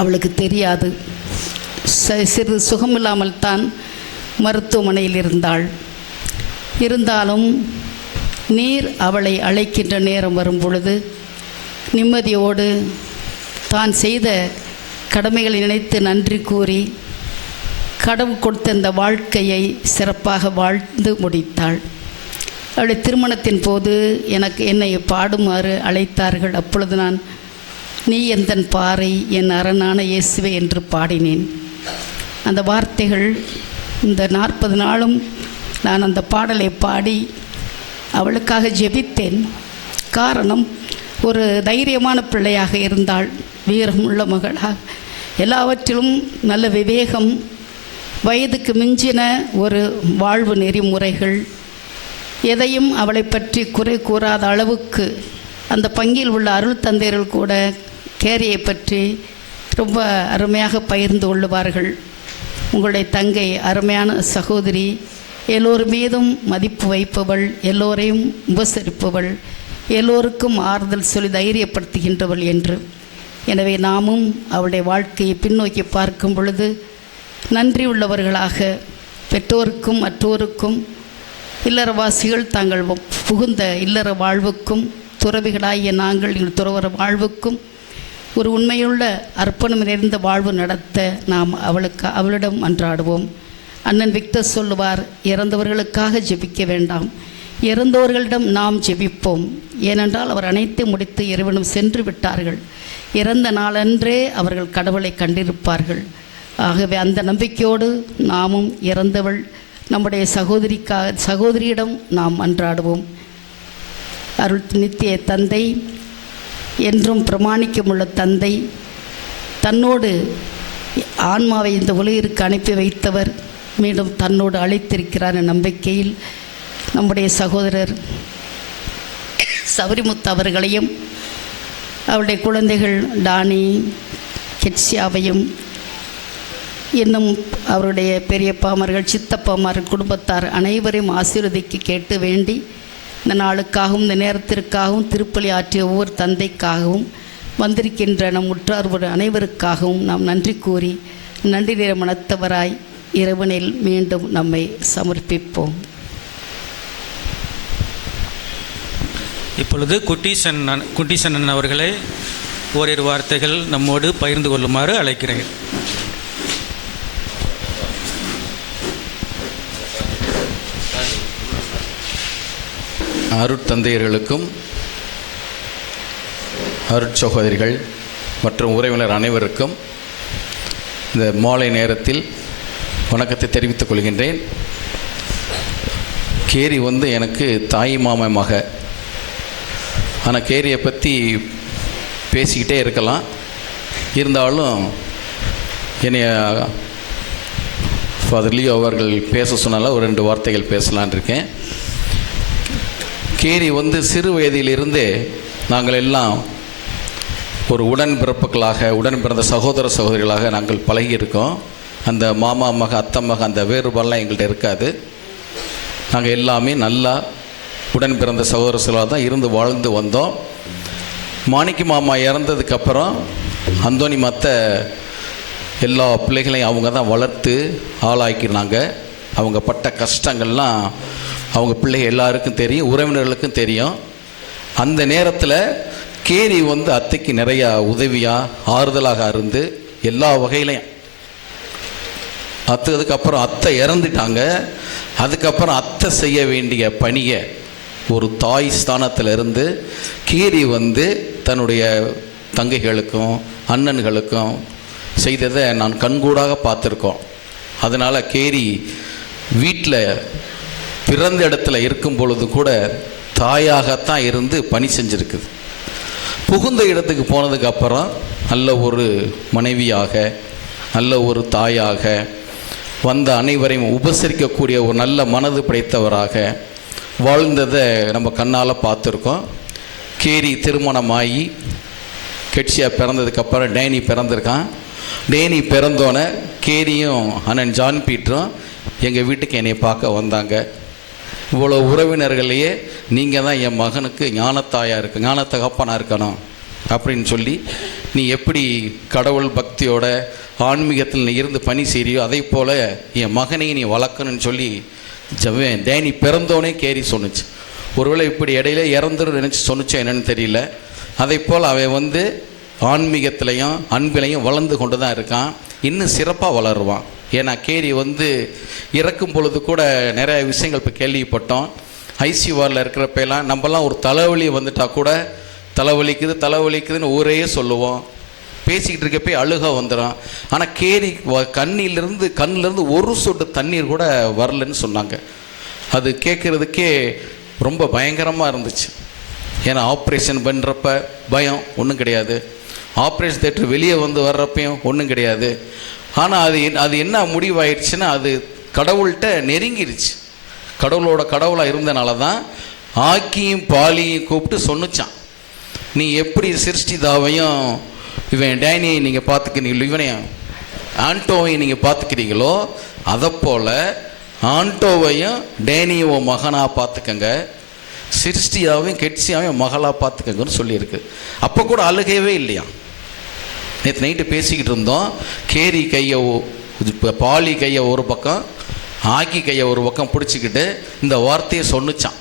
அவளுக்கு தெரியாது. சிறிது சுகமில்லாமல் தான் மருத்துவமனையில் இருந்தாலும் நீர் அவளை அழைக்கின்ற நேரம் வரும் பொழுது நிம்மதியோடு தான் செய்த கடமைகளை நினைத்து நன்றி கூறி கடவுள் கொடுத்த இந்த வாழ்க்கையை சிறப்பாக வாழ்ந்து முடித்தாள். அவளுடைய திருமணத்தின் போது என்னை பாடுமாறு அழைத்தார்கள். அப்பொழுது நான் நீ எந்தன் பாறை, என் அரணான இயேசுவே என்று பாடினேன். அந்த வார்த்தைகள் இந்த 40 நாளும் நான் அந்த பாடலை பாடி அவளுக்காக ஜெபித்தேன். காரணம், ஒரு தைரியமான பிள்ளையாக இருந்தாள். வீரமுள்ள மகளாக, எல்லாவற்றிலும் நல்ல விவேகம், வயதுக்கு மிஞ்சின ஒரு வாழ்வு நெறிமுறைகள், எதையும் அவளை பற்றி குறை கூறாத அளவுக்கு அந்த பங்கில் உள்ள அருள் தந்தையர்கள் கூட கேரியை பற்றி ரொம்ப அருமையாக பகிர்ந்து கொள்ளுவார்கள். உங்களுடைய தங்கை அருமையான சகோதரி, எல்லோர் மீதும் மதிப்பு வைப்பவள், எல்லோரையும் உபசரிப்பவள், எல்லோருக்கும் ஆறுதல் சொல்லி தைரியப்படுத்துகின்றவள் என்று. எனவே நாமும் அவளுடைய வாழ்க்கையை பின்னோக்கி பார்க்கும் பொழுது நன்றி உள்ளவர்களாக பெற்றோருக்கும் மற்றோருக்கும் இல்லறவாசிகள் தாங்கள் புகுந்த இல்லற வாழ்வுக்கும் துறவிகளாகிய நாங்கள் எங்கள் துறவர வாழ்வுக்கும் ஒரு உண்மையுள்ள அர்ப்பணம் நிறைந்த வாழ்வு நடத்த நாம் அவளிடம் அன்றாடுவோம். அண்ணன் விக்டர் சொல்லுவார், இறந்தவர்களுக்காக ஜெபிக்க வேண்டாம், இறந்தவர்களிடம் நாம் ஜெபிப்போம். ஏனென்றால் அவர் அனைத்து முடித்து இறைவனும் சென்று விட்டார்கள். இறந்த நாளன்றே அவர்கள் கடவுளை கண்டிருப்பார்கள். ஆகவே அந்த நம்பிக்கையோடு நாமும் இறந்தவள் நம்முடைய சகோதரியிடம் நாம் அன்றாடுவோம். அருள் நித்திய தந்தை, என்றும் பிரமாணிக்கமுள்ள தந்தை, தன்னோடு ஆன்மாவை இந்த உலகிற்கு அனுப்பி வைத்தவர் மீண்டும் தன்னோடு அழைத்திருக்கிறார் என்ற நம்பிக்கையில் நம்முடைய சகோதரர் சபரிமுத்து அவர்களையும் அவருடைய குழந்தைகள் டானி, கெட்சியாவையும் இன்னும் அவருடைய பெரியப்பாமார்கள், சித்தப்பாமார்கள், குடும்பத்தார் அனைவரையும் ஆசீர்வதிக்க கேட்டு வேண்டி இந்த நாளுக்காகவும் இந்த நேரத்திற்காகவும் திருப்பலி ஆற்றிய ஒவ்வொரு தந்தைக்காகவும் வந்திருக்கின்ற நம் உற்றார் அனைவருக்காகவும் நாம் நன்றி கூறி நன்றி நிற மனத்தவராய் இறைவனில் மீண்டும் நம்மை சமர்ப்பிப்போம். இப்பொழுது குட்டீசன் அவர்களை ஓரிரு வார்த்தைகள் நம்மோடு பகிர்ந்து கொள்ளுமாறு அழைக்கிறேன். அருட்தந்தையர்களுக்கும் அருட்சகோதரிகள் மற்றும் உறவினர் அனைவருக்கும் இந்த மாலை நேரத்தில் வணக்கத்தை தெரிவித்துக் கொள்கின்றேன். கேரி எனக்கு தாய் மாமா மக. ஆனால் கேரியை பற்றி பேசிக்கிட்டே இருக்கலாம். இருந்தாலும் என்னைய ஃபாதர் லியோ அவர்கள் பேச சொன்னால ஒரு 2 வார்த்தைகள் பேசலான் இருக்கேன். கேரி சிறு வயதிலிருந்தே நாங்கள் எல்லாம் ஒரு உடன் பிறந்த சகோதர சகோதரிகளாக நாங்கள் பழகியிருக்கோம். அந்த மாமா மக, அத்தை மக அந்த வேறுபாடெலாம் எங்கள்கிட்ட இருக்காது. நாங்கள் எல்லாமே நல்லா உடன் பிறந்த சகோதர சகோதரிகளாக தான் இருந்து வாழ்ந்து வந்தோம். மாணிக்க மாமா இறந்ததுக்கப்புறம் அந்தோணி மற்ற எல்லா பிள்ளைகளையும் அவங்க தான் வளர்த்து ஆளாக்கினாங்க. அவங்க பட்ட கஷ்டங்கள்லாம் அவங்க பிள்ளைகள் எல்லாருக்கும் தெரியும், உறவினர்களுக்கும் தெரியும். அந்த நேரத்தில் கேரி அத்தைக்கு நிறையா உதவியாக ஆறுதலாக இருந்து எல்லா வகையிலையும் அதுக்கப்புறம் அத்தை இறந்துட்டாங்க. அதுக்கப்புறம் அத்தை செய்ய வேண்டிய பணியை ஒரு தாய் ஸ்தானத்திலிருந்து கேரி தன்னுடைய தங்கைகளுக்கும் அண்ணன்களுக்கும் செய்ததை நான் கண்கூடாக பார்த்துருக்கோம். அதனால் கேரி வீட்டில் பிறந்த இடத்துல இருக்கும் பொழுது கூட தாயாகத்தான் இருந்து பணி செஞ்சுருக்குது. புகுந்த இடத்துக்கு போனதுக்கப்புறம் நல்ல ஒரு மனைவியாக, நல்ல ஒரு தாயாக, வந்த அனைவரையும் உபசரிக்கக்கூடிய ஒரு நல்ல மனது படைத்தவராக வாழ்ந்ததை நம்ம கண்ணால் பார்த்துருக்கோம். கேரி திருமணமாகி கெட்சியா பிறந்ததுக்கப்புறம் டேனி பிறந்திருக்கான். டேனி பிறந்தோன்னே கேரியும் அண்ணன் ஜான் பீட்டரும் எங்கள் வீட்டுக்கு என்னை பார்க்க வந்தாங்க. இவ்வளோ உறவினர்களையே நீங்கள் தான் என் மகனுக்கு ஞானத்தகப்பனாக இருக்கணும் அப்படின்னு சொல்லி, நீ எப்படி கடவுள் பக்தியோட ஆன்மீகத்தில் நீ இருந்து பணி செய்கிறியோ அதே போல் என் மகனையும் நீ வளர்க்கணும்னு சொல்லி டேனி பிறந்தோன்னே கேரி சொன்னுச்சு. ஒருவேளை இப்படி இடையில இறந்துரும் நினச்சி சொன்னிச்சா என்னன்னு தெரியல. அதே போல் அவன் ஆன்மீகத்திலையும் அன்பிலையும் வளர்ந்து கொண்டு தான் இருக்கான். இன்னும் சிறப்பாக வளருவான். ஏன்னா கேரி இறக்கும் பொழுது கூட நிறைய விஷயங்கள் இப்போ கேள்விப்பட்டோம். ஐசியூஆரில் இருக்கிறப்பெல்லாம் நம்மலாம் ஒரு தலைவலி வந்துட்டால் கூட தலைவலிக்குதுன்னு ஊரே சொல்லுவோம். பேசிக்கிட்டு இருக்கப்பே அழுக வந்துடும். ஆனால் கேரி கண்ணிலேருந்து ஒரு சொட்டு தண்ணீர் கூட வரலன்னு சொன்னாங்க. அது கேட்குறதுக்கே ரொம்ப பயங்கரமாக இருந்துச்சு. ஏன்னா ஆப்ரேஷன் பண்ணுறப்ப பயம் ஒன்றும் கிடையாது. ஆப்ரேஷன் தேட்டர் வெளியே வந்து வர்றப்பையும் ஒன்றும் கிடையாது. ஆனால் அது என்ன முடிவாயிடுச்சுன்னா, அது கடவுள்கிட்ட நெருங்கிருச்சு. கடவுளோட கடவுளாக இருந்தனால தான் ஆக்கியும் பாலியும் கூப்பிட்டு சொன்னிச்சான், நீ எப்படி சிருஷ்டிதாவையும் இவன் டேனியை நீங்கள் பார்த்துக்கிறீங்களோ, இவனையும் ஆண்டோவையும் நீங்கள் பார்த்துக்கிறீங்களோ, அதை போல் ஆண்டோவையும் டேனியும் மகனாக பார்த்துக்கங்க, சிருஷ்டியாவையும் கெட்சியாவையும் மகளாக பார்த்துக்கங்கன்னு சொல்லியிருக்கு. அப்போ கூட அழுகையவே இல்லையா. நேற்று நைட்டு பேசிக்கிட்டு இருந்தோம், கேரி கையை பாலி கையை ஒரு பக்கம், ஆக்கி கையை ஒரு பக்கம் பிடிச்சிக்கிட்டு இந்த வார்த்தையை சொன்னிச்சான்.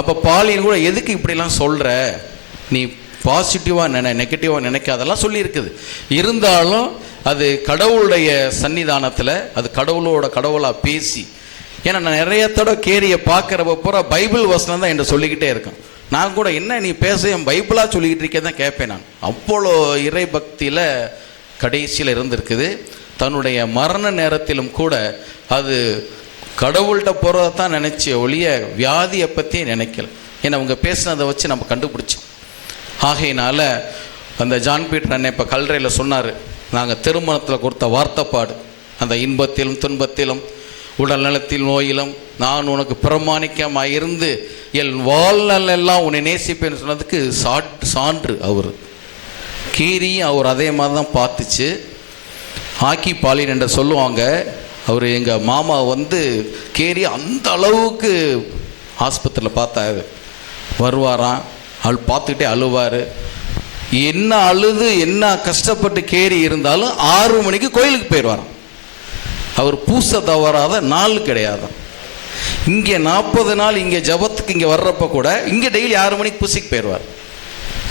அப்போ பாலின்னு கூட எதுக்கு இப்படிலாம் சொல்கிற, நீ பாசிட்டிவாக நெகட்டிவாக நினைக்காதெல்லாம் சொல்லியிருக்குது. இருந்தாலும் அது கடவுளுடைய சன்னிதானத்தில் அது கடவுளோட கடவுளாக பேசி, ஏன்னா நான் நிறைய தடவை கேரியை பார்க்குறப்ப பூரா பைபிள் வசனம் தான் என்கிட்ட சொல்லிக்கிட்டே இருக்கேன். நான் கூட என்ன நீ பேச என் பைபிளாக சொல்லிக்கிட்டு இருக்கே தான் கேட்பேன். நான் அவ்வளோ இறை பக்தியில் கடைசியில் இருந்திருக்குது. தன்னுடைய மரண நேரத்திலும் கூட அது கடவுள்கிட்ட போகிறத தான் நினச்ச ஒழிய வியாதியை பற்றி நினைக்கல. ஏன்னா அவங்க பேசினதை வச்சு நம்ம கண்டுபிடிச்சோம். ஆகையினால அந்த ஜான் பீட்டர் அண்ணன் இப்போ கல்றையில் சொன்னார், நாங்கள் திருமணத்தில் கொடுத்த வார்த்தைப்பாடு, அந்த இன்பத்திலும் துன்பத்திலும் உடல் நலத்தில் நோயிலும் நான் உனக்கு பிரமாணிக்கமாக இருந்து என் வாழ்நாளெல்லாம் உன்னை நேசிப்பேன்னு சொன்னதுக்கு சான்று அவர். கீரியும் அவர் அதே மாதிரி தான் பார்த்துச்சு. ஆக்கி பாலின் என்று சொல்லுவாங்க. அவர் எங்கள் மாமா வந்து கேரி அந்த அளவுக்கு ஆஸ்பத்திரியில் பார்த்தாரு. வருவாராம், பார்த்துக்கிட்டே அழுவார். என்ன அழுது என்ன கஷ்டப்பட்டு கேரி இருந்தாலும் 6 மணிக்கு கோயிலுக்கு போயிடுவாராம். அவர் பூச தவறாத நாள் கிடையாது. இங்கே 40 நாள் இங்கே ஜபத்துக்கு இங்கே வர்றப்ப கூட இங்கே டெய்லி 6 மணிக்கு பூசிக்கு போயிடுவார்.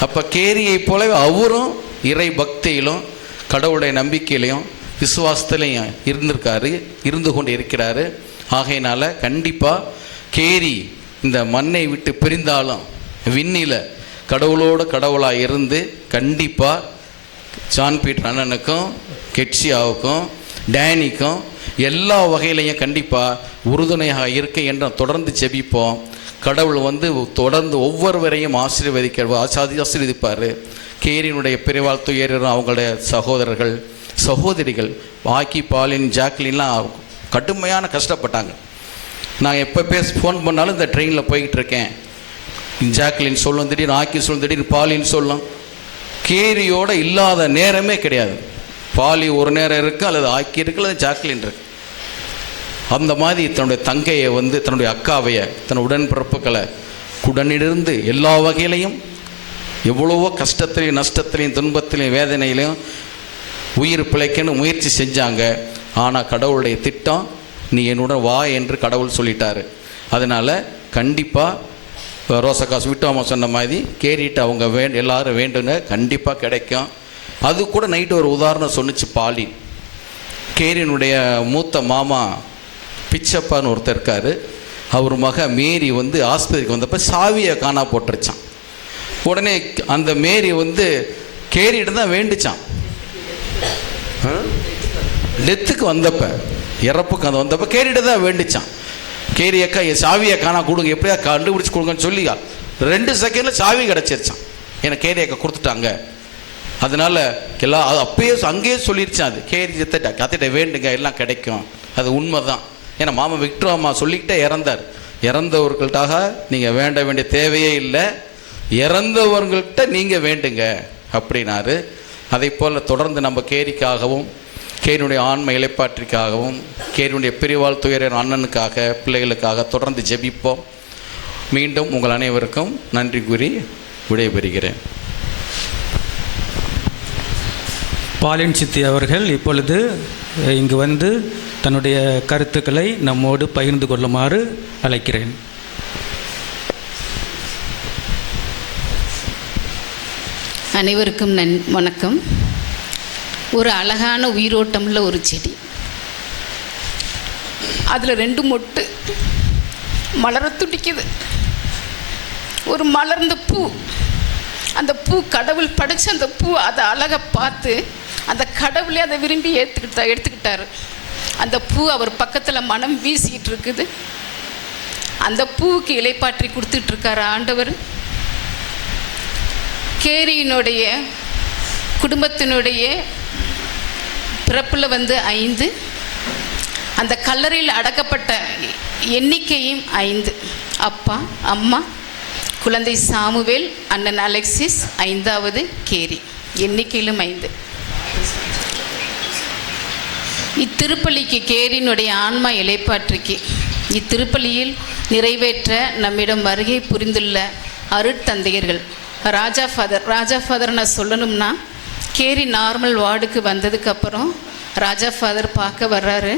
அப்போ கேரியை போலவே அவரும் இறை பக்தியிலும் கடவுளுடைய நம்பிக்கையிலையும் விசுவாசத்துலையும் இருந்து கொண்டு இருக்கிறாரு. ஆகையினால கண்டிப்பாக கேரி இந்த மண்ணை விட்டு பிரிந்தாலும் விண்ணில கடவுளோட கடவுளாக இருந்து கண்டிப்பாக ஜான் பீட்டர் அண்ணனுக்கும் கெட்சியாவுக்கும் டேனிக்கும் எல்லா வகையிலையும் கண்டிப்பாக உறுதுணையாக இருக்க என்று தொடர்ந்து ஜெபிப்போம். கடவுள் வந்து தொடர்ந்து ஒவ்வொருவரையும் ஆசீர்வதிப்பார். கேரியினுடைய பிரிவால் துயரும் அவங்களுடைய சகோதரர்கள் சகோதரிகள் ஆக்கி பாலின் ஜாக்லின்லாம் கடுமையான கஷ்டப்பட்டாங்க. நான் எப்போ ஃபோன் பண்ணாலும் இந்த ட்ரெயினில் போய்கிட்டு இருக்கேன், ஜாக்லின் சொல்லும், திடீர்னு ஆக்கி சொல்லும், திடீர்னு பாலின்னு சொல்லும். கேரியோட இல்லாத நேரமே கிடையாது. பாலி ஒரு நேரம் இருக்குது, அல்லது ஆக்கி இருக்குது, அல்லது ஜாக்லின் இருக்கு. அந்த மாதிரி தன்னுடைய தங்கையை வந்து தன்னுடைய அக்காவையை தன் உடன்பிறப்புகளை உடனிருந்து எல்லா வகையிலையும் எவ்வளவோ கஷ்டத்திலையும் நஷ்டத்திலையும் துன்பத்திலையும் வேதனையிலையும் உயிர் பிழைக்கணும் முயற்சி செஞ்சாங்க. ஆனால் கடவுளுடைய திட்டம் நீ என்னுடன் வா என்று கடவுள் சொல்லிட்டாரு. அதனால் கண்டிப்பாக ரோசக்காசு விட்டோமா சொன்ன மாதிரி கேரிட்டு அவங்க எல்லாரும் வேண்டுங்க, கண்டிப்பாக கிடைக்கும். அது கூட நைட்டு ஒரு உதாரணம் சொன்னிச்சு பாலி. கேரியினுடைய மூத்த மாமா பிச்சப்பான்னு ஒருத்தர் இருக்கார். அவர் மக மேரி வந்து ஆஸ்பத்திரிக்கு வந்தப்போ சாவியை காணா போட்டுருச்சான். உடனே அந்த மேரி வந்து கேரிட்டு தான் வேண்டுச்சான். டெத்துக்கு வந்தப்ப இறப்புக்கு அந்த வந்தப்போ கேரிட்டு தான் வேண்டுச்சான். கேரி அக்கா என் சாவியை காணா கொடுங்க, எப்படியா கண்டுபிடிச்சி கொடுங்கன்னு சொல்லி 2 செகண்டில் சாவி கிடச்சிருச்சான். ஏன்னா கேரி அக்கா கொடுத்துட்டாங்க. அதனால் எல்லாம் அப்பயே அங்கேயே சொல்லிடுச்சான். அது கேரி கத்திட்ட வேண்டுங்க, எல்லாம் கிடைக்கும். அது உண்மை தான். ஏன்னா மாமா விக்டர் அம்மா சொல்லிக்கிட்டே இறந்தார். இறந்தவர்கள்ட்டாக நீங்கள் வேண்ட வேண்டிய தேவையே இல்லை, இறந்தவர்கள்ட்ட நீங்கள் வேண்டுங்க அப்படின்னாரு. அதை போல் தொடர்ந்து நம்ம கேரிக்காகவும் கேரினுடைய ஆன்ம இலைப்பாற்றிக்காகவும் கேரினுடைய பிரிவால் துயர அண்ணனுக்காக பிள்ளைகளுக்காக தொடர்ந்து ஜெபிப்போம். மீண்டும் உங்கள் அனைவருக்கும் நன்றி கூறி விடைபெறுகிறேன். பாலின் சித்தி அவர்கள் இப்பொழுது இங்கு வந்து தன்னுடைய கருத்துக்களை நம்மோடு பகிர்ந்து கொள்ளுமாறு அழைக்கிறேன். அனைவருக்கும் வணக்கம். ஒரு அழகான உயிரோட்டமுள்ள ஒரு செடி, அதில் 2 மொட்டு மலர துடிக்குது. ஒரு மலர்ந்த பூ, அந்த பூ கடவுள் படைச்ச அந்த பூ, அதை அழகை பார்த்து அந்த கடவுளே அதை விரும்பி எடுத்துக்கிட்டாரு. அந்த பூ அவர் பக்கத்தில் மனம் வீசிக்கிட்டு இருக்குது. அந்த பூவுக்கு இலைப்பாற்றி கொடுத்துட்ருக்காரு ஆண்டவர். கேரியினுடைய குடும்பத்தினுடைய பிறப்பில் வந்து 5, அந்த கல்லறையில் அடக்கப்பட்ட எண்ணிக்கையும் 5. அப்பா, அம்மா, குழந்தை சாமுவேல், அண்ணன் அலெக்சிஸ், 5வது கேரி, எண்ணிக்கையிலும் 5. இத்திருப்பலிக்கு கேரியினுடைய ஆன்மா இலைப்பாற்றிக்கு இத்திருப்பலியில் நிறைவேற்ற நம்மிடம் வருகை புரிந்துள்ள அருட்தந்தையர்கள் ராஜா ஃபாதர் நான் சொல்லணும்னா, கேரி நார்மல் வார்டுக்கு வந்ததுக்கப்புறம் ராஜா ஃபாதர் பார்க்க வர்றாரு.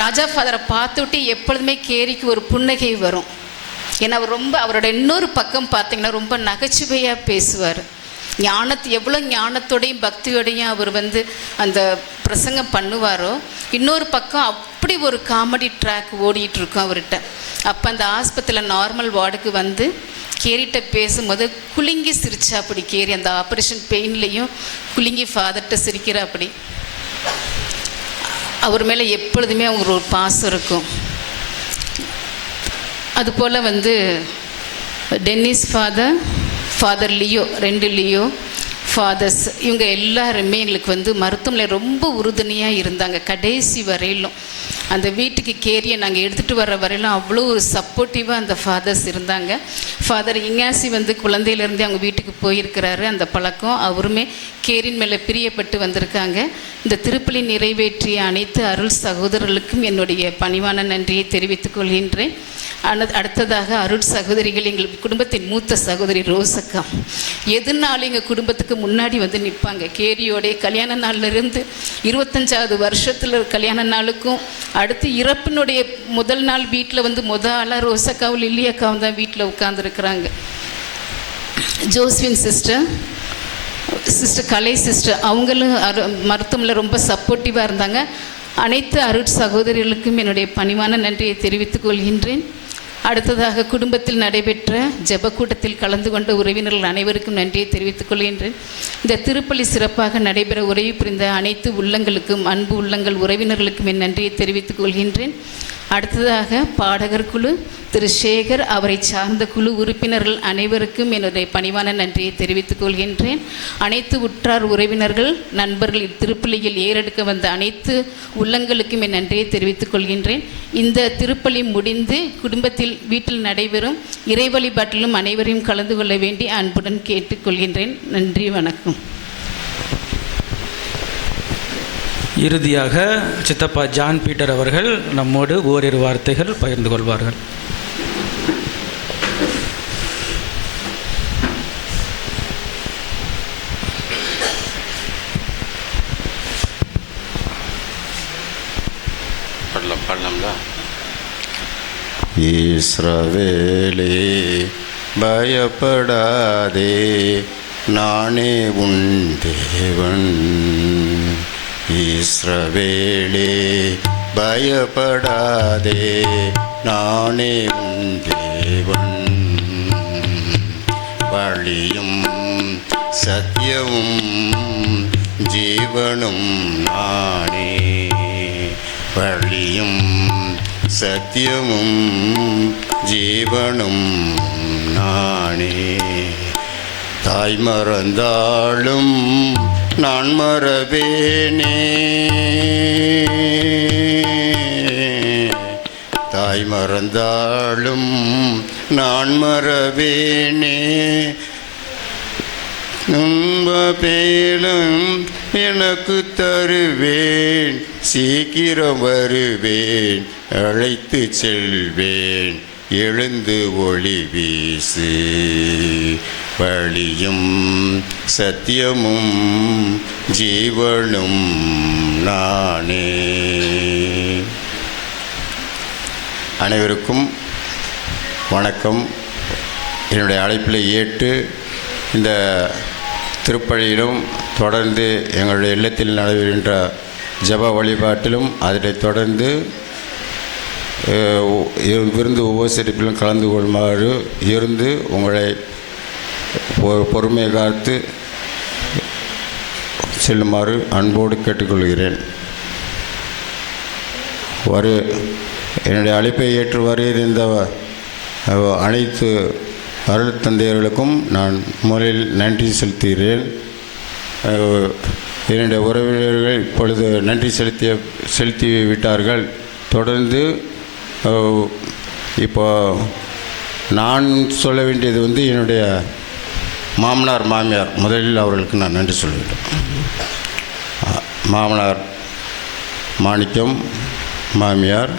ராஜா ஃபாதரை பார்த்துட்டு எப்பொழுதுமே கேரிக்கு ஒரு புன்னகை வரும். ஏன்னா அவர் அவரோட இன்னொரு பக்கம் பார்த்திங்கன்னா ரொம்ப நகைச்சுவையாக பேசுவார். எவ்வளோ ஞானத்தோடையும் பக்தியோடையும் அவர் வந்து அந்த பிரசங்கம் பண்ணுவாரோ, இன்னொரு பக்கம் அப்படி ஒரு காமெடி ட்ராக் ஓடிட்டுருக்கோம் அவர்கிட்ட. அப்போ அந்த ஆஸ்பத்திரியில் நார்மல் வார்டுக்கு வந்து கேரிட்ட பேசும்போது குலுங்கி சிரிச்சா அப்படி. கேரி அந்த ஆப்ரேஷன் பெயின்லேயும் குலுங்கி ஃபாதர்கிட்ட சிரிக்கிறா அப்படி. அவர் மேலே எப்பொழுதுமே அவங்க ஒரு பாசம் இருக்கும். அதுபோல் வந்து Dennis father Leo, 2 Leo fathers, இவங்க எல்லாருமே எங்களுக்கு வந்து மருத்துவமனையில் ரொம்ப உறுதுணையாக இருந்தாங்க கடைசி வரையிலும். அந்த வீட்டுக்கு கேரியை நாங்கள் எடுத்துகிட்டு வர வரையிலும் அவ்வளோ ஒரு சப்போர்ட்டிவாக அந்த ஃபாதர்ஸ் இருந்தாங்க. ஃபாதர் இங்காசி வந்து குழந்தையிலேருந்தே அவங்க வீட்டுக்கு போயிருக்கிறாரு. அந்த பழக்கம் அவருமே கேரின் மேலே பிரியப்பட்டு வந்திருக்காங்க. இந்த திருப்பலி நிறைவேற்றிய அனைத்து அருள் சகோதரர்களுக்கும் என்னுடைய பணிவான நன்றியை தெரிவித்துக் கொள்கின்றேன். அடுத்ததாக அருள் சகோதரிகள், எங்கள் குடும்பத்தின் மூத்த சகோதரி ரோசக்கா எதுனாலும் எங்கள் குடும்பத்துக்கு முன்னாடி வந்து நிற்பாங்க. கேரியோடைய கல்யாண நாள்லேருந்து 25வது வருஷத்தில் கல்யாண நாளுக்கும் அடுத்து இறப்பினுடைய முதல் நாள் வீட்டில் வந்து ஆளாக ரோசக்காவும் லில்லியக்காவும் தான் வீட்டில் உட்காந்துருக்குறாங்க. ஜோஸ்வின் சிஸ்டர் கலை சிஸ்டர் அவங்களும் மருத்துவமனையில் ரொம்ப சப்போர்ட்டிவாக இருந்தாங்க. அனைத்து அருட் சகோதரிகளுக்கும் என்னுடைய பணிவான நன்றியை தெரிவித்துக் கொள்கின்றேன். அடுத்ததாக குடும்பத்தில் நடைபெற்ற ஜெப கூட்டத்தில் கலந்து கொண்ட உறவினர்கள் அனைவருக்கும் நன்றியை தெரிவித்துக் கொள்கின்றேன். இந்த திருப்பலி சிறப்பாக நடைபெற உதவி புரிந்த அனைத்து உள்ளங்களுக்கும், அன்பு உள்ளங்கள் உறவினர்களுக்கும் என் நன்றியை தெரிவித்துக் கொள்கின்றேன். அடுத்ததாக பாடகர் குழு திரு சேகர், அவரை சார்ந்த குழு உறுப்பினர்கள் அனைவருக்கும் என்னுடைய பணிவான நன்றியை தெரிவித்துக் கொள்கின்றேன். அனைத்து உற்றார் உறவினர்கள், நண்பர்கள், இத்திருப்பலியில் ஏறெடுக்க வந்த அனைத்து உள்ளங்களுக்கும் என் நன்றியை தெரிவித்துக் கொள்கின்றேன். இந்த திருப்பலி முடிந்து குடும்பத்தில் வீட்டில் நடைபெறும் இறை வழிபாட்டிலும் அனைவரையும் கலந்து கொள்ள வேண்டி அன்புடன் கேட்டுக்கொள்கின்றேன். நன்றி, வணக்கம். இறுதியாக சித்தப்பா ஜான் பீட்டர் அவர்கள் நம்மோடு ஓரிரு வார்த்தைகள் பகிர்ந்து கொள்வார்கள். இஸ்ரவேலே பயப்படாதே, நானே உன் தேவன். இஸ்ரவேலே பயப்படாதே, நானே உன் தேவன். வழியும் சத்தியமும் ஜீவனும் நானே. வழியும் சத்தியமும் ஜீவனும் நானே. தாய் மறந்தாலும் நான் மறவேனே, தாய் மறந்தாலும் நான் மறவேனே. பேலும் எனக்கு தருவேன், சீக்கிரம் வருவேன், அழைத்து செல்வேன், எழுந்து ஒளி வீசு. வழியும் சத்தியமும் ஜீவனும் நானே. அனைவருக்கும் வணக்கம். என்னுடைய அழைப்பில் ஏற்று இந்த திருப்பலியிலும் தொடர்ந்து எங்களுடைய இல்லத்தில் நடைபெறுகின்ற ஜப வழிபாட்டிலும் அதனைத் தொடர்ந்து விருந்து உபசரிப்பிலும் கலந்து கொள்ளுமாறு இருந்து உங்களை பொறுமையை காத்து செல்லுமாறு அன்போடு கேட்டுக்கொள்கிறேன். என்னுடைய அழைப்பை ஏற்று வருகின்ற அனைத்து அருள் தந்தையர்களுக்கும் நான் முதலில் நன்றி செலுத்துகிறேன். என்னுடைய உறவினர்கள் இப்பொழுது நன்றி செலுத்தி விட்டார்கள். தொடர்ந்து இப்போ நான் சொல்ல வேண்டியது வந்து என்னுடைய மாமனார் மாமியார். முதலில் அவர்களுக்கு நான் நன்றி சொல்லிவிட்டேன். மாமனார் மாணிக்கம், மாமியார்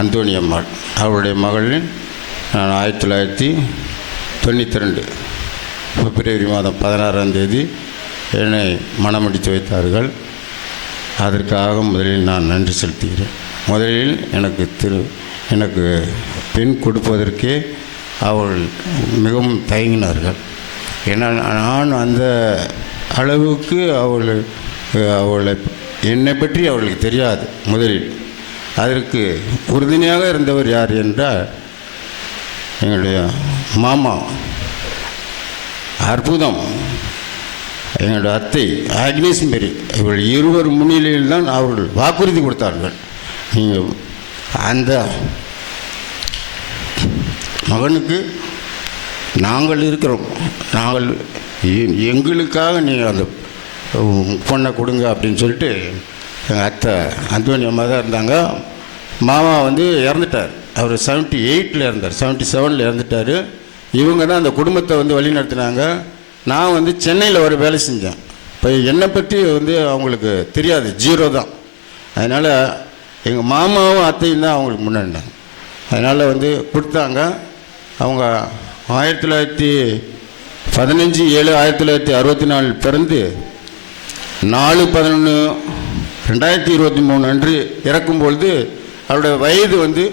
அந்தோணியம்மாள். அவருடைய மகள் நான் 1992 பிப்ரவரி மாதம் 16ஆம் தேதி என்னை மணமடித்து வைத்தார்கள். அதற்காக முதலில் நான் நன்றி செலுத்துகிறேன். முதலில் எனக்கு பெண் கொடுப்பதற்கே அவர்கள் மிகவும் தயங்கினார்கள். ஏன்னா நான் அந்த அளவுக்கு அவளை என்னை பற்றி அவர்களுக்கு தெரியாது. முதலில் அதற்கு உறுதுணையாக இருந்தவர் யார் என்றால் எங்களுடைய மாமா, அற்புதம், எங்களுடைய அத்தை ஆக்னேஸ் மேரி. இவர்கள் இருவர் முன்னிலையில் தான் அவர்கள் வாக்குறுதி கொடுத்தார்கள். நீங்கள் அந்த மகனுக்கு நாங்கள் இருக்கிறோம், நாங்கள் எங்களுக்காக நீங்கள் அந்த பொண்ணை கொடுங்க அப்படின்னு சொல்லிட்டு எங்கள் அத்தை அந்தோணி அம்மா தான் இருந்தாங்க. மாமா வந்து இறந்துட்டார். அவர் 78 இருந்தார், 77 இறந்துட்டார். இவங்க தான் அந்த குடும்பத்தை வந்து வழி நடத்தினாங்க. நான் வந்து சென்னையில் ஒரு வேலை செஞ்சேன். இப்போ என்னை பற்றி வந்து அவங்களுக்கு தெரியாது, 0 தான். அதனால் எங்கள் மாமாவும் அத்தையும் தான் அவங்களுக்கு முன்னாடினாங்க. அதனால் வந்து கொடுத்தாங்க. அவங்க 1915/7/1964 பிறந்து 4/11/2023 அன்று இறக்கும்பொழுது அவருடைய வயது வந்து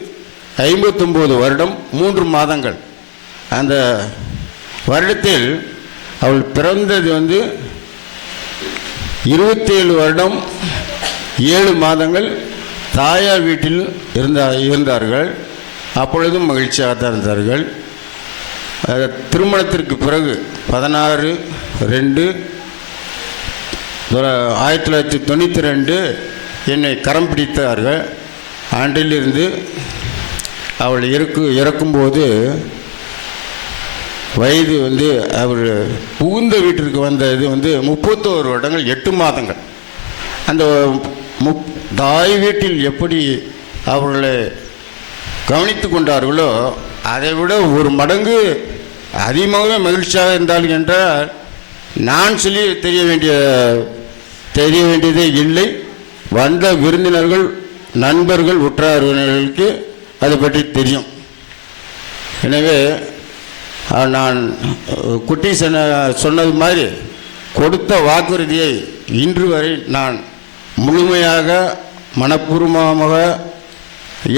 59 வருடம் 3 மாதங்கள். அந்த வருடத்தில் அவள் பிறந்தது வந்து 27 வருடம் 7 மாதங்கள் தாயார் வீட்டில் இருந்தார்கள். அப்பொழுதும் மகிழ்ச்சியாக தான் இருந்தார்கள். திருமணத்திற்கு பிறகு 16/2/1992 என்னை கரம் பிடித்தார்கள். ஆண்டிலிருந்து அவள் இறக்கும்போது வயது வந்து அவர் புகுந்த வீட்டிற்கு வந்தது வந்து 31 வருடங்கள் 8 மாதங்கள். அந்த தாய் வீட்டில் எப்படி அவர்களை கவனித்து கொண்டார்களோ அதை விட ஒரு மடங்கு அதிகமாக மகிழ்ச்சியாக இருந்தார்கள் என்றால் நான் சொல்லி தெரிய வேண்டியதே இல்லை. வந்த விருந்தினர்கள், நண்பர்கள், உற்றார் உறவினர்களுக்கு அதை பற்றி தெரியும். எனவே நான் குட்டி சொன்னது மாதிரி கொடுத்த வாக்குறுதியை இன்று வரை நான் முழுமையாக மனப்பூர்வமாக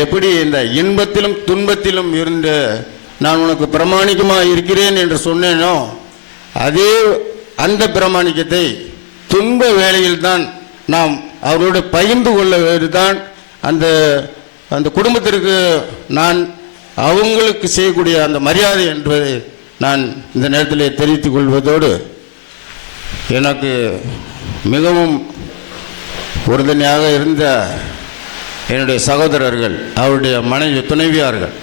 எப்படி இந்த இன்பத்திலும் துன்பத்திலும் இருந்த நான் உனக்கு பிரமாணிக்கமாக இருக்கிறேன் என்று சொன்னேனோ அதே அந்த பிரமாணிக்கத்தை துன்ப வேளையில் தான் நாம் அவரோடு பகிர்ந்து கொள்ள தான் அந்த குடும்பத்திற்கு நான் அவங்களுக்கு செய்யக்கூடிய அந்த மரியாதை என்பதை நான் இந்த நேரத்தில் தெரிவித்துக் கொள்வதோடு எனக்கு மிகவும் உறுதுணையாக இருந்த என்னுடைய சகோதரர்கள், அவருடைய மனைவி துணைவியார்கள்.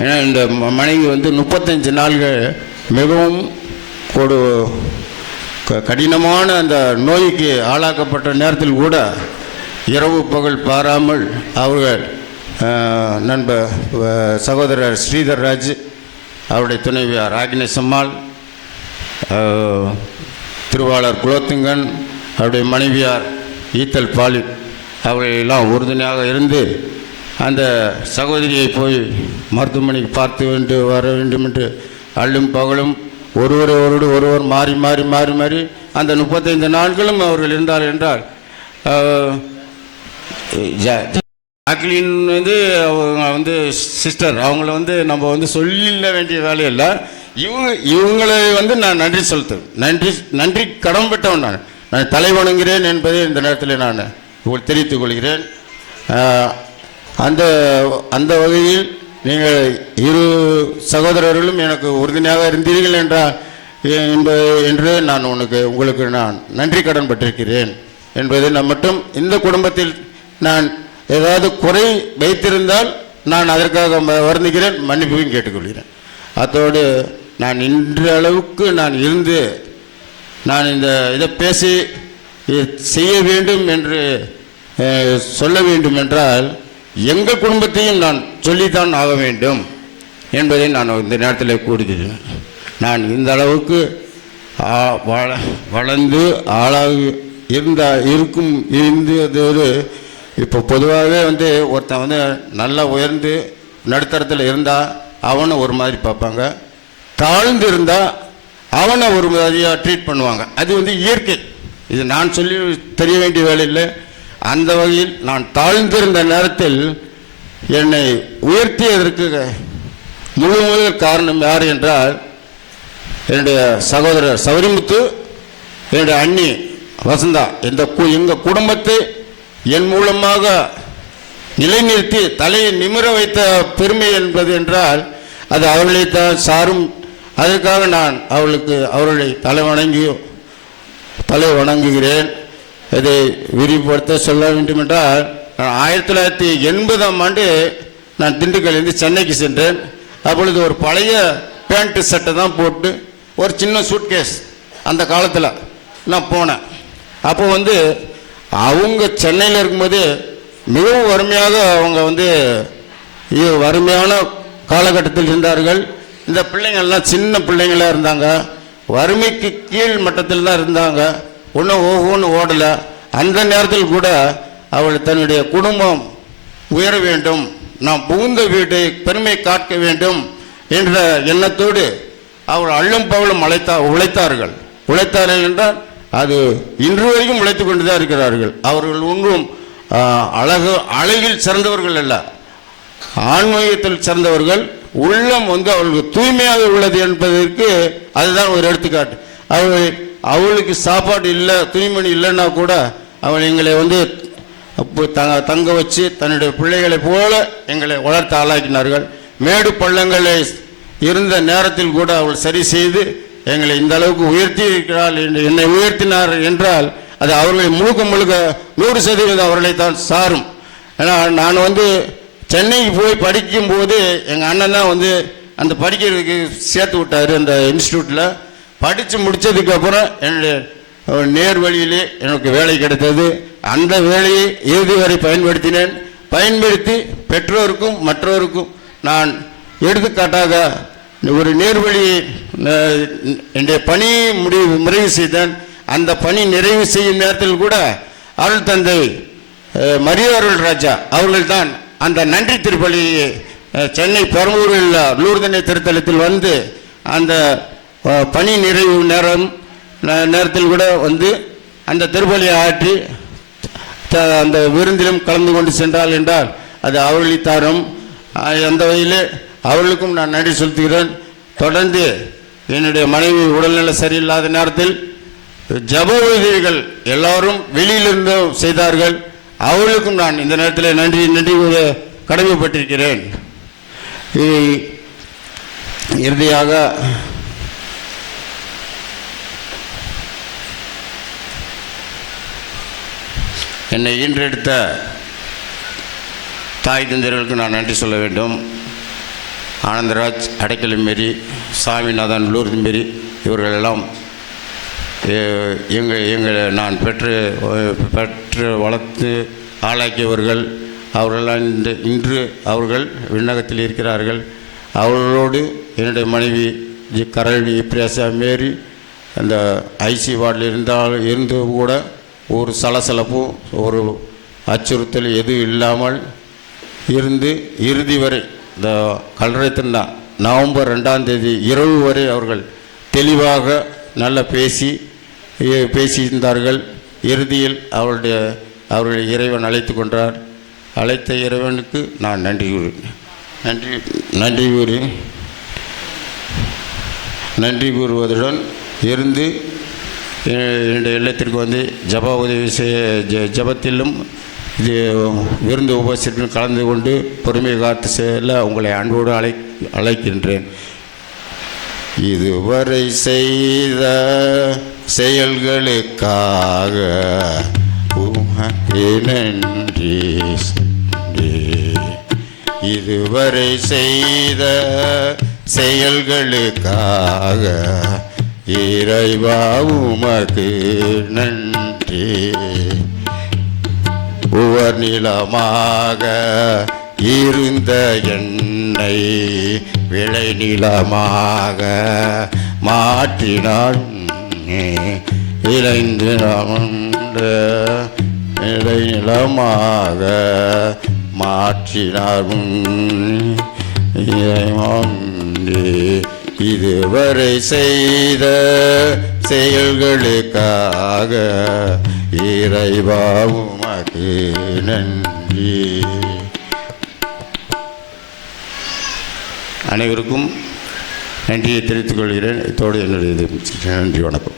ஏன்னா இந்த மனைவி வந்து 35 நாள்கள் மிகவும் ஒரு கடினமான அந்த நோய்க்கு ஆளாக்கப்பட்ட நேரத்தில் கூட இரவு பகல் பாராமல் அவர்கள் நண்பர் சகோதரர் ஸ்ரீதர்ராஜ், அவருடைய துணைவியார் ஆக்னேஸ் அம்மாள், திருவாளர் குலோத்துங்கன், அவருடைய மனைவியார் ஈத்தல் பாலி, அவர்களெல்லாம் உறுதுணையாக இருந்து அந்த சகோதரியை போய் மருத்துவமனைக்கு பார்த்து வர வேண்டும் என்று அள்ளும் பகலும் ஒருவர் மாறி மாறி மாறி மாறி அந்த 35 நாட்களும் அவர்கள் இருந்தார்கள் என்றால் ஜாக்லின் வந்து அவங்க வந்து சிஸ்டர், அவங்கள வந்து நம்ம வந்து சொல்ல வேண்டிய வேலையில்லை. இவங்களை வந்து நான் நன்றி செலுத்துவேன். நன்றி கடன்பட்டவன் நான் தலை வணங்குகிறேன் என்பதை இந்த நேரத்தில் நான் தெரிவித்துக் கொள்கிறேன். அந்த வகையில் நீங்கள் இரு சகோதரர்களும் எனக்கு உறுதுணையாக இருந்தீர்கள் என்று நான் உங்களுக்கு நான் நன்றி கடன் பட்டிருக்கிறேன் என்பதை நான் மட்டும் இந்த குடும்பத்தில் நான் ஏதாவது குறை வைத்திருந்தால் நான் அதற்காக வருந்துகிறேன், மன்னிப்பையும் கேட்டுக்கொள்கிறேன். அதோடு நான் இன்று அளவுக்கு நான் இருந்து நான் இந்த இதை பேசி செய்ய வேண்டும் என்று சொல்ல வேண்டும் என்றால் எங்கள் குடும்பத்தையும் நான் சொல்லித்தான் ஆக வேண்டும் என்பதை நான் இந்த நேரத்தில் கூறுகிறேன். நான் இந்த அளவுக்கு வளர்ந்து ஆளாக இருந்ததோடு இப்போ பொதுவாகவே ஒருத்தன் நல்லா உயர்ந்து நடுத்தரத்தில் இருந்தால் அவனை ஒரு மாதிரி பார்ப்பாங்க, தாழ்ந்து இருந்தால் அவனை ஒரு மாதிரியாக ட்ரீட் பண்ணுவாங்க. அது இயற்கை. இது நான் சொல்லி தெரிய வேண்டிய வேலை இல்லை. அந்த வகையில் நான் தாழ்ந்திருந்த நேரத்தில் என்னை உயர்த்தியதற்கு முதல் காரணம் யார் என்றால் என்னுடைய சகோதரர் சௌரிமுத்து, என்னுடைய அண்ணி வசந்தா. எங்கள் குடும்பத்தை என் மூலமாக நிலைநிறுத்தி தலையை நிமிர வைத்த பெருமை என்பது என்றால் அது அவர்களைத்தான் சாரும். அதற்காக நான் அவர்களை தலை வணங்குகிறேன். இதை விரிவுபடுத்த சொல்ல வேண்டும் என்றால் நான் 1980ஆம் ஆண்டு நான் திண்டுக்கல்லிருந்து சென்னைக்கு சென்றேன். அப்பொழுது ஒரு பழைய பேண்ட்டு சட்டை தான் போட்டு ஒரு சின்ன சூட்கேஸ் அந்த காலத்தில் நான் போனேன். அப்போ அவங்க சென்னையில் இருக்கும்போது மிகவும் வறுமையாக அவங்க வறுமையான காலகட்டத்தில் இருந்தார்கள். இந்த பிள்ளைங்கள்லாம் சின்ன பிள்ளைங்களாக இருந்தாங்க, வறுமைக்கு கீழ் மட்டத்தில் தான் இருந்தாங்க, ஒன்றும் ஓடலை. அந்த நேரத்தில் கூட அவள் தன்னுடைய குடும்பம் உயர வேண்டும், நாம் புகுந்த வீட்டை பெருமை காக்க வேண்டும் என்ற எண்ணத்தோடு அவள் அள்ளும் பவளும் உழைத்தார்கள் என்றால் அது இன்று வரைக்கும் உழைத்து கொண்டு தான் இருக்கிறார்கள். அவர்கள் ஒன்றும் அழகில் சிறந்தவர்கள் அல்ல, ஆன்மீகத்தில் சிறந்தவர்கள். உள்ளம் அவர்களுக்கு தூய்மையாக உள்ளது என்பதற்கு அதுதான் ஒரு எடுத்துக்காட்டு. அவளுக்கு சாப்பாடு இல்லை, துணிமணி இல்லைன்னா கூட அவள் எங்களை தங்க வச்சு தன்னுடைய பிள்ளைகளை போல எங்களை வளர்த்து ஆளாக்கினார்கள். மேடு பள்ளங்களை இருந்த நேரத்தில் கூட அவள் சரி செய்து எங்களை இந்த அளவுக்கு உயர்த்தி இருக்கிறாள். என்னை உயர்த்தினார் என்றால் அது அவர்களை முழுக்க 100% அவர்களை தான் சாரும். ஏன்னா நான் சென்னைக்கு போய் படிக்கும்போது எங்கள் அண்ணன் தான் அந்த படிக்கிறதுக்கு சேர்த்து விட்டார். அந்த இன்ஸ்டியூட்டில் படித்து முடித்ததுக்கப்புறம் என்னுடைய நேர் வழியிலே எனக்கு வேலை கிடைத்தது. அந்த வேலையை இறுதி வரை பயன்படுத்தி பெற்றோருக்கும் மற்றவருக்கும் நான் எடுத்துக்காட்டாக ஒரு நேர்வழியை என்னுடைய பணி நிறைவு செய்தேன். அந்த பணி நிறைவு செய்யும் நேரத்தில் கூட அருள் தந்தை மரியவர்கள் ராஜா அவர்கள்தான் அந்த நன்றி திருப்பலியை சென்னை பெரம்பூரில் லூர்தனை திருத்தலத்தில் அந்த பணி நிறைவு நேரத்தில் கூட அந்த திருப்பலியை ஆற்றி அந்த விருந்திலும் கலந்து கொண்டு சென்றால் என்றால் அது அவர்களித்தாரும். அந்த வகையில் அவர்களுக்கும் நான் நன்றி செலுத்துகிறேன். தொடர்ந்து என்னுடைய மனைவி உடல்நிலை சரியில்லாத நேரத்தில் ஜப உதவிகள் எல்லாரும் வெளியிலிருந்தும் செய்தார்கள். அவர்களுக்கும் நான் இந்த நேரத்தில் நன்றி கடமைப்பட்டிருக்கிறேன். இறுதியாக என்னை ஈன்றெடுத்த தாய் தந்தையர்களுக்கு நான் நன்றி சொல்ல வேண்டும். ஆனந்தராஜ், அடைக்கலமேரி, சாமிநாதன், லூர்துமேரி இவர்களெல்லாம் எங்களை நான் பெற்று வளர்த்து ஆளாக்கியவர்கள். அவர்களெல்லாம் இன்று அவர்கள் விண்ணகத்தில் இருக்கிறார்கள். அவர்களோடு என்னுடைய மனைவி கரளி பிரேசா மேரி அந்த ஐசி வார்டில் இருந்து கூட ஒரு சலசலப்பும் ஒரு அச்சுறுத்தல் எதுவும் இல்லாமல் இருந்து இறுதி வரை இந்த கல்லறை திருநா நவம்பர் 2ஆம் தேதி இரவு வரை அவர்கள் தெளிவாக நல்லா பேசியிருந்தார்கள். இறுதியில் அவருடைய இறைவன் அழைத்து கொண்டார். அழைத்த இறைவனுக்கு நான் நன்றி கூறுவதுடன் இருந்து என்னுடைய இல்லத்திற்கு ஜப உதவி ஜபத்திலும் விருந்து உபசரிப்பில் கலந்து கொண்டு பொறுமை காத்து செல்ல உங்களை அன்போடு அழைக்கின்றேன். இதுவரை செய்த செயல்களுக்காக நன்றி. இதுவரை செய்த செயல்களுக்காக இறைவா உமக்கு நன்றி. உவர் நிலமாக இருந்த என்னை விளை நிலமாக மாற்றினார். இளைந்து விளை நிலமாக மாற்றினார். இதுவரை செய்த செயல்களுக்காக இறைவா உமக்கு நன்றி. அனைவருக்கும் நன்றியை தெரிவித்துக் கொள்கிறேன். இதோடு என்னுடைய நன்றி, வணக்கம்.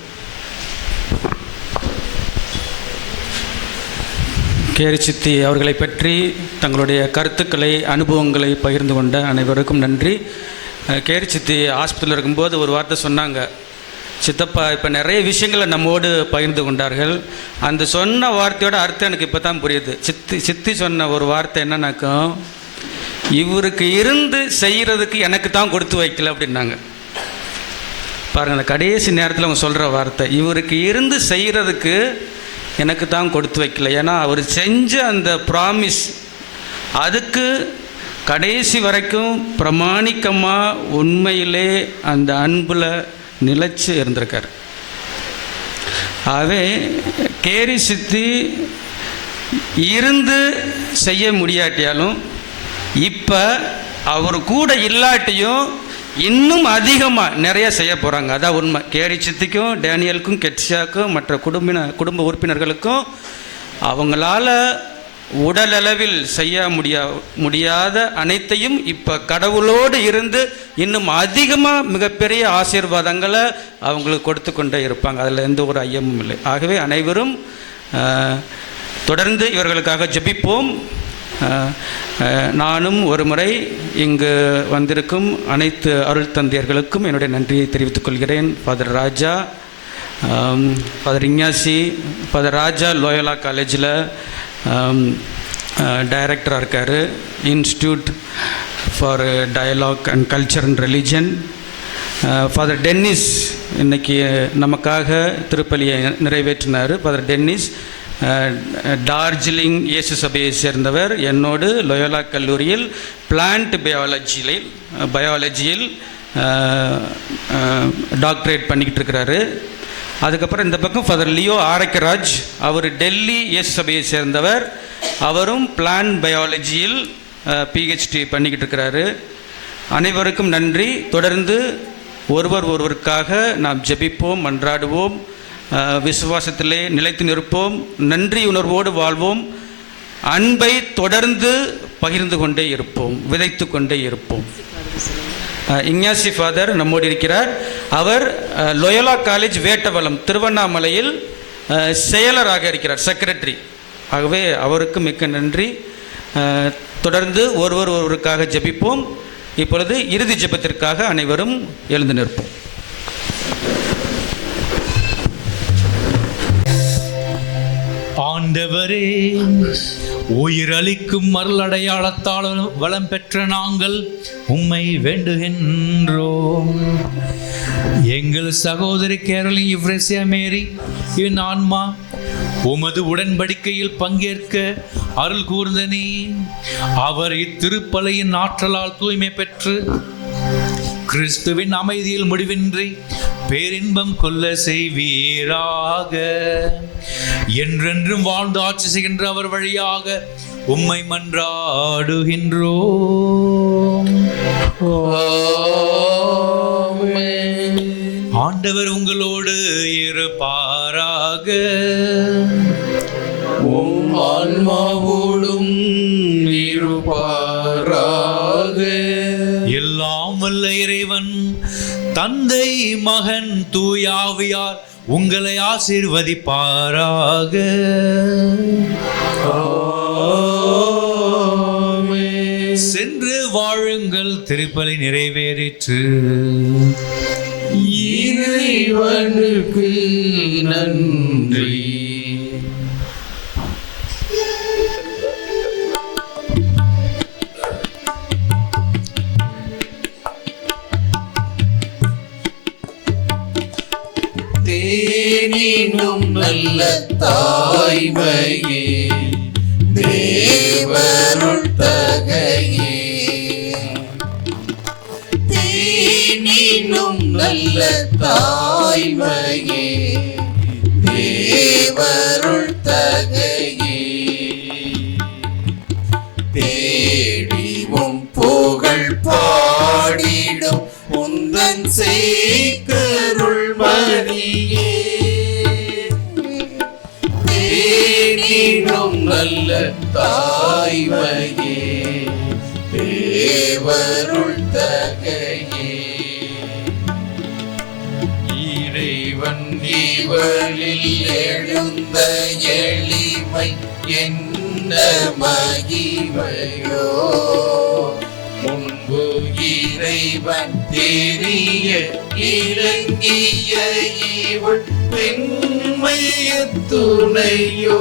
கேரி சித்தி அவர்களை பற்றி தங்களுடைய கருத்துக்களை அனுபவங்களை பகிர்ந்து கொண்ட அனைவருக்கும் நன்றி. கேரி சித்தி ஆஸ்பத்திரியில் இருக்கும்போது ஒரு வார்த்தை சொன்னாங்க, சித்தப்பா இப்போ நிறைய விஷயங்களை நம்மோடு பகிர்ந்து கொண்டார்கள். அந்த சொன்ன வார்த்தையோட அர்த்தம் எனக்கு இப்போ தான் புரியுது. சித்தி சொன்ன ஒரு வார்த்தை என்னன்னாக்கும், இவருக்கு இருந்து செய்கிறதுக்கு எனக்கு தான் கொடுத்து வைக்கல அப்படின்னாங்க. பாருங்கள், அந்த கடைசி நேரத்தில் அவங்க சொல்கிற வார்த்தை, இவருக்கு இருந்து செய்கிறதுக்கு எனக்கு தான் கொடுத்து வைக்கல. ஏன்னா அவர் செஞ்ச அந்த ப்ராமிஸ், அதுக்கு கடைசி வரைக்கும் பிரமாணிக்கமாக உண்மையிலே அந்த அன்பில் நிலைச்சு இருந்திருக்கார். ஆகவே கேரி சித்தி இருந்து செய்ய முடியாட்டியாலும் இப்போ அவர் கூட இல்லாட்டியும் இன்னும் அதிகமாக நிறைய செய்ய போகிறாங்க. அதான் உண்மை. கேரி சித்திக்கும் டேனியலுக்கும் கெட்சியாக்கும் மற்ற குடும்ப உறுப்பினர்களுக்கும் அவங்களால உடலளவில் செய்ய முடியாத அனைத்தையும் இப்போ கடவுளோடு இருந்து இன்னும் அதிகமாக மிகப்பெரிய ஆசீர்வாதங்களை அவங்களுக்கு கொடுத்து கொண்டே இருப்பாங்க. அதில் எந்த ஒரு ஐயமும் இல்லை. ஆகவே அனைவரும் தொடர்ந்து இவர்களுக்காக ஜெபிப்போம். நானும் ஒரு முறை இங்கு வந்திருக்கும் அனைத்து அருள் தந்தையர்களுக்கும் என்னுடைய நன்றியை தெரிவித்துக் கொள்கிறேன். Father Raja, father Innasi, father Raja Loyola காலேஜில் டைரக்டராக இருக்கார். Institute for dialogue and culture and religion. Father Dennis இன்னைக்கு நமக்காக திருப்பலியை நிறைவேற்றினார். ஃபாதர் டென்னிஸ் டார்ஜிலிங் இயேசு சபையை சேர்ந்தவர். என்னோடு லோயோலா கல்லூரியில் பிளான்ட் பயாலஜியில் டாக்டரேட் பண்ணிக்கிட்டு இருக்கிறாரு. அதுக்கப்புறம் இந்த பக்கம் ஃபாதர் லியோ ஆரக்கராஜ், அவர் டெல்லி இயேசு சபையை சேர்ந்தவர். அவரும் பிளான்ட் பயாலஜியில் பிஹெச்டி பண்ணிக்கிட்டு இருக்கிறாரு. அனைவருக்கும் நன்றி. தொடர்ந்து ஒருவருக்காக நாம் ஜெபிப்போம், மன்றாடுவோம், விசுவாசத்திலே நிலைத்து நிற்போம், நன்றி உணர்வோடு வாழ்வோம், அன்பை தொடர்ந்து பகிர்ந்து கொண்டே இருப்போம், விதைத்து கொண்டே இருப்போம். இஞ்ஞாசி ஃபாதர் நம்மோடு இருக்கிறார். அவர் லோயோலா காலேஜ் வேட்டவலம் திருவண்ணாமலையில் செயலராக இருக்கிறார், செக்ரட்டரி. ஆகவே அவருக்கு மிக்க நன்றி. தொடர்ந்து ஒருவருக்காக ஜெபிப்போம். இப்பொழுது இறுதி ஜெபத்திற்காக அனைவரும் எழுந்து நிற்போம். ஆண்டவரே, உயிரளிக்கும் அருளடையாளத்தால் வளம் பெற்ற நாங்கள் உம்மை வேண்டுகின்றோம். எங்கள் சகோதரி கேரளி இவ்ரேசியா மேரி என் ஆன்மா உமது உடன்படிக்கையில் பங்கேற்க அருள் கூர்ந்த நீ அவர் இத்திருப்பலையின் ஆற்றலால் தூய்மை பெற்று கிறிஸ்துவின் அமைதியில் முடிவின்றி பேரின்பம் கொள்ள செய்வீராக. என்றென்றும் வாழ்ந்து ஆட்சி செய்கின்ற அவர் வழியாக உம்மை மன்றாடுகின்றோம். ஆண்டவர் உங்களோடு இருப்பாராக. உம் ஆன்மாவோடும் இருப்பாராக. எல்லாம் வல்ல இறைவன் தந்தை, மகன், தூயாவியார் உங்களை ஆசீர்வதிப்பாராக. சென்று வாழுங்கள், திருப்பலி நிறைவேறிற்று. இறைவனுக்கு நன்றி. தேனினும் நல்ல தாய்மையே தேவருள் தகையே தேனினும் நல்ல தாய்மையே தேவருள் தகையே தேடிவும் புகழ் பாடிடும் உந்தன் செய்கருள் மரியே தேனினும் நல்ல தாய்மையே தேவருள் தகையே இறைவன் இவளில் எழுந்த எளிமை என்ன மகிமையோ முன்பு இறைவன் தெரிய இறங்கிய இவள் பெண்மைய துணையோ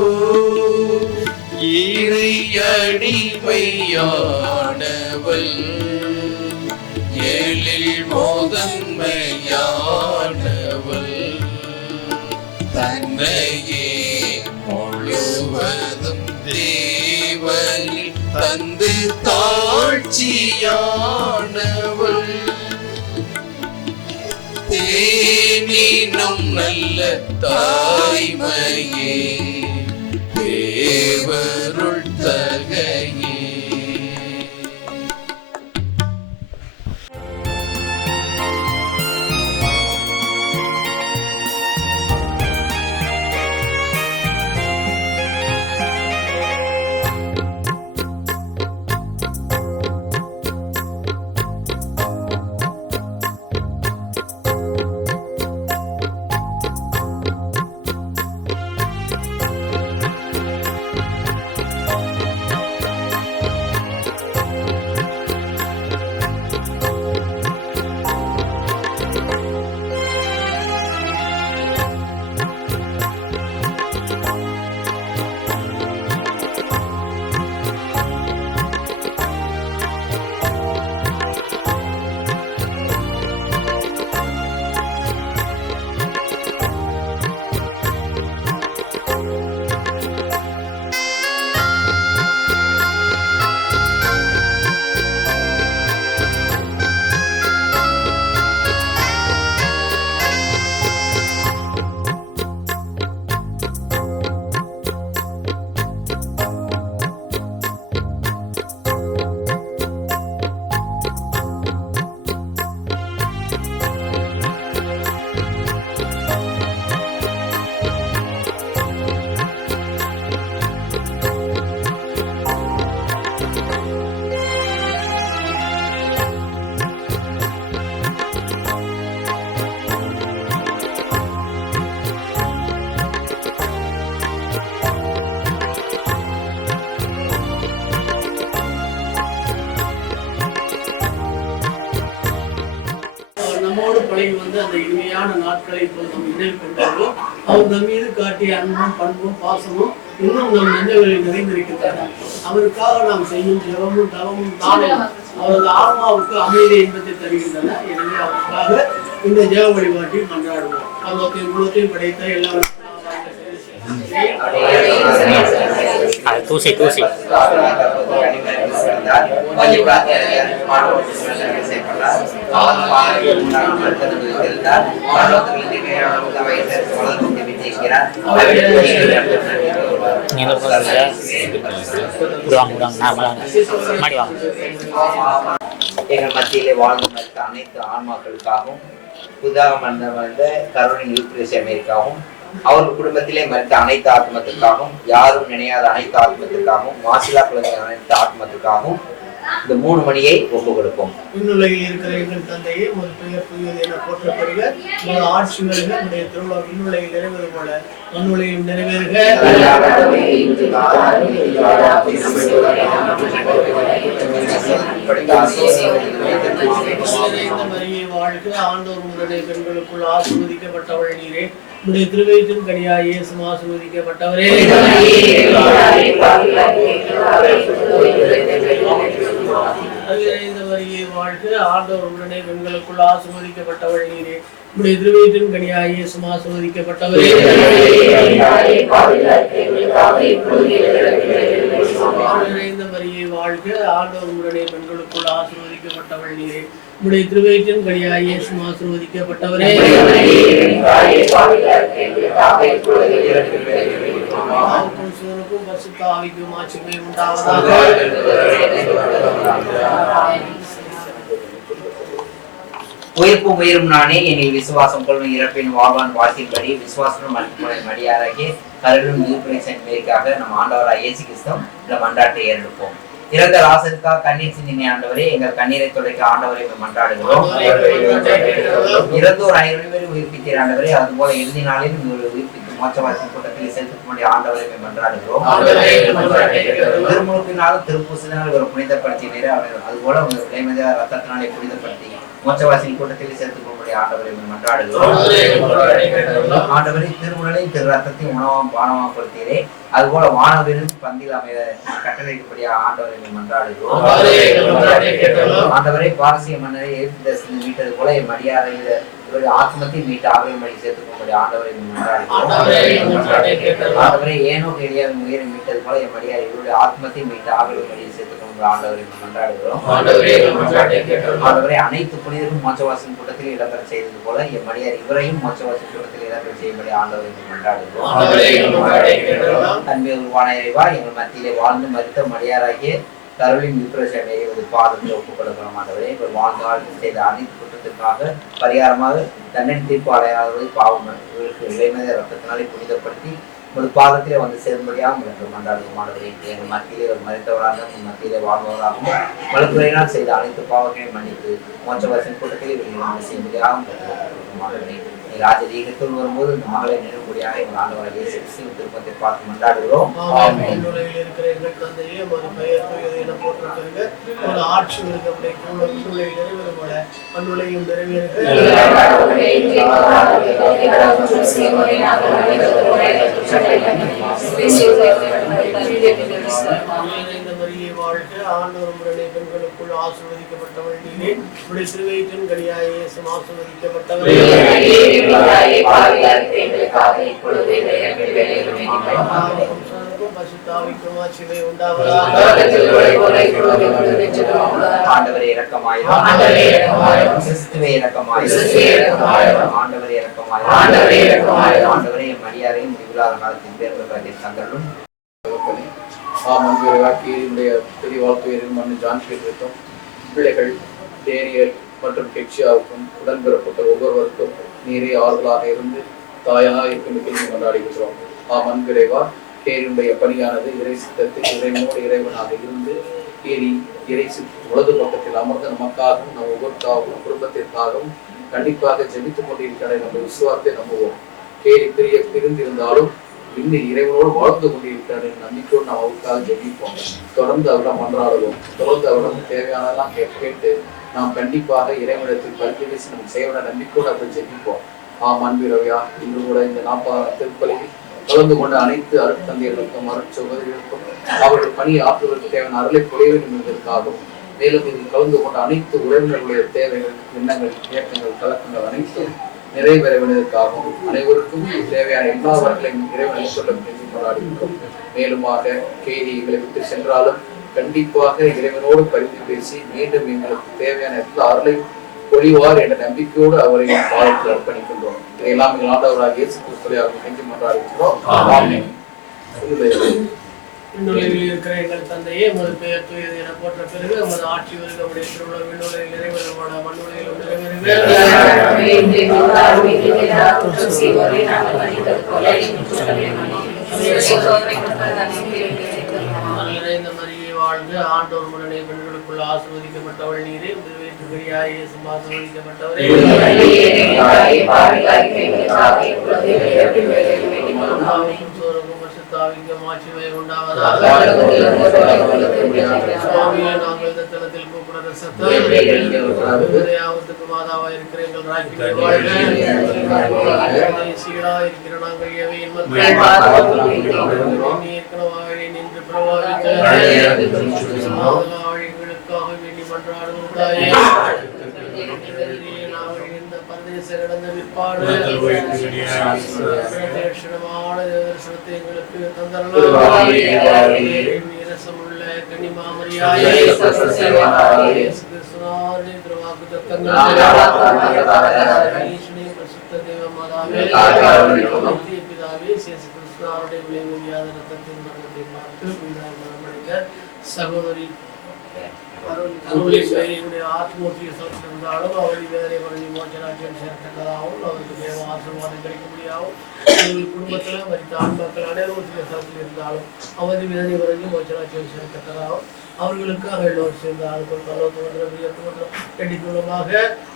இறை அடிமையானவள் எழில் முதன்மையானவள் தன்னையே முழுவதும் தேவனில் தந்து தாழ்ச்சியானவள் தேனினும் நல்ல தாய்மையே தேவருள் தகையே நம்மோடு பழகி வந்து அந்த இனிமையான நாட்களை இப்போது நம்ம நினைவு கொண்டாடுவோம். அவர் நம் மீது காட்டிய அன்பும் பண்பும் பாசமும் இன்னும் நம் நெஞ்சங்களில் நிறைந்திருக்கின்றன. அவருக்காக நாம் செய்யும் ஜெபமும் தவமும் தானும் அவரது ஆன்மாவுக்கு அமைதி இன்பத்தை தருகின்றன. எனவே அவருக்காக இந்த ஜெப வழிபாட்டில் மன்றாடுவோம். பரலோகத்தையும் பூலோகத்தையும் படைத்த எல்லாரும் தூசி தூசி எங்கள் மத்தியிலே வாழ்ந்து மறுத்த அனைத்து ஆன்மாக்களுக்காகவும் புதாக வந்த கருணை யூக்ரேசியமைக்காகவும் அவர்கள் குடும்பத்திலே மறுத்த அனைத்து ஆத்மத்திற்காகவும் யாரும் நினையாத அனைத்து ஆத்மத்திற்காகவும் மாசிலா குழந்தை அனைத்து ஆத்மத்திற்காகவும் இந்த 3 மணியை ஒப்பு கொடுப்போம். விண்ணுலகில் இருக்கிற எங்கள் தந்தையே ஒரு பெயர் புதியது என போற்றப்படுக. உங்கள் ஆட்சி வருக. உடைய திருவிழா விண்ணுலகில் நிறைவேறு போல மண்ணுலகிலும் நிறைவேறுக. மரியே வாழ்க. ஆண்டவர் உங்களுடைய பெண்களுக்குள் ஆசீர்வதிக்கப்பட்டவள் நீரே. உடைய திருவயிற்றின் கனியாய் இயேசுவும் ஆசீர்வதிக்கப்பட்டவரே. மரியே வாழ்க, ஆண்டவர் உடனே பெண்களுக்குள் ஆசீர்வதிக்கப்பட்டவள் நீரே. உம்முடைய திருவயிற்றின் கனியாகிய இயேசு ஆசீர்வதிக்கப்பட்டவரே. நிறைந்த மரியே வாழ்க, ஆண்டவர் உடனே பெண்களுக்குள் ஆசீர்வதிக்கப்பட்டவள் நீரே. உம்முடைய திருவயிற்றின் கனியாகிய இயேசு ஆசீர்வதிக்கப்பட்டவரே. சூரனுக்கும் பரிசுத்த ஆவிக்கும் ஆட்சிமை உண்டாவதாக. உயிர்ப்பும் உயிரும் நானே, என்னை விசுவாசம் கொள்ளும் இறப்பின் வாழ்வான் வாசின்படி விசுவாசம் மல்லிமலை மடியாராகிய கருளும் நியூபிரேஷன் மேற்காக நம் ஆண்டவராக இயேசு கிறிஸ்துவும் இந்த மன்றாட்டை ஏறெடுப்போம். இறந்த ராசருக்காக கண்ணீர் சிந்தினி ஆண்டவரே, எங்கள் கண்ணீரை துடைக்க ஆண்டவரை மன்றாடுகிறோம். இறந்தோர் 5 பேரை உயிர்ப்பித்தீர் ஆண்டவரே, அதுபோல இறுதி நாளில் உயிர்ப்பித்து மோட்சவாசியின் கூட்டத்தில் சேர்த்துக்கூடிய ஆண்டவரை மன்றாடுகிறோம். திருமுழுக்கினாலும் திருப்பூசினால் ஒரு புனிதப்படுத்தினீர், அதுபோல உங்கள் விலைமத ரத்தத்தினாலே புனிதப்படுத்தி மோட்சவாசியின் கூட்டத்தில் சேர்த்துக் கொள்ளக்கூடிய ஆண்டவரை மன்றாடுகிறோம். ஆண்டவரை திருமுறை திரு ரத்தத்தையும் உணவாம் பானமாக கொடுத்தீரே, அதுபோல வானவரின் பந்தில் அமைய கட்டளைப்படிய ஆண்டவரை மன்றாடுகிறோம். ஆண்டவரை பாரசீக மன்னரை எதிர்த்து மீட்டது போல என் மடியாரை இவருடைய ஆத்மத்தை மீட்டு ஆகவே மடி சேர்த்துக் கொள்ளக்கூடிய ஆண்டவரை மன்றாடுகிறோம். ஆண்டவரை ஏனோ எளியாவின் உயிரை மீட்டது போல என் மடியார் இவருடைய ஆத்மத்தை மீட்டு ஆகவே மடியை சேர்த்துக் கொள்ளும் ஆண்டவரை மன்றாடுகிறோம். ஆண்டவரை அனைத்து புனிதரும் மோட்சவாசியின் கூட்டத்தில் இடம்பெற செய்தது போல என் மடியார் இவரையும் மோட்சவாசியின் கூட்டத்தில் இடம்பெற செய்யும்படி ஆண்டவரை மன்றாடுகிறோம். அன்பே உருவான இறைவா, எங்கள் மத்தியிலே வாழ்ந்து மறுத்த மடியாராகிய கருளின் விப்ரசனை பாதத்தில் ஒப்புக் கொடுக்கிறோம். ஆண்டவரே, இவர் வாழ்ந்தால் செய்த அனைத்து குற்றத்திற்காக பரிகாரமாக தண்டனை தீர்ப்பு அடையாதவரை பாவம் இவருக்கு இளைமத ரத்தத்தினாலே புனிதப்படுத்தி ஒரு பாதத்திலே வந்து சேர்ந்தபடியாக உங்களுக்கு மன்றாடுகிறோம். ஆண்டவரே, எங்கள் மத்தியிலே ஒரு மறைத்தவராக மத்தியிலே வாழ்பவராகவும் வலுத்துறையினால் செய்த அனைத்து பாவங்களையும் மன்னித்து மோட்சவாசியின் கூட்டத்திலே செய்யும்படியாக ஆண்டவரே, ராஜதீகத்தில் வரும்போது இந்த மகளை நினைவுபடியாக எங்கள் ஆண்டவராக இயேசு கிறிஸ்துவின் திருப்பத்தை பார்த்து மன்றாடுகிறோம். இருக்கிற எங்கள் தந்தையே ஒரு பெயர் என போட்டிருக்கிறது, ஒரு ஆட்சி இருக்கிற நிறைவேறும் போல அன்னுலையும் நிறைவேறுக. வாழ்க, ஆண்டவர் உடனே பெண்களுக்குள் ஆசீர்வதிக்கப்பட்டவள் நீரே. உடைய திருவயிற்றின் கனியாகிய இயேசு ஆசீர்வதிக்கப்பட்டவரே. பரிசுத்தாவிக்கும் ஆட்சிமை உண்டாவதாக. ஆண்டவரே இரக்கமாயிரும். கிறிஸ்துவே இரக்கமாயிரும். ஆண்டவரே இரக்கமாயிரும். ஆண்டவரே என் மரியாதையும் முடிவில்லாத காலத்தின் பேர் தங்களும் என்னுடைய பெரிய வாழ்க்கையின் மண்ணு ஜான் பீட்டருக்கும் பிள்ளைகள் டேனியல் மற்றும் கெக்ஷியாவுக்கும் உடன்பிறப்புகள் ஒவ்வொருவருக்கும் நீரே ஆறுதலாக இருந்து தாயாக இருக்கும் கொண்டாடுகிறோம். அன்பிறைவா, கேரியுடைய பணியானது இறை சித்தத்தில் இறைவனோடு இறைவனாக இருந்து கேரி இறை உலக பக்கத்தில் அமர்ந்த நமக்காகவும் நம் ஒவ்வொருக்காகவும் குடும்பத்திற்காகவும் கண்டிப்பாக ஜெபித்துக் கொண்டிருக்கிற நம்ம விசுவாசத்தை நம்புவோம். கேரி பிரிந்திருந்தாலும் இன்னும் இறைவனோடு வாழ்ந்து கொண்டிருக்கிறார் நம்பிக்கையோடு நாம் அவருக்காக ஜெபிப்போம். தொடர்ந்து அவரிடம் மன்றாடுவோம். தொடர்ந்து அவரிடம் தேவையானதெல்லாம் கேட்டு நாம் கண்டிப்பாக இறைவனிடத்தில் பரிந்து பேசி நம் செய்வன நம்பிக்கையோடு அவரை ஜெபிப்போம். அன்பிரவையா, இன்று கூட இந்த 40ஆம் திருப்பலியில் கலந்து கொண்ட அனைத்து அருட்தந்தையர்களுக்கும் அருட்சகோதரிகளுக்கும் அவர்கள் பணியை ஆற்றுவதற்கு தேவையான அருளை பொழிய வேண்டும் என்பதற்காகவும், மேலும் இதில் கலந்து கொண்ட அனைத்து உறவினர்களுடைய தேவைகள், எண்ணங்கள், இயக்கங்கள், கலக்கங்கள் அனைத்தும் நிறைவேறுவதற்காகவும் அனைவருக்கும் தேவையான எல்லா வரங்களையும் இறைவனை சொல்ல கொண்டாடியிருக்கும். மேலுமாக கேதி எங்களை விட்டு சென்றாலும் கண்டிப்பாக இறைவனோடு பரிந்து பேசி மீண்டும் எங்களுக்கு தேவையான எல்லா அருளையும் பொழிவார் என்ற நம்பிக்கையோடு அவரை வாழ்த்து அர்ப்பணிக்கின்றோம். இதையெல்லாம் எங்கள் ஆண்டவராக இயேசு கிறிஸ்துவை அவர்கள் செஞ்சு கொண்டாடியிருக்கிறோம். இருக்கிற எங்கள் தந்தையே, உமது பெயர் தூயது என போற்ற பிறகு உமது ஆட்சி வருக. உடைய திருவுள்ள விண்ணுலகில் நிறைவேறுமான மண்ணுலகிலும் நிறைந்த மரியே வாழ்க, ஆண்டவர் உடனே பெண்களுக்குள் ஆசீர்வதிக்கப்பட்டவள் நீரே. இயேசு ஆசீர்வதிக்கப்பட்டவரே. மாட்சிமை உண்டாவதாக. சுவாமியே, நாங்கள் இந்த தலத்தில் கூப்பிடுற சத்தத்துக்கு மாதாவா இருக்கிற எங்கள் ராக்கினை வாழ்க. சீடா இருக்கிற நாங்கள் எவையின் ஏற்கனவே நின்று பிரபாவித்த எங்களுக்காக வேண்டி மன்றாடுவோம். தாயே இந்த பரதேச கடந்த விற்பாடு பிரதேசமான தரிசனத்தை எங்களுக்கு தந்தரலாம் நீரசமுள்ள கனிமாமரியாயே கிறிஸ்துநாதனே திருவாக்கு தத்தங்கள் பிரசுத்த தேவ மாதாவே பிதாவே சேசு கிறிஸ்துநாதனுடைய விளைவியாத ரத்தத்தின் மரணத்தை பார்த்து மரணமடைந்த சகோதரி அருளினுடைய ஆத்மூர்த்தியை சொத்திருந்தாலும் அவளி வேதனை குறைஞ்சி மோச்சராட்சியம் சேர்த்ததாகவும் அவருக்கு தேவ ஆசீர்வாதம் கிடைக்க முடியாவும் எங்கள் குடும்பத்தில் மற்ற ஆண்மக்கள் அனைவருடைய சத்தில் இருந்தாலும் அவதி வேதனை குறைஞ்சி மோச்சராட்சியம் சேர்த்ததாகவும் அவர்களுக்காக எல்லோரும் சேர்ந்த ஆளுக்கும் கண்டிப்பாக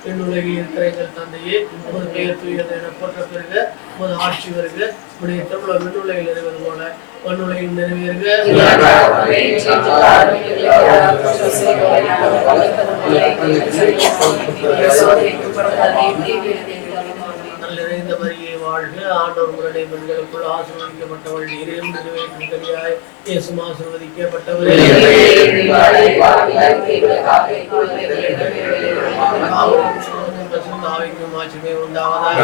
என்னுலகில் இருக்கிற எங்கள் தந்தையே உமது பெயர் தூயது என போற்ற பெறுக உமது ஆட்சி வருக உடைய தமிழ் விண்ணுலகில் நிறைவது போல வன்னுலகில் நிறைவேறுக நல்லிறைந்த மரியே வாழ்க ஆண்டவர் முரணை பெண்களுக்குள் ஆசீர்வதிக்கப்பட்டவள் இறையும் நிறைவேற்றியாய் இயேசும் ஆசீர்வதிக்கப்பட்டவரே ஆவிக்கும் ஆட்சிமே உண்டாவதாக